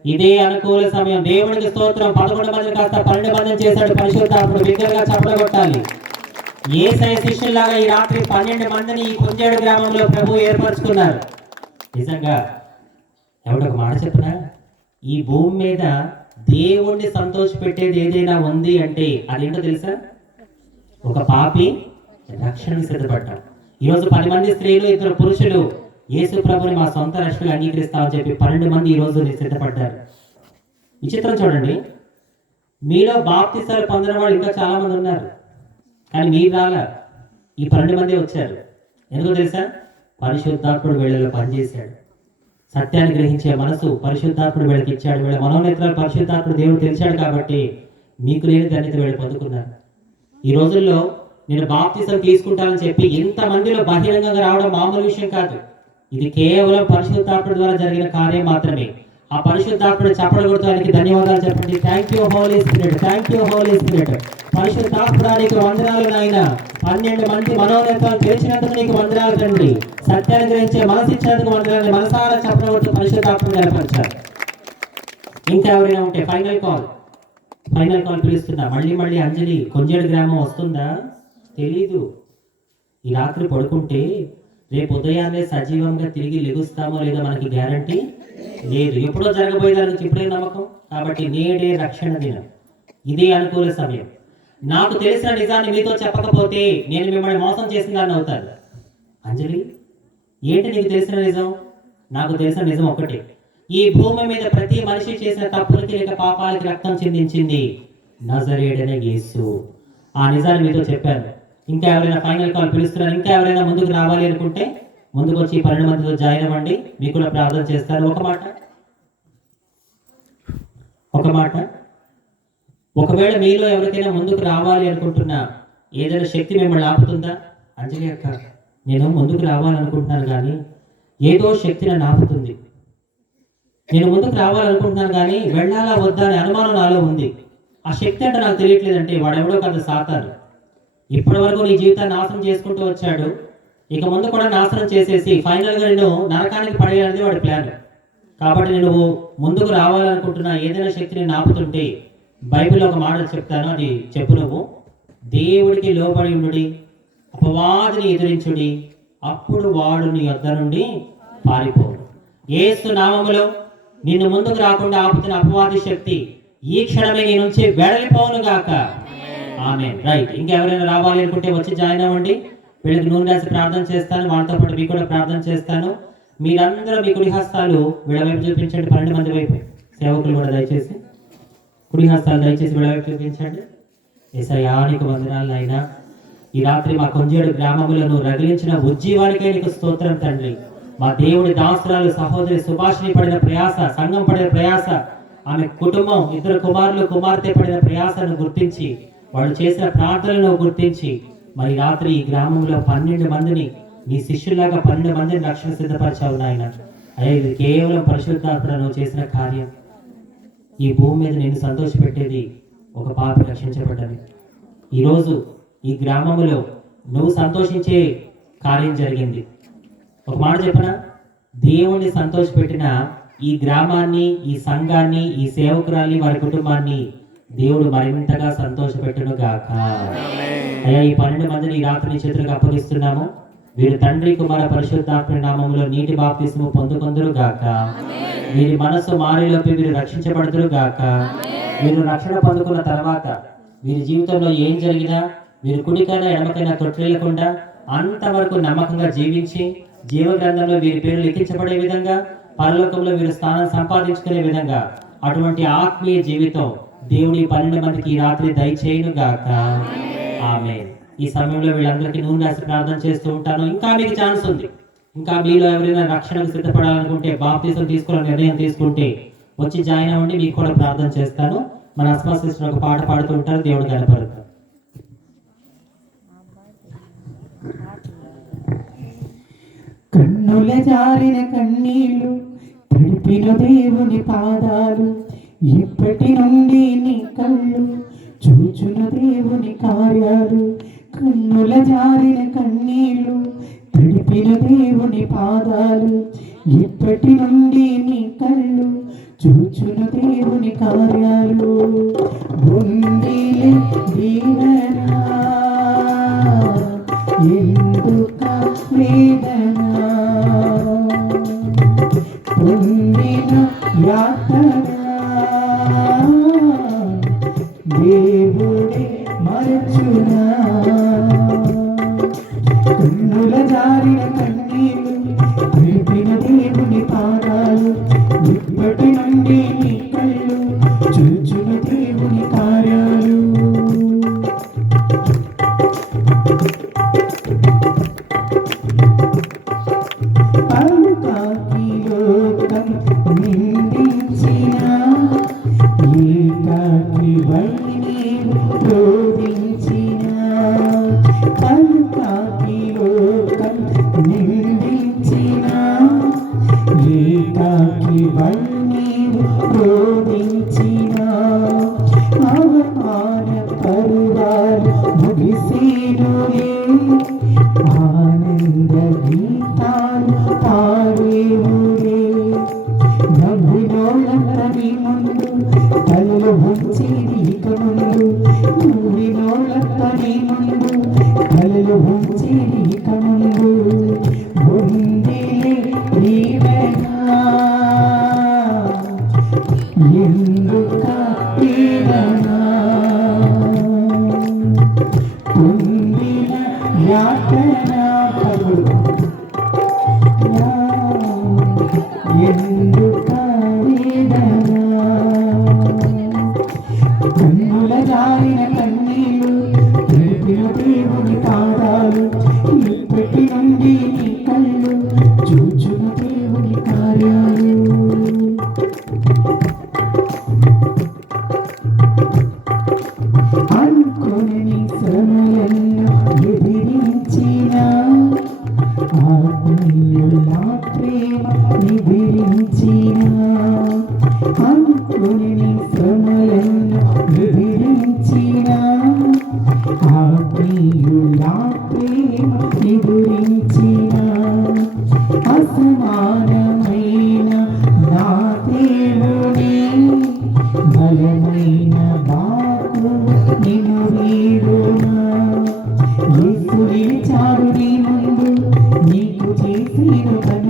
ఇదే అనుకూల సమయం. దేవుడికి స్తోత్రం. 11 మందిని కాస్త 12 మందిని చేశాడు పరిశుద్ధాత్ముడు. బిగ్గరగా చప్పట్లు కొట్టాలి. యేసయ్య శిష్యుల్లాగా ఈ రాత్రి 12 మందిని ఈ కుంజేడు గ్రామంలో ప్రభు ఏర్పరచుకున్నారు. నిజంగా ఎవడొక మాట చెప్పనా, ఈ భూమి మీద దేవుణ్ణి సంతోషపెట్టేది ఏదైనా ఉంది అంటే అదేంటో తెలుసా? ఒక పాపి రక్షణకి సిద్ధపడ్డాం. ఈరోజు 10 మంది స్త్రీలు 2 పురుషులు యేసు ప్రభుని మా సొంత రక్షకులు అంగీకరిస్తామని చెప్పి 12 మంది ఈరోజు సిద్ధపడ్డారు. విచిత్రం చూడండి, మీలో బాప్తిసాలు పొందిన వాళ్ళు ఇంకా చాలా మంది ఉన్నారు, కానీ మీరు రాలా. ఈ 12 మంది వచ్చారు. ఎందుకో తెలుసా? పరిశుద్ధాత్ముడు వీళ్ళలో పనిచేశాడు. సత్యాన్ని గ్రహించే మనసు పరిశుద్ధాత్ముడు వీళ్ళకి ఇచ్చాడు. వీళ్ళ మనోనేత్రాలు పరిశుద్ధాత్ముడు దేవుడు తెలిసాడు కాబట్టి మీకు లేని ధన్యత వీళ్ళు పొందుకున్నారు. ఈ రోజుల్లో నేను బాప్తిసం తీసుకుంటానని చెప్పి ఇంతమందిలో బహిరంగంగా రావడం మామూలు విషయం కాదు. ఇది కేవలం పరిశుద్ధాత్ముడి ద్వారా జరిగిన కార్యం మాత్రమే. ఆ పరిశుద్ధాత్ముడు చప్పట్లు కొడుతానికి ధన్యవాదాలు చెప్పండి. Thank you Holy Spirit, thank you Holy Spirit. పరిశుద్ధాత్ముడా నీకు వందనాలు నాయన. 12 మంది మనోనేత్రాలు తెరిచినందుకు నీకు వందనాలు తండ్రి. సత్యాన్ని గ్రహించే మనసు ఇచ్చినందుకు వందనాలు. మనసారా చప్పట్లు కొడుతూ పరిశుద్ధాత్ముడు కనపరిచారు. ఇంకా ఎవరైనా ఉంటే ఫైనల్ కాల్ పిలుస్తున్నా. మళ్ళీ అంజలి కొంజేడు గ్రామం వస్తుందా తెలీదు. ఈ రాత్రి పడుకుంటే రేపు ఉదయాన్నే సజీవంగా తిరిగి లెగుస్తామో లేదో మనకి గ్యారంటీ లేదు. ఎప్పుడో జరగబోయే దానికి ఇప్పుడే నమ్మకం. కాబట్టి నేడే రక్షణ దినం, ఇదే అనుకూల సమయం. నాకు తెలిసిన నిజాన్ని మీతో చెప్పకపోతే నేను మిమ్మల్ని మోసం చేసిన దాన్ని అవుతాను. అంజలి, ఏంటి నీకు తెలిసిన నిజం? నాకు తెలిసిన నిజం ఒక్కటే, ఈ భూమి మీద ప్రతి మనిషి చేసిన తప్పులకి లేక పాపాలకి రక్తం చిందించింది నజరేయుడైన యేసు. ఆ నిజాన్ని మీతో చెప్పాను. ఇంకా ఎవరైనా ఫైనల్ కాల్ పిలుస్తున్నారు? ఇంకా ఎవరైనా ముందుకు రావాలి అనుకుంటే ముందుకు వచ్చి 12 మందితో జాయిన్ అవ్వండి. మీకు కూడా ప్రార్థన చేస్తారు. ఒక మాట, ఒకవేళ మీలో ఎవరికైనా ముందుకు రావాలి అనుకుంటున్నా ఏదైనా శక్తి మిమ్మల్ని ఆపుతుందా? అంజలి అక్క, నేను ముందుకు రావాలనుకుంటున్నాను కానీ ఏదో శక్తి నన్ను ఆపుతుంది. నేను ముందుకు రావాలనుకుంటున్నాను కానీ వెళ్ళాలా వద్దా అనే అనుమానం నాలో ఉంది. ఆ శక్తి అంటే నాకు తెలియట్లేదంటే వాడెవడో కాదు, సాతాను. ఇప్పటి వరకు నీ జీవితాన్ని నాశనం చేసుకుంటూ వచ్చాడు. ఇక ముందు కూడా నాశనం చేసేసి ఫైనల్గా నేను నరకానికి పడేయాలనేది వాడి ప్లాన్. కాబట్టి నువ్వు ముందుకు రావాలనుకుంటున్నా ఏదైనా శక్తిని నాపుతుంటే బైబిల్లో ఒక మాట చెప్తాను, అది చెప్పు. నువ్వు దేవుడికి లోబడి ఉండుడి, అపవాదిని ఎదిరించుడి, అప్పుడు వాడు నీ వద్ద నుండి పారిపోవు. యేసు నామములో నిన్ను ముందుకు రాకుండా ఆపుతున్న అపవాది శక్తి ఈ క్షణమే నీ నుంచి వెడలిపోవును గాక. ఆమేన్. రైట్. ఇంకెవరైనా రావాలి అనుకుంటే వచ్చి జాయిన్ అవ్వండి. వీళ్ళకి నూనె రాసి ప్రార్థన చేస్తాను. వాళ్ళతో పాటు మీకు కూడా ప్రార్థన చేస్తాను. మీరందరూ మీ కుడి హస్తాలు వీళ్ళ వైపు చూపించండి. 12 మంది వైపు సేవకులు కూడా దయచేసి కుడి హస్తాలు దయచేసి వీళ్ళ వైపు చూపించండి. యేసయ్యా నీకు వందనాలు నాయనా. ఈ రాత్రి మా కొంజేడు గ్రామములను రగిలించిన ఉజ్జీవానికై నీకు స్తోత్రం తండ్రి. మా దేవుడి దాసురాలు సహోదరి సుభాషిణి పడిన ప్రయాస, సంఘం పడిన ప్రయాస, ఆమె కుటుంబం 2 కుమారులు కుమార్తె పడిన ప్రయాసను గుర్తించి వాళ్ళు చేసిన ప్రార్థనలను గుర్తించి మరి రాత్రి ఈ గ్రామంలో 12 మందిని నీ శిష్యులాగా 12 మందిని రక్షణ సిద్ధపరిచావు నాయన. అయ్యా, ఇది కేవలం పరిశుద్ధాత్మను చేసిన కార్యం. ఈ భూమి మీద నేను సంతోషపెట్టేది ఒక పాప రక్షించబడ్డది. ఈరోజు ఈ గ్రామంలో నువ్వు సంతోషించే కార్యం జరిగింది. ఒక మాట చెప్పనా, దేవుణ్ణి సంతోషపెట్టిన ఈ గ్రామాన్ని, ఈ సంఘాన్ని, ఈ సేవకురాల్ని, వారి కుటుంబాన్ని దేవుడు మరింతగా సంతోషపెట్టును గాక. అయ్యా, ఈ 12 మందిని ఈ రాత్రి నీ చేతులకు అప్పగిస్తున్నాము. వీరు తండ్రి కుమార పరిశుద్ధాత్మ నామములో నీటి బాప్తిస్ము పొందుకొందురు గాక. వీరి మనసు మారేలోపే వీరు రక్షించబడుదురు గాక. వీరు రక్షణ పొందుకున్న తర్వాత వీరి జీవితంలో ఏం జరిగినా వీరు కుడికైనా ఎడమకైనా తొట్టిల్లకుండా అంతవరకు నమ్మకంగా జీవించి జీవగ్రంథంలో వీరి పేరు లిఖించబడే విధంగా, పరలోకంలో వీరు స్థానం సంపాదించుకునే విధంగా అటువంటి ఆత్మీయ జీవితం దేవుడి 12 మందికి ఈ రాత్రి దయచేయును గాక. ఆమేన్. ఈ సమయంలో వీళ్ళందరికీ నూనె రాసి ప్రార్థన చేస్తూ ఉంటాను. ఇంకా మీకు ఛాన్స్ ఉంది. ఇంకా మీలో ఎవరైనా రక్షణకు సిద్ధపడాలనుకుంటే, బాప్తిసం తీసుకోవాలని నిర్ణయం తీసుకుంటే వచ్చి జాయిన్ అవ్వండి. మీకు కూడా ప్రార్థన చేస్తాను. మన అస్మా సిస్టర్ ఒక పాట పాడుతూ ఉంటారు. దేవుడు కనపడతారు. కన్నుల జారిన కన్నీళ్ళు తడిపిన దేవుని పాదాలు, ఇప్పటి నుండి నీ కళ్ళు చూచున దేవుని కార్యాలు. కన్నుల జారిన కన్నీళ్ళు తడిపిన దేవుని పాదాలు, ఇప్పటి నుండి నీ కళ్ళు చూచున దేవుని కార్యాలు. గుండెలే దీవెనా ఎందుక వేదన, పొందిన యాతన దేవుడే మరచునా. కన్నుల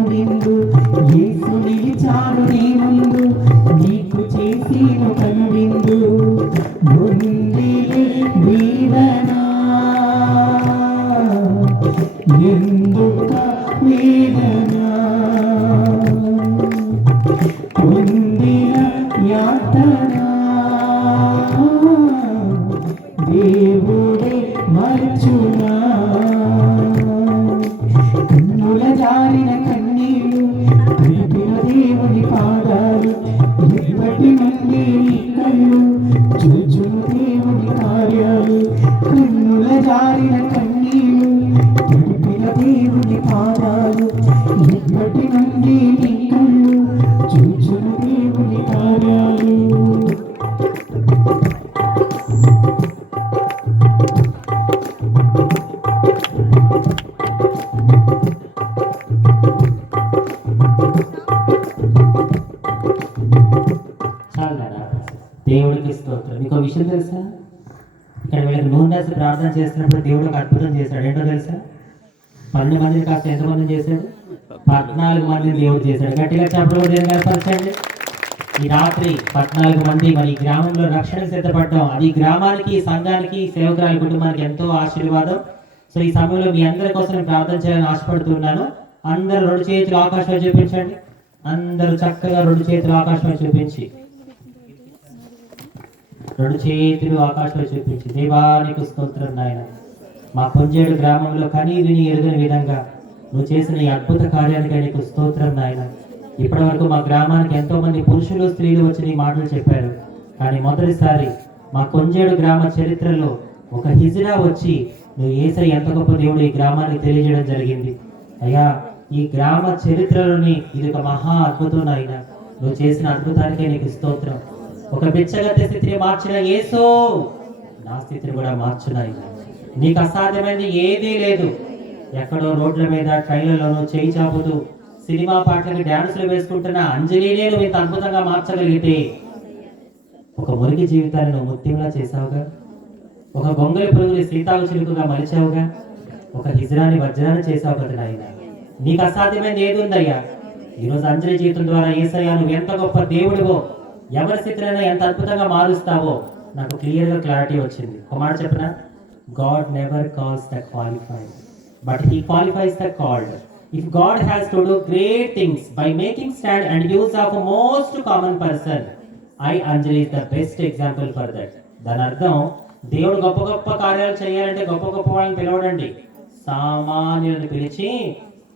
కనువిందు యేసు నిలిచాడు నీ ముందు నీకు చేసిను కనువిందు ఉంది దీవెన ఎందుక వేదన పొందిన యాతన దేవుడే మరచునా కన్నుల జారిన కన్నీళ్ళు కలిపిన దేవుని పాదాలు ఇప్పటి నుండి నీ కళ్ళు చూచును దేవుని కార్యాలు కన్నుల జారిన కన్నీళ్ళు కలిపిన దేవుని పాదాలు ఇప్పటి నుండి నీ కళ్ళు చూచును దేవుని కార్యాలు చాలు నాన్న. దేవుడికి స్తోత్రం. మీకు ఒక విషయం తెలుసా? ఇక్కడ వీళ్ళకి నూనె రాసి ప్రార్థన చేస్తున్నప్పుడు దేవుడు ఒక అద్భుతం చేశాడు. ఏంటో తెలుసా? 12 మందిని కాస్త ఎంతమందిని చేశాడు? 14 మందిని దేవుడు చేశాడు. గట్టిగా చెప్పడం కూడా కనపరచండి. ఈ రాత్రి 14 మంది మరి ఈ గ్రామంలో రక్షణకు సిద్ధపడ్డాం. అది ఈ గ్రామానికి, సంఘానికి, సేవకురాలి కుటుంబానికి ఎంతో ఆశీర్వాదం. సో ఈ సమయంలో మీ అందరి కోసం నేను ప్రార్థన చేయాలని ఆశపడుతున్నాను. అందరూ 2 చేతులు ఆకాశంలో చూపించండి. అందరూ చక్కగా 2 చేతులు ఆకాశంలో చూపించి 2 చేతులు ఆకాశంలో చూపించి దేవానికి స్తోత్రం నాయన. మా కొంజేడు గ్రామంలో కనీ విని ఎరుగని విధంగా నువ్వు చేసిన ఈ అద్భుత కార్యానికి నీకు స్తోత్రం నాయన. ఇప్పటి వరకు మా గ్రామానికి ఎంతో మంది పురుషులు, స్త్రీలు వచ్చి నీ మాటలు చెప్పారు. కానీ మొదటిసారి మా కొంజేడు గ్రామ చరిత్రలో ఒక హిజ్రా వచ్చి నువ్వు యేసయ్య ఎంత గొప్ప దేవుడు ఈ గ్రామానికి తెలియజేయడం జరిగింది. అయ్యా, ఈ గ్రామ చరిత్రలోని ఇది ఒక మహా అద్భుతం నాయన. నువ్వు చేసిన అద్భుతానికే నీకు స్తోత్రం. ఒక బిచ్చగత్తె స్థితిని మార్చిన యేసు నా స్థితిని కూడా మార్చున్నాయి. నీకు అసాధ్యమైనది ఏదీ లేదు. ఎక్కడో రోడ్ల మీద, ట్రైన్లలోనూ చేయి చాపుతూ సినిమా పాటలకి డ్యాన్సులు వేసుకుంటున్న అంజలినే నువ్వు ఇంత అద్భుతంగా మార్చగలిగితే ఒక మురికి జీవితాన్ని నువ్వు ముత్యంలా చేసావుగా. ఒక గొంగలి పురుగుని సీతాలు చిలుకుగా మలిచావుగా. ఒక హిజ్రాని వజ్రాన్ని చేసావు కదా నాయన. నీకు అసాధ్యమైనది ఏది ఉందయ్యా? ఈరోజు అంజలి జీవితం ద్వారా యేసయ్యా నువ్వు ఎంత గొప్ప దేవుడివో, ఎవరి స్థితినైనా ఎంత అద్భుతంగా మారుస్తావో నాకు క్లియర్గా క్లారిటీ వచ్చింది. ఒక మాట చెప్పనా? God never calls the qualified, but He qualifies the called. If God has to do great things by making stand and use of a most common person, I, Anjali, is the best example for that. దాని అర్థం దేవుడు గొప్ప గొప్ప కార్యాలు చేయాలంటే గొప్ప గొప్ప వాళ్ళని పిలవడండి, సామాన్యులను పిలిచి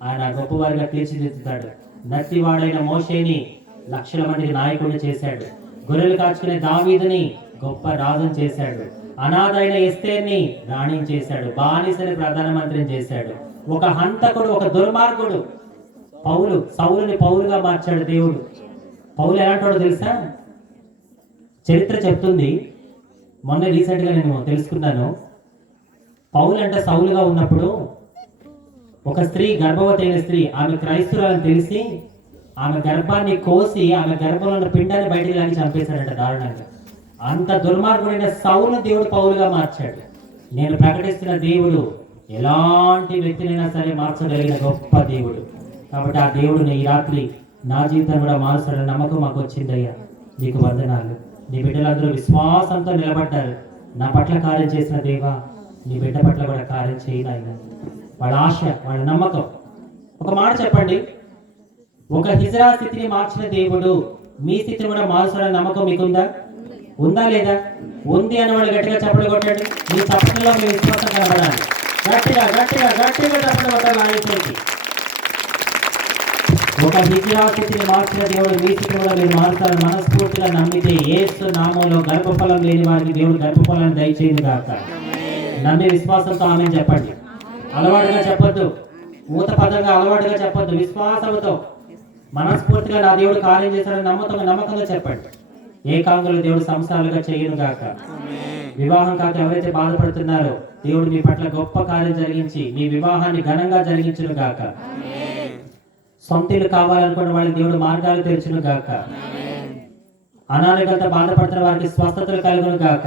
ఆయన గొప్పవారిగా తీర్చిదిద్దుతాడు. నత్తివాడైన మోషేని లక్షల మందికి నాయకుడిని చేశాడు. గొర్రెలు కాచుకునే దావీదుని గొప్ప రాజుని చేశాడు. అనాథైన ఎస్తేర్ని రాణిని చేశాడు. బానిసని ప్రధానమంత్రిని చేశాడు. ఒక హంతకుడు, ఒక దుర్మార్గుడు సౌలుని పౌలుగా మార్చాడు దేవుడు. పౌలు ఎలాంటివాడో తెలుసా? చరిత్ర చెప్తుంది. మొన్న రీసెంట్గా నేను తెలుసుకున్నాను. పౌలు అంటే సౌలుగా ఉన్నప్పుడు ఒక స్త్రీ, గర్భవతి అయిన స్త్రీ, ఆమె క్రైస్తవురాలని తెలిసి ఆమె గర్భాన్ని కోసి ఆమె గర్భంలో ఉన్న పిండాన్ని బయటికి లాగి చంపేశాడంట దారుణంగా. అంత దుర్మార్గుడైన సౌలును దేవుడు పౌలుగా మార్చాడు. నేను ప్రకటిస్తున్న దేవుడు ఎలాంటి వ్యక్తినైనా సరే మార్చగలిగిన గొప్ప దేవుడు. కాబట్టి ఆ దేవుడిని ఈ రాత్రి నా జీవితం కూడా మారుస్తాడని నమ్మకం మాకు వచ్చిందయ్యా. నీకు వందనాలు. నీ బిడ్డలందరూ విశ్వాసంతో నిలబడ్డారు. నా పట్ల కార్యం చేసిన దేవా, నీ బిడ్డ పట్ల కూడా కార్యం చేయను. వాళ్ళ ఆశ, వాళ్ళ నమ్మకం. ఒక మాట చెప్పండి, ఒక హిజ్రా స్థితిని మార్చిన దేవుడు మీ స్థితిని కూడా మారుస్తాడని నమ్మకం మీకుందా? ఉందా లేదా? ఉంది అని వాళ్ళు గట్టిగా చప్పట్లు కొట్టండి. మీ చప్పట్లో మీ విశ్వాసం కనబడాలి. గట్టిగా గట్టిగా గట్టిగా చప్పట్లు కొట్టాలి. ఆయుష్కి ఒక హిజ్రా స్థితిని మార్చిన దేవుడు మీ స్థితిని కూడా మీరు మారుస్తారని మనస్ఫూర్తిగా నమ్మితే యేసు నామంలో గర్భఫలం లేని వారికి దేవుడు గర్భఫలాన్ని దయచేయను గాక. నమ్మి విశ్వాసంతో ఆమె చెప్పండి. అలవాటుగా చెప్పొద్దు, ఊత పదంగా అలవాటుగా చెప్పొద్దు. విశ్వాసంతో మనస్ఫూర్తిగా నా దేవుడు కార్యం చేశాడని నమ్మకంగా చెప్పండి. ఏకాంగులు దేవుడు సంసారాలుగా చేయను గాక. వివాహం కాక ఎవరైతే బాధపడుతున్నారో దేవుడు మీ పట్ల గొప్ప కార్యం జరిగించి మీ వివాహాన్ని ఘనంగా జరిగించును గాక. సొంతలు కావాలనుకున్న వాళ్ళకి దేవుడు మార్గాలు తెరచును గాక. అనారోగ్యంతో బాధపడుతున్న వారికి స్వస్థతలు కలుగును గాక.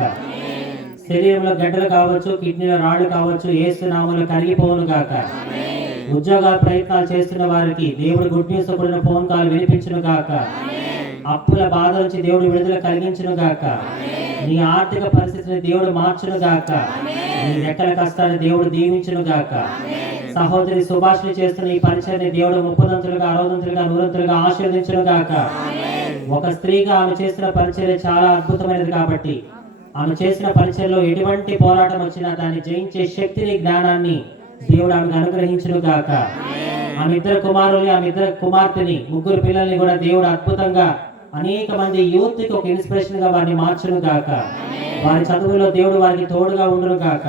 శరీరంలో గడ్డలు కావచ్చు, కిడ్నీలో రాళ్ళు కావచ్చు, యేసు నామములో కరిగిపోవును గాక. ఉద్యోగ ప్రయత్నాలు చేస్తున్న వారికి దేవుడు గుడ్ న్యూస్ కూడిన ఫోన్ కాల్ వినిపించును గాక. అప్పుల బాధ నుంచి దేవుడు విడుదల కలిగించును గాక. నీ ఆర్థిక పరిస్థితిని దేవుడు మార్చును గాక. నీ రెక్కల కష్టాన్ని దేవుడు దీవించును గాక. సహోదరి సుభాషిని చేస్తున్న ఈ పరిచయాన్ని దేవుడు 30ంతులుగా 60ంతులుగా 100ంతులుగా ఆశీర్వదించును గాక. ఒక స్త్రీగా ఆమె చేస్తున్న పరిచర్య చాలా అద్భుతమైనది కాబట్టి ఆమె చేసిన పరిచర్యలో ఎటువంటి పోరాటం వచ్చినా దాన్ని జయించే శక్తిని, జ్ఞానాన్ని దేవుడు ఆమెకు అనుగ్రహించును గాక. ఆమె ఇద్దరు కుమారుల్ని, ఆమె ఇద్దరు కుమార్తెని, 3 పిల్లల్ని కూడా దేవుడు అద్భుతంగా అనేక మంది యూత్ కి ఒక ఇన్స్పిరేషన్ గా వారిని మార్చును గాక. వారి చదువులో దేవుడు వారికి తోడుగా ఉండును గాక.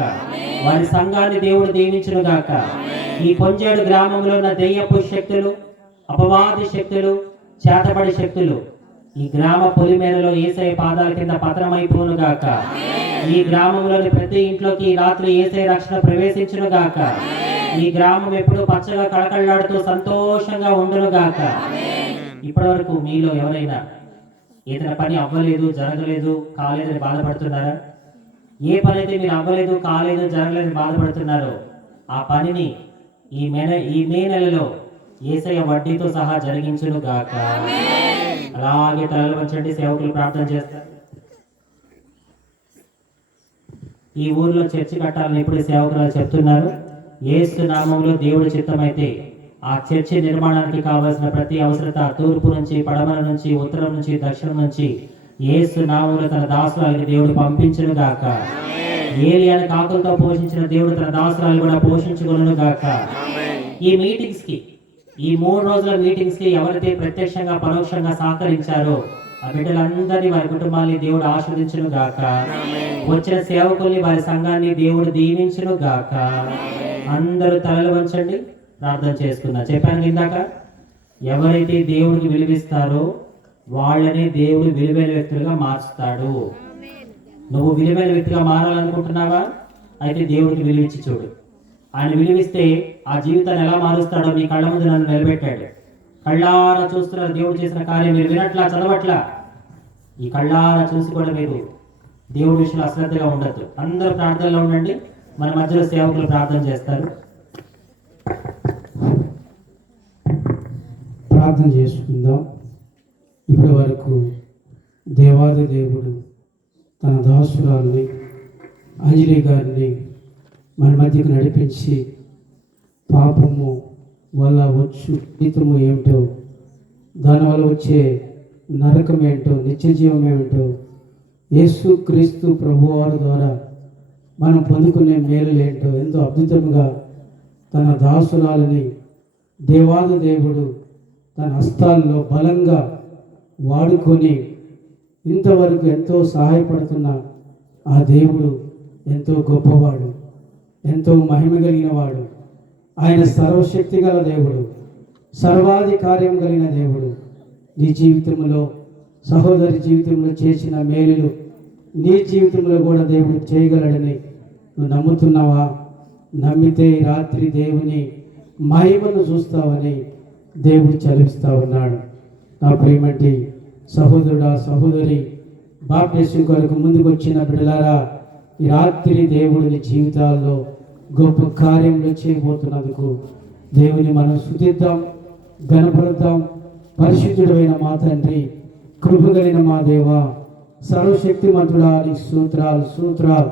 వారి సంఘాన్ని దేవుడు దీవించును గాక. ఈ కొంజేడు గ్రామంలో ఉన్న దెయ్యపు శక్తులు, అపవాది శక్తులు, చేతబడి శక్తులు ఈ గ్రామ పొలిమేరలో యేసయ్య పాదాల కింద పతనమైపోను గాక. ఈ గ్రామంలోని ప్రతి ఇంట్లోకి ఈ రాత్రి యేసయ్య రక్షణ ప్రవేశించును గాక. ఈ గ్రామం ఎప్పుడు పచ్చగా కళకళలాడుతూ సంతోషంగా ఉండును గాక. ఇప్పటి వరకు మీలో ఎవరైనా ఏదైనా పని అవ్వలేదు, జరగలేదు, కాలేదని బాధపడుతున్నారా? ఏ పని అయితే మీరు అవ్వలేదు, కాలేదు, జరగలేదు బాధపడుతున్నారో ఆ పనిని ఈ మే నెలలో యేసయ్య వడ్డీతో సహా జరిగించును గాక. అలాగే తలలు వంచండి, సేవకులు ప్రార్థన చేస్తారు. ఈ ఊర్లో చర్చి కట్టాలని ఇప్పుడు సేవకులు చెప్తున్నారు. యేసు నామంలో దేవుడి చిత్తమైతే ఆ చర్చి నిర్మాణానికి కావాల్సిన ప్రతి అవసరత తూర్పు నుంచి, పడమర నుంచి, ఉత్తరం నుంచి, దక్షిణం నుంచి యేసు నామంలో తన దాసురాలకి దేవుడు పంపించును గాక. ఏలియాని కాకులతో పోషించిన దేవుడు తన దాసురాలు కూడా పోషించుకొనును గాక. ఈ మీటింగ్స్ కి, ఈ 3 రోజుల మీటింగ్స్ కి ఎవరైతే ప్రత్యక్షంగా పరోక్షంగా సహకరించారో ఆ బిడ్డలందరినీ, వారి కుటుంబాన్ని దేవుడు ఆశీర్వదించును గాక. వచ్చిన సేవకుల్ని, వారి సంఘాన్ని దేవుడు దీవించును గాక. అందరూ తలలు వంచండి, ప్రార్థన చేసుకుందాం. చెప్పాను ఇందాక, ఎవరైతే దేవుడికి విలువిస్తారో వాళ్ళని దేవుడు విలువైన వ్యక్తులుగా మార్చుతాడు. నువ్వు విలువైన వ్యక్తిగా మారాలనుకుంటున్నావా? అయితే దేవుడికి విలువించి చూడు. ఆయన విలువిస్తే ఆ జీవితాన్ని ఎలా మారుస్తాడో నీ కళ్ళ ముందు నన్ను నిలబెట్టాడు. కళ్ళారా చూస్తున్నారు దేవుడు చేసిన కార్యం. మీరు వినట్లా, చదవట్లా. ఈ కళ్ళారా చూసి కూడా మీరు దేవుడి విషయంలో అశ్రద్ధగా ఉండద్దు. అందరూ ప్రార్థనలో ఉండండి. మన మధ్యలో సేవకులు ప్రార్థన చేస్తారు. ప్రార్థన చేసుకుందాం. ఇప్పటి వరకు దేవాది దేవుడు తన దాసురాల్ని, అంజలి గారిని మన మధ్యకు నడిపించి పాపము వల్ల వచ్చు జీతము ఏమిటో, దానివల్ల వచ్చే నరకం ఏంటో, నిత్య జీవం ఏమిటో, యేసు క్రీస్తు ప్రభువారి ద్వారా మనం పొందుకునే మేలు ఏంటో ఎంతో అద్భుతంగా తన దాసురాలని దేవాది దేవుడు తన హస్తాల్లో బలంగా వాడుకొని ఇంతవరకు ఎంతో సహాయపడుతున్న ఆ దేవుడు ఎంతో గొప్పవాడు, ఎంతో మహిమ కలిగిన వాడు. ఆయన సర్వశక్తి గల దేవుడు, సర్వాధికార్యం కలిగిన దేవుడు. నీ జీవితంలో, సహోదరి జీవితంలో చేసిన మేలులు నీ జీవితంలో కూడా దేవుడు చేయగలడని నువ్వు నమ్ముతున్నావా? నమ్మితే ఈ రాత్రి దేవుని మహిమను చూస్తావని దేవుడు చదివిస్తా ఉన్నాడు. నా ప్రేమటి సహోదరుడా, సహోదరి, బాప్టిజం కొరకు ముందుకు వచ్చిన బిడ్డలారా, ఈ రాత్రి దేవుడిని జీవితాల్లో గొప్ప కార్యములు చేయబోతున్నందుకు దేవుని మనం స్తుతిద్దాం, ఘనపరుద్దాం. పరిశుద్ధుడైన మా తండ్రి, కృపగలిగిన మా దేవ, సర్వశక్తిమంతుడా, నీకు స్తోత్రాలు, స్తోత్రాలు.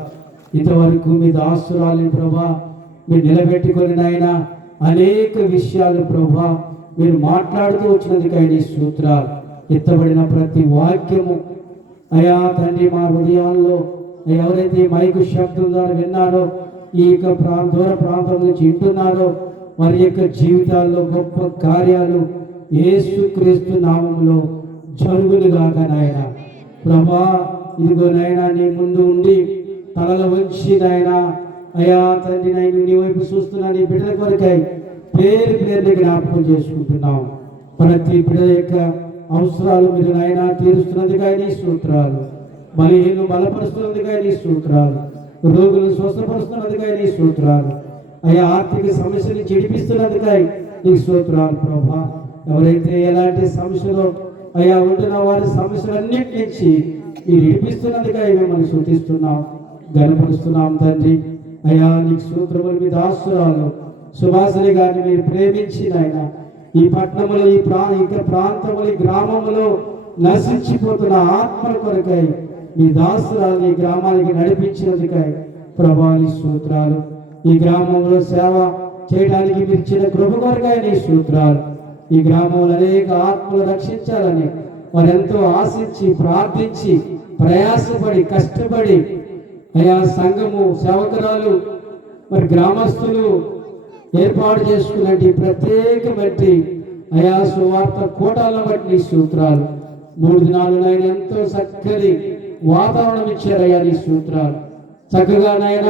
ఇంతవరకు మీ దాసురాలిని ప్రభా మీరు నిలబెట్టుకొని నాయన అనేక విషయాలు ప్రభా మీరు మాట్లాడుతూ వచ్చినందుకైనా స్తోత్రాలు. ఎత్తబడిన ప్రతి వాక్యము అయా తండ్రి మా హృదయాల్లో ఎవరైతే మైకు శబ్దం ద్వారా విన్నారో, ఈ యొక్క దూర ప్రాంతం నుంచి వింటున్నారో వారి యొక్క జీవితాల్లో గొప్ప కార్యాలు యేసుక్రీస్తు నామములో జరుగునుగాక నాయన. ప్రభా ఇదిగో నాయన నీ ముందు ఉండి తలల వంచి నాయన అయా తండ్రి నాయన నీ వైపు చూస్తున్నా నీ బిడ్డల కొరకై పేరు పేరుని జ్ఞాపకం చేసుకుంటున్నాం. ప్రతి బిడ్డ యొక్క అవసరాలు మీరు నాయన తీరుస్తున్నందుకై నీ స్తోత్రాలు. బలహీనలు బలపరుస్తున్నందుకై నీ స్తోత్రాలు. రోగులను స్వస్థపరుస్తున్నందుకై నీ స్తోత్రాలు. అయా ఆర్థిక సమస్యలు చెడిపిస్తున్నందుకై నీకు స్తోత్రాలు. ప్రభా ఎవరైతే ఎలాంటి సమస్యలో అయా ఉంటున్న వారి సమస్యలన్నిటి నుంచి మీరు విడిపిస్తున్నందుకై మిమ్మల్ని స్తుతిస్తున్నాం, గనపరుస్తున్నాం తండ్రి. అయా నీకు స్తోత్రములు. మీ దాసురాలు సుభాషిణి గారిని మీరు ప్రేమించి నాయన ఈ పట్టణంలో ఈ ప్రాంతంలో ఈ గ్రామంలో నశించిపోతున్న ఆత్మల కొరకై మీ దాసురాలు ఈ గ్రామానికి నడిపించినందుకై ప్రభా నీ స్తోత్రాలు. ఈ గ్రామంలో సేవ చేయడానికి మీరు ఇచ్చిన కృప కొరకై నీ స్తోత్రాలు. ఈ గ్రామంలో అనేక ఆత్మలు రక్షించాలని వారు ఎంతో ఆశించి ప్రార్థించి ప్రయాసపడి కష్టపడి అయా సంఘము సేవకురాలు మరి గ్రామస్తులు ఏర్పాటు చేసుకున్నట్టు ప్రత్యేకమైన అయా సువార్త కూటాలను బట్టి నీ స్తోత్రాలు. 3 దినాలు నాయన ఎంతో చక్కని వాతావరణం ఇచ్చారయ్యా నీ స్తోత్రాలు. చక్కగా నాయన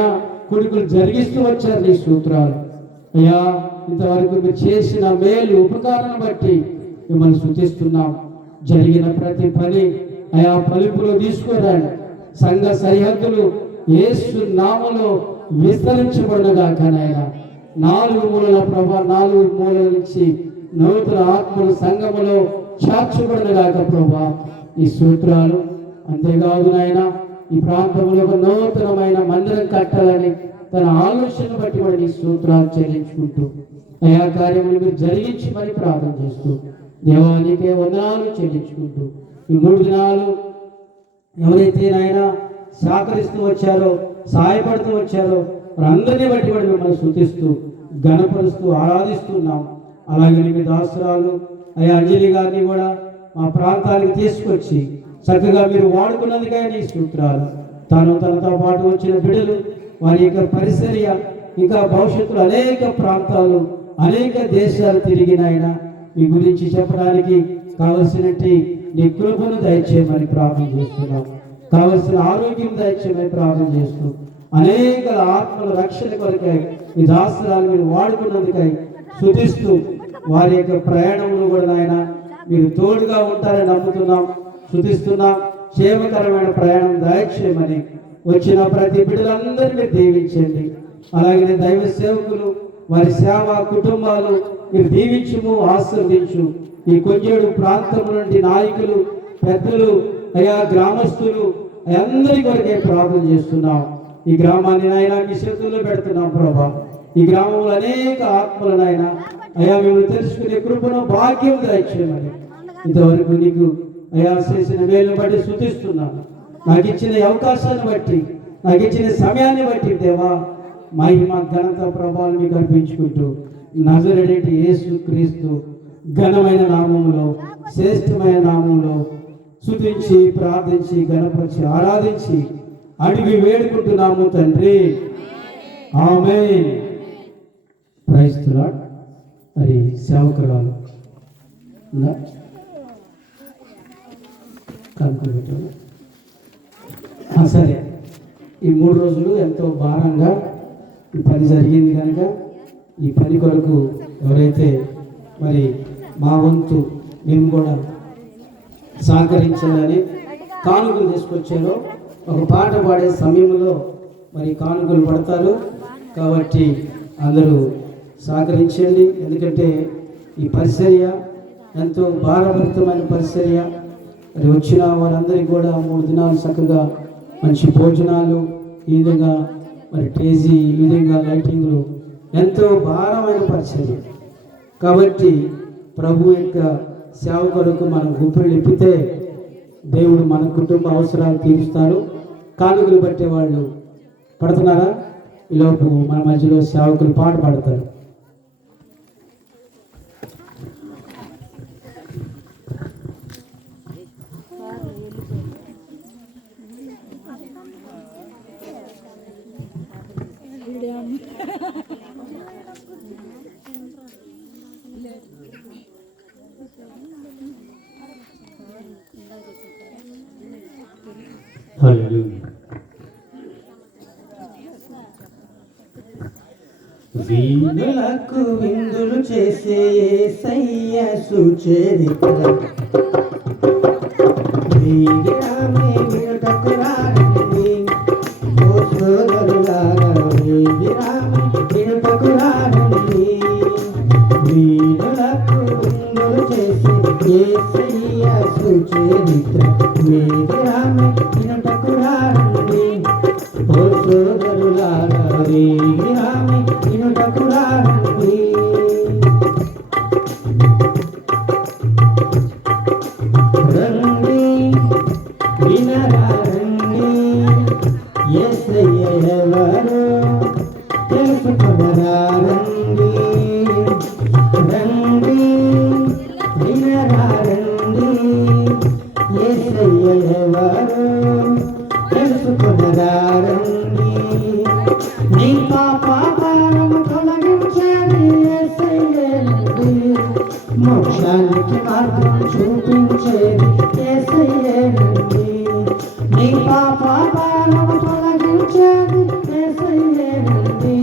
కొడుకులు జరిగిస్తూ వచ్చారు నీ స్తోత్రాలు. అయ్యా ఇంతవరకు మీరు చేసిన మేలు ఉపకారాన్ని బట్టి మిమ్మల్ని స్తుతిస్తున్నాం. జరిగిన ప్రతి పని అయా పలుపులో తీసుకురండి. సంఘ సరిహద్దులు యేసు నామములో విస్తరించబడినగాక నాయన. 4 మూలల ప్రభా 4 మూలల నుంచి నూతన ఆత్మలు సంఘములో చార్చబడినగాక ప్రభా ఈ స్తోత్రాలు. అంతేకాదు నాయన ఈ ప్రాంతంలో ఒక నూతనమైన మందిరం కట్టాలని తన ఆలోచన బట్టి కూడా నీ స్తోత్రాలు చెల్లించుకుంటూ అయా కార్యములు మీరు జరిగించి మరి ప్రార్థన చేస్తూ దేవానికే వందనాలు చెల్లించుకుంటూ ఈ 3 దినాలు ఎవరైతే నాయన సహకరిస్తూ వచ్చారో సహాయపడుతూ వచ్చారో వారందరినీ బట్టి కూడా మిమ్మల్ని స్తుతిస్తూ ఘనపరుస్తూ ఆరాధిస్తున్నాం. అలాగే మీ దాసురాలు అయ్యా అంజలి గారిని కూడా మా ప్రాంతానికి తీసుకొచ్చి చక్కగా మీరు వాడుకున్నందుకే నీ స్తోత్రాలు. తనతో పాటు వచ్చిన బిడ్డలు వారి యొక్క పరిసర్య ఇంకా భవిష్యత్తులో అనేక ప్రాంతాలు అనేక దేశాలు తిరిగినాయన మీ గురించి చెప్పడానికి కావలసినట్టు నీ కృపను దయచేయమని ప్రార్థన చేస్తున్నాం. కావలసిన ఆరోగ్యం దయచేయమని ప్రార్థన చేస్తూ అనేక ఆత్మల రక్షణ కొరకై మీ దాసరాలు మీరు వాడుకున్నందుకై స్తుతిస్తూ వారి యొక్క ప్రయాణంలో కూడా నాయన మీరు తోడుగా ఉంటారని నమ్ముతున్నాం, స్తుతిస్తున్నాం. క్షేమకరమైన ప్రయాణం దయచేయమని వచ్చిన ప్రతి బిడ్డలందరినీ మీరు దీవించండి. అలాగే దైవ సేవకులు వారి సేవ కుటుంబాలు మీరు దీవించుము, ఆశీర్వదించు. ఈ కొంజేడు ప్రాంతం నుండి నాయకులు పెద్దలు అయా గ్రామస్తులు అందరి కొరకే ప్రార్థన చేస్తున్నాం. ఈ గ్రామాన్ని నాయన మీ చేతుల్లో పెడుతున్నాం ప్రభా. ఈ గ్రామంలో అనేక ఆత్మలనైనా అయా మేము తెలుసుకునే కృపను భాగ్యం దయచేయమని ఇంతవరకు నీకు అయా చేసిన మేలు బట్టి స్తుతిస్తున్నాను. నాకు ఇచ్చిన అవకాశాన్ని బట్టి నాకు ఇచ్చిన సమయాన్ని బట్టి దేవా మహిమ ఘనత ప్రభావం మీకు అర్పించుకుంటూ నజరేయుడైన యేసు క్రీస్తు ఘనమైన నామములో శ్రేష్టమైన నామములో స్తుతించి ప్రార్థించి గణపరిచి ఆరాధించి అడిగి వేడుకుంటున్నాము తండ్రి. ఆమేన్. Praise the Lord. మరి సేవకురాలు కనుక్కుంటాను. సరే, ఈ 3 రోజులు ఎంతో భారంగా ఈ పని జరిగింది కనుక ఈ పని కొరకు ఎవరైతే మరి మా వంతు మేము కూడా సహకరించాలని కానుకలు తీసుకొచ్చారో ఒక పాట పాడే సమయంలో మరి కానుకలు పడతారు. కాబట్టి అందరూ సహకరించండి. ఎందుకంటే ఈ పరిచర్య ఎంతో భారభరితమైన పరిచర్య. మరి వచ్చిన వారందరికీ కూడా 3 దినాలు చక్కగా మంచి భోజనాలు, ఈ విధంగా మరి టేజీ, ఈ విధంగా లైటింగ్లు ఎంతో భారమైన పరిచర్య. కాబట్టి ప్రభు యొక్క సేవ కొరకు మనం గుంపులు నింపితే దేవుడు మన కుటుంబ అవసరాలు తీరుస్తారు. కానుకలు పట్టే వాళ్ళు పడుతున్నారా? ఈలోపు మన మధ్యలో సేవకులు పాట పాడతారు. వీణులకు విందులు చేసే యేసయ్య సుచరిత్ర వీగిరామే వినుటకు రారండి ఓ సోదరులారా, వీగిరామే వినుటకు రారండి. వీణులకు విందులు చేసే యేసయ్య సుచరిత్ర వీగిరామే వినుటకు రారండి ఓ సోదరులారా, వీగిరామే వినుటకు వినుటకు రండి. రండి వినరా రండి, యేసయ్య ఎవరో తెలుసుకొనరా రండి. రండి వినరా రండి, యేసయ్య ఎవరో తెలుసుకొనరా రండి. నీ పాప భారము తొలగించేది యేసయ్యేనండి, మోక్షానికి మార్గం చూపించేది యేసయ్యేనండి. నీ పాప భారము తొలగించేది యేసయ్యేనండి,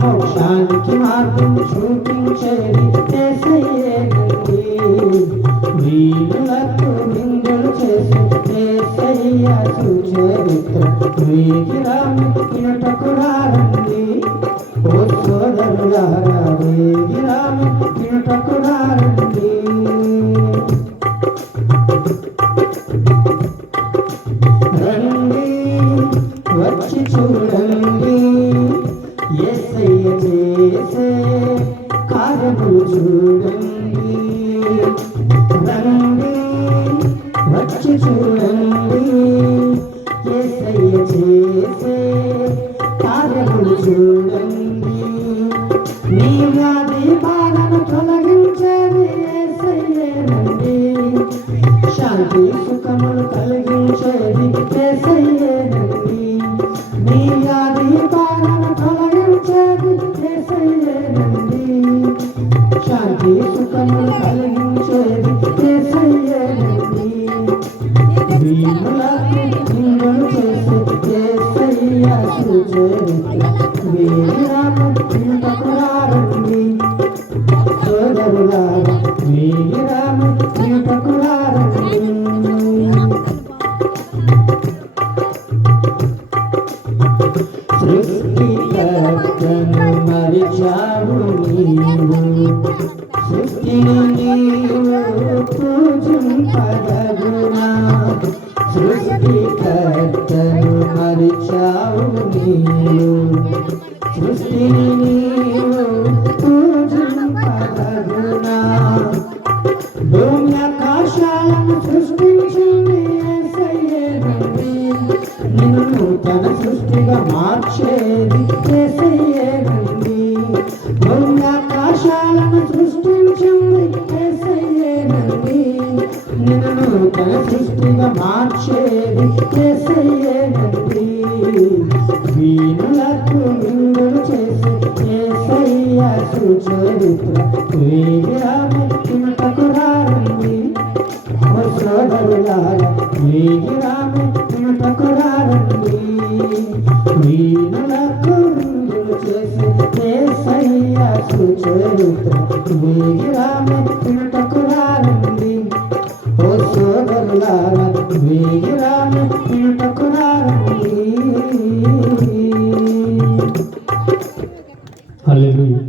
మోక్షానికి మార్గం చూపించేది యేసయ్యేనండి. వీరులకు నిందలు చేసి యేసయ్య సుచరిత్ర వేగిరామి వినుటకు రండి. ఓ సోదరులారా వేగిరామి వినుటకు రండి. రండి వచ్చి చూడండి, యేసయ్య చేసే కార్యములు చూడండి. రండి వచ్చి చూడండి, యేసయ్య చేసే కార్యములు చూడండి. నీ వ్యాధి బాధను తొలగించేది యేసయ్యేనండి, శాంతి సుఖములు కలిగించేది యేసయ్యేనండి. నీ వ్యాధి బాధను తొలగించేది యేసయ్యేనండి, శాంతి సుఖములు కలిగించేది యేసయ్యేనండి. వీరులకు నిందలు చేసి యేసయ్య సుచరిత్ర వేగిరామి వినుటకు రండి. సోదరులారా వేగిరామి వినుటకు రండి. సృష్టికర్తను మరిచావు నీవు, సృష్టిని నీవు పూజింపదగునా. సృష్టికర్తను మరిచావు నీవు, సృష్టిని నీవు పూజింపదగునా. భూమి ఆకాశాలను సృష్టించింది యేసయ్యేనండి, నిన్ను నూతన సృష్టిగా మార్చేది యేసయ్యేనండి. భూమి ఆకాశాలను సృష్టించింది యేసయ్యేనండి, నిన్ను నూతన సృష్టిగా మార్చేది యేసయ్యేనండి. వీణులకు నిందలు చేసి యేసయ్య సుచరిత్ర వేగిరామి వినుటకు రండి. ఓ సోదరులారా వేగిరామి వినుటకు రండి. వీణులకు నిందలు చేసి యేసయ్య సుచరిత్ర వేగిరామి వినుటకు రండి. ఓ సోదరులారా వేగిరామి వినుటకు రండి. హల్లెలూయా.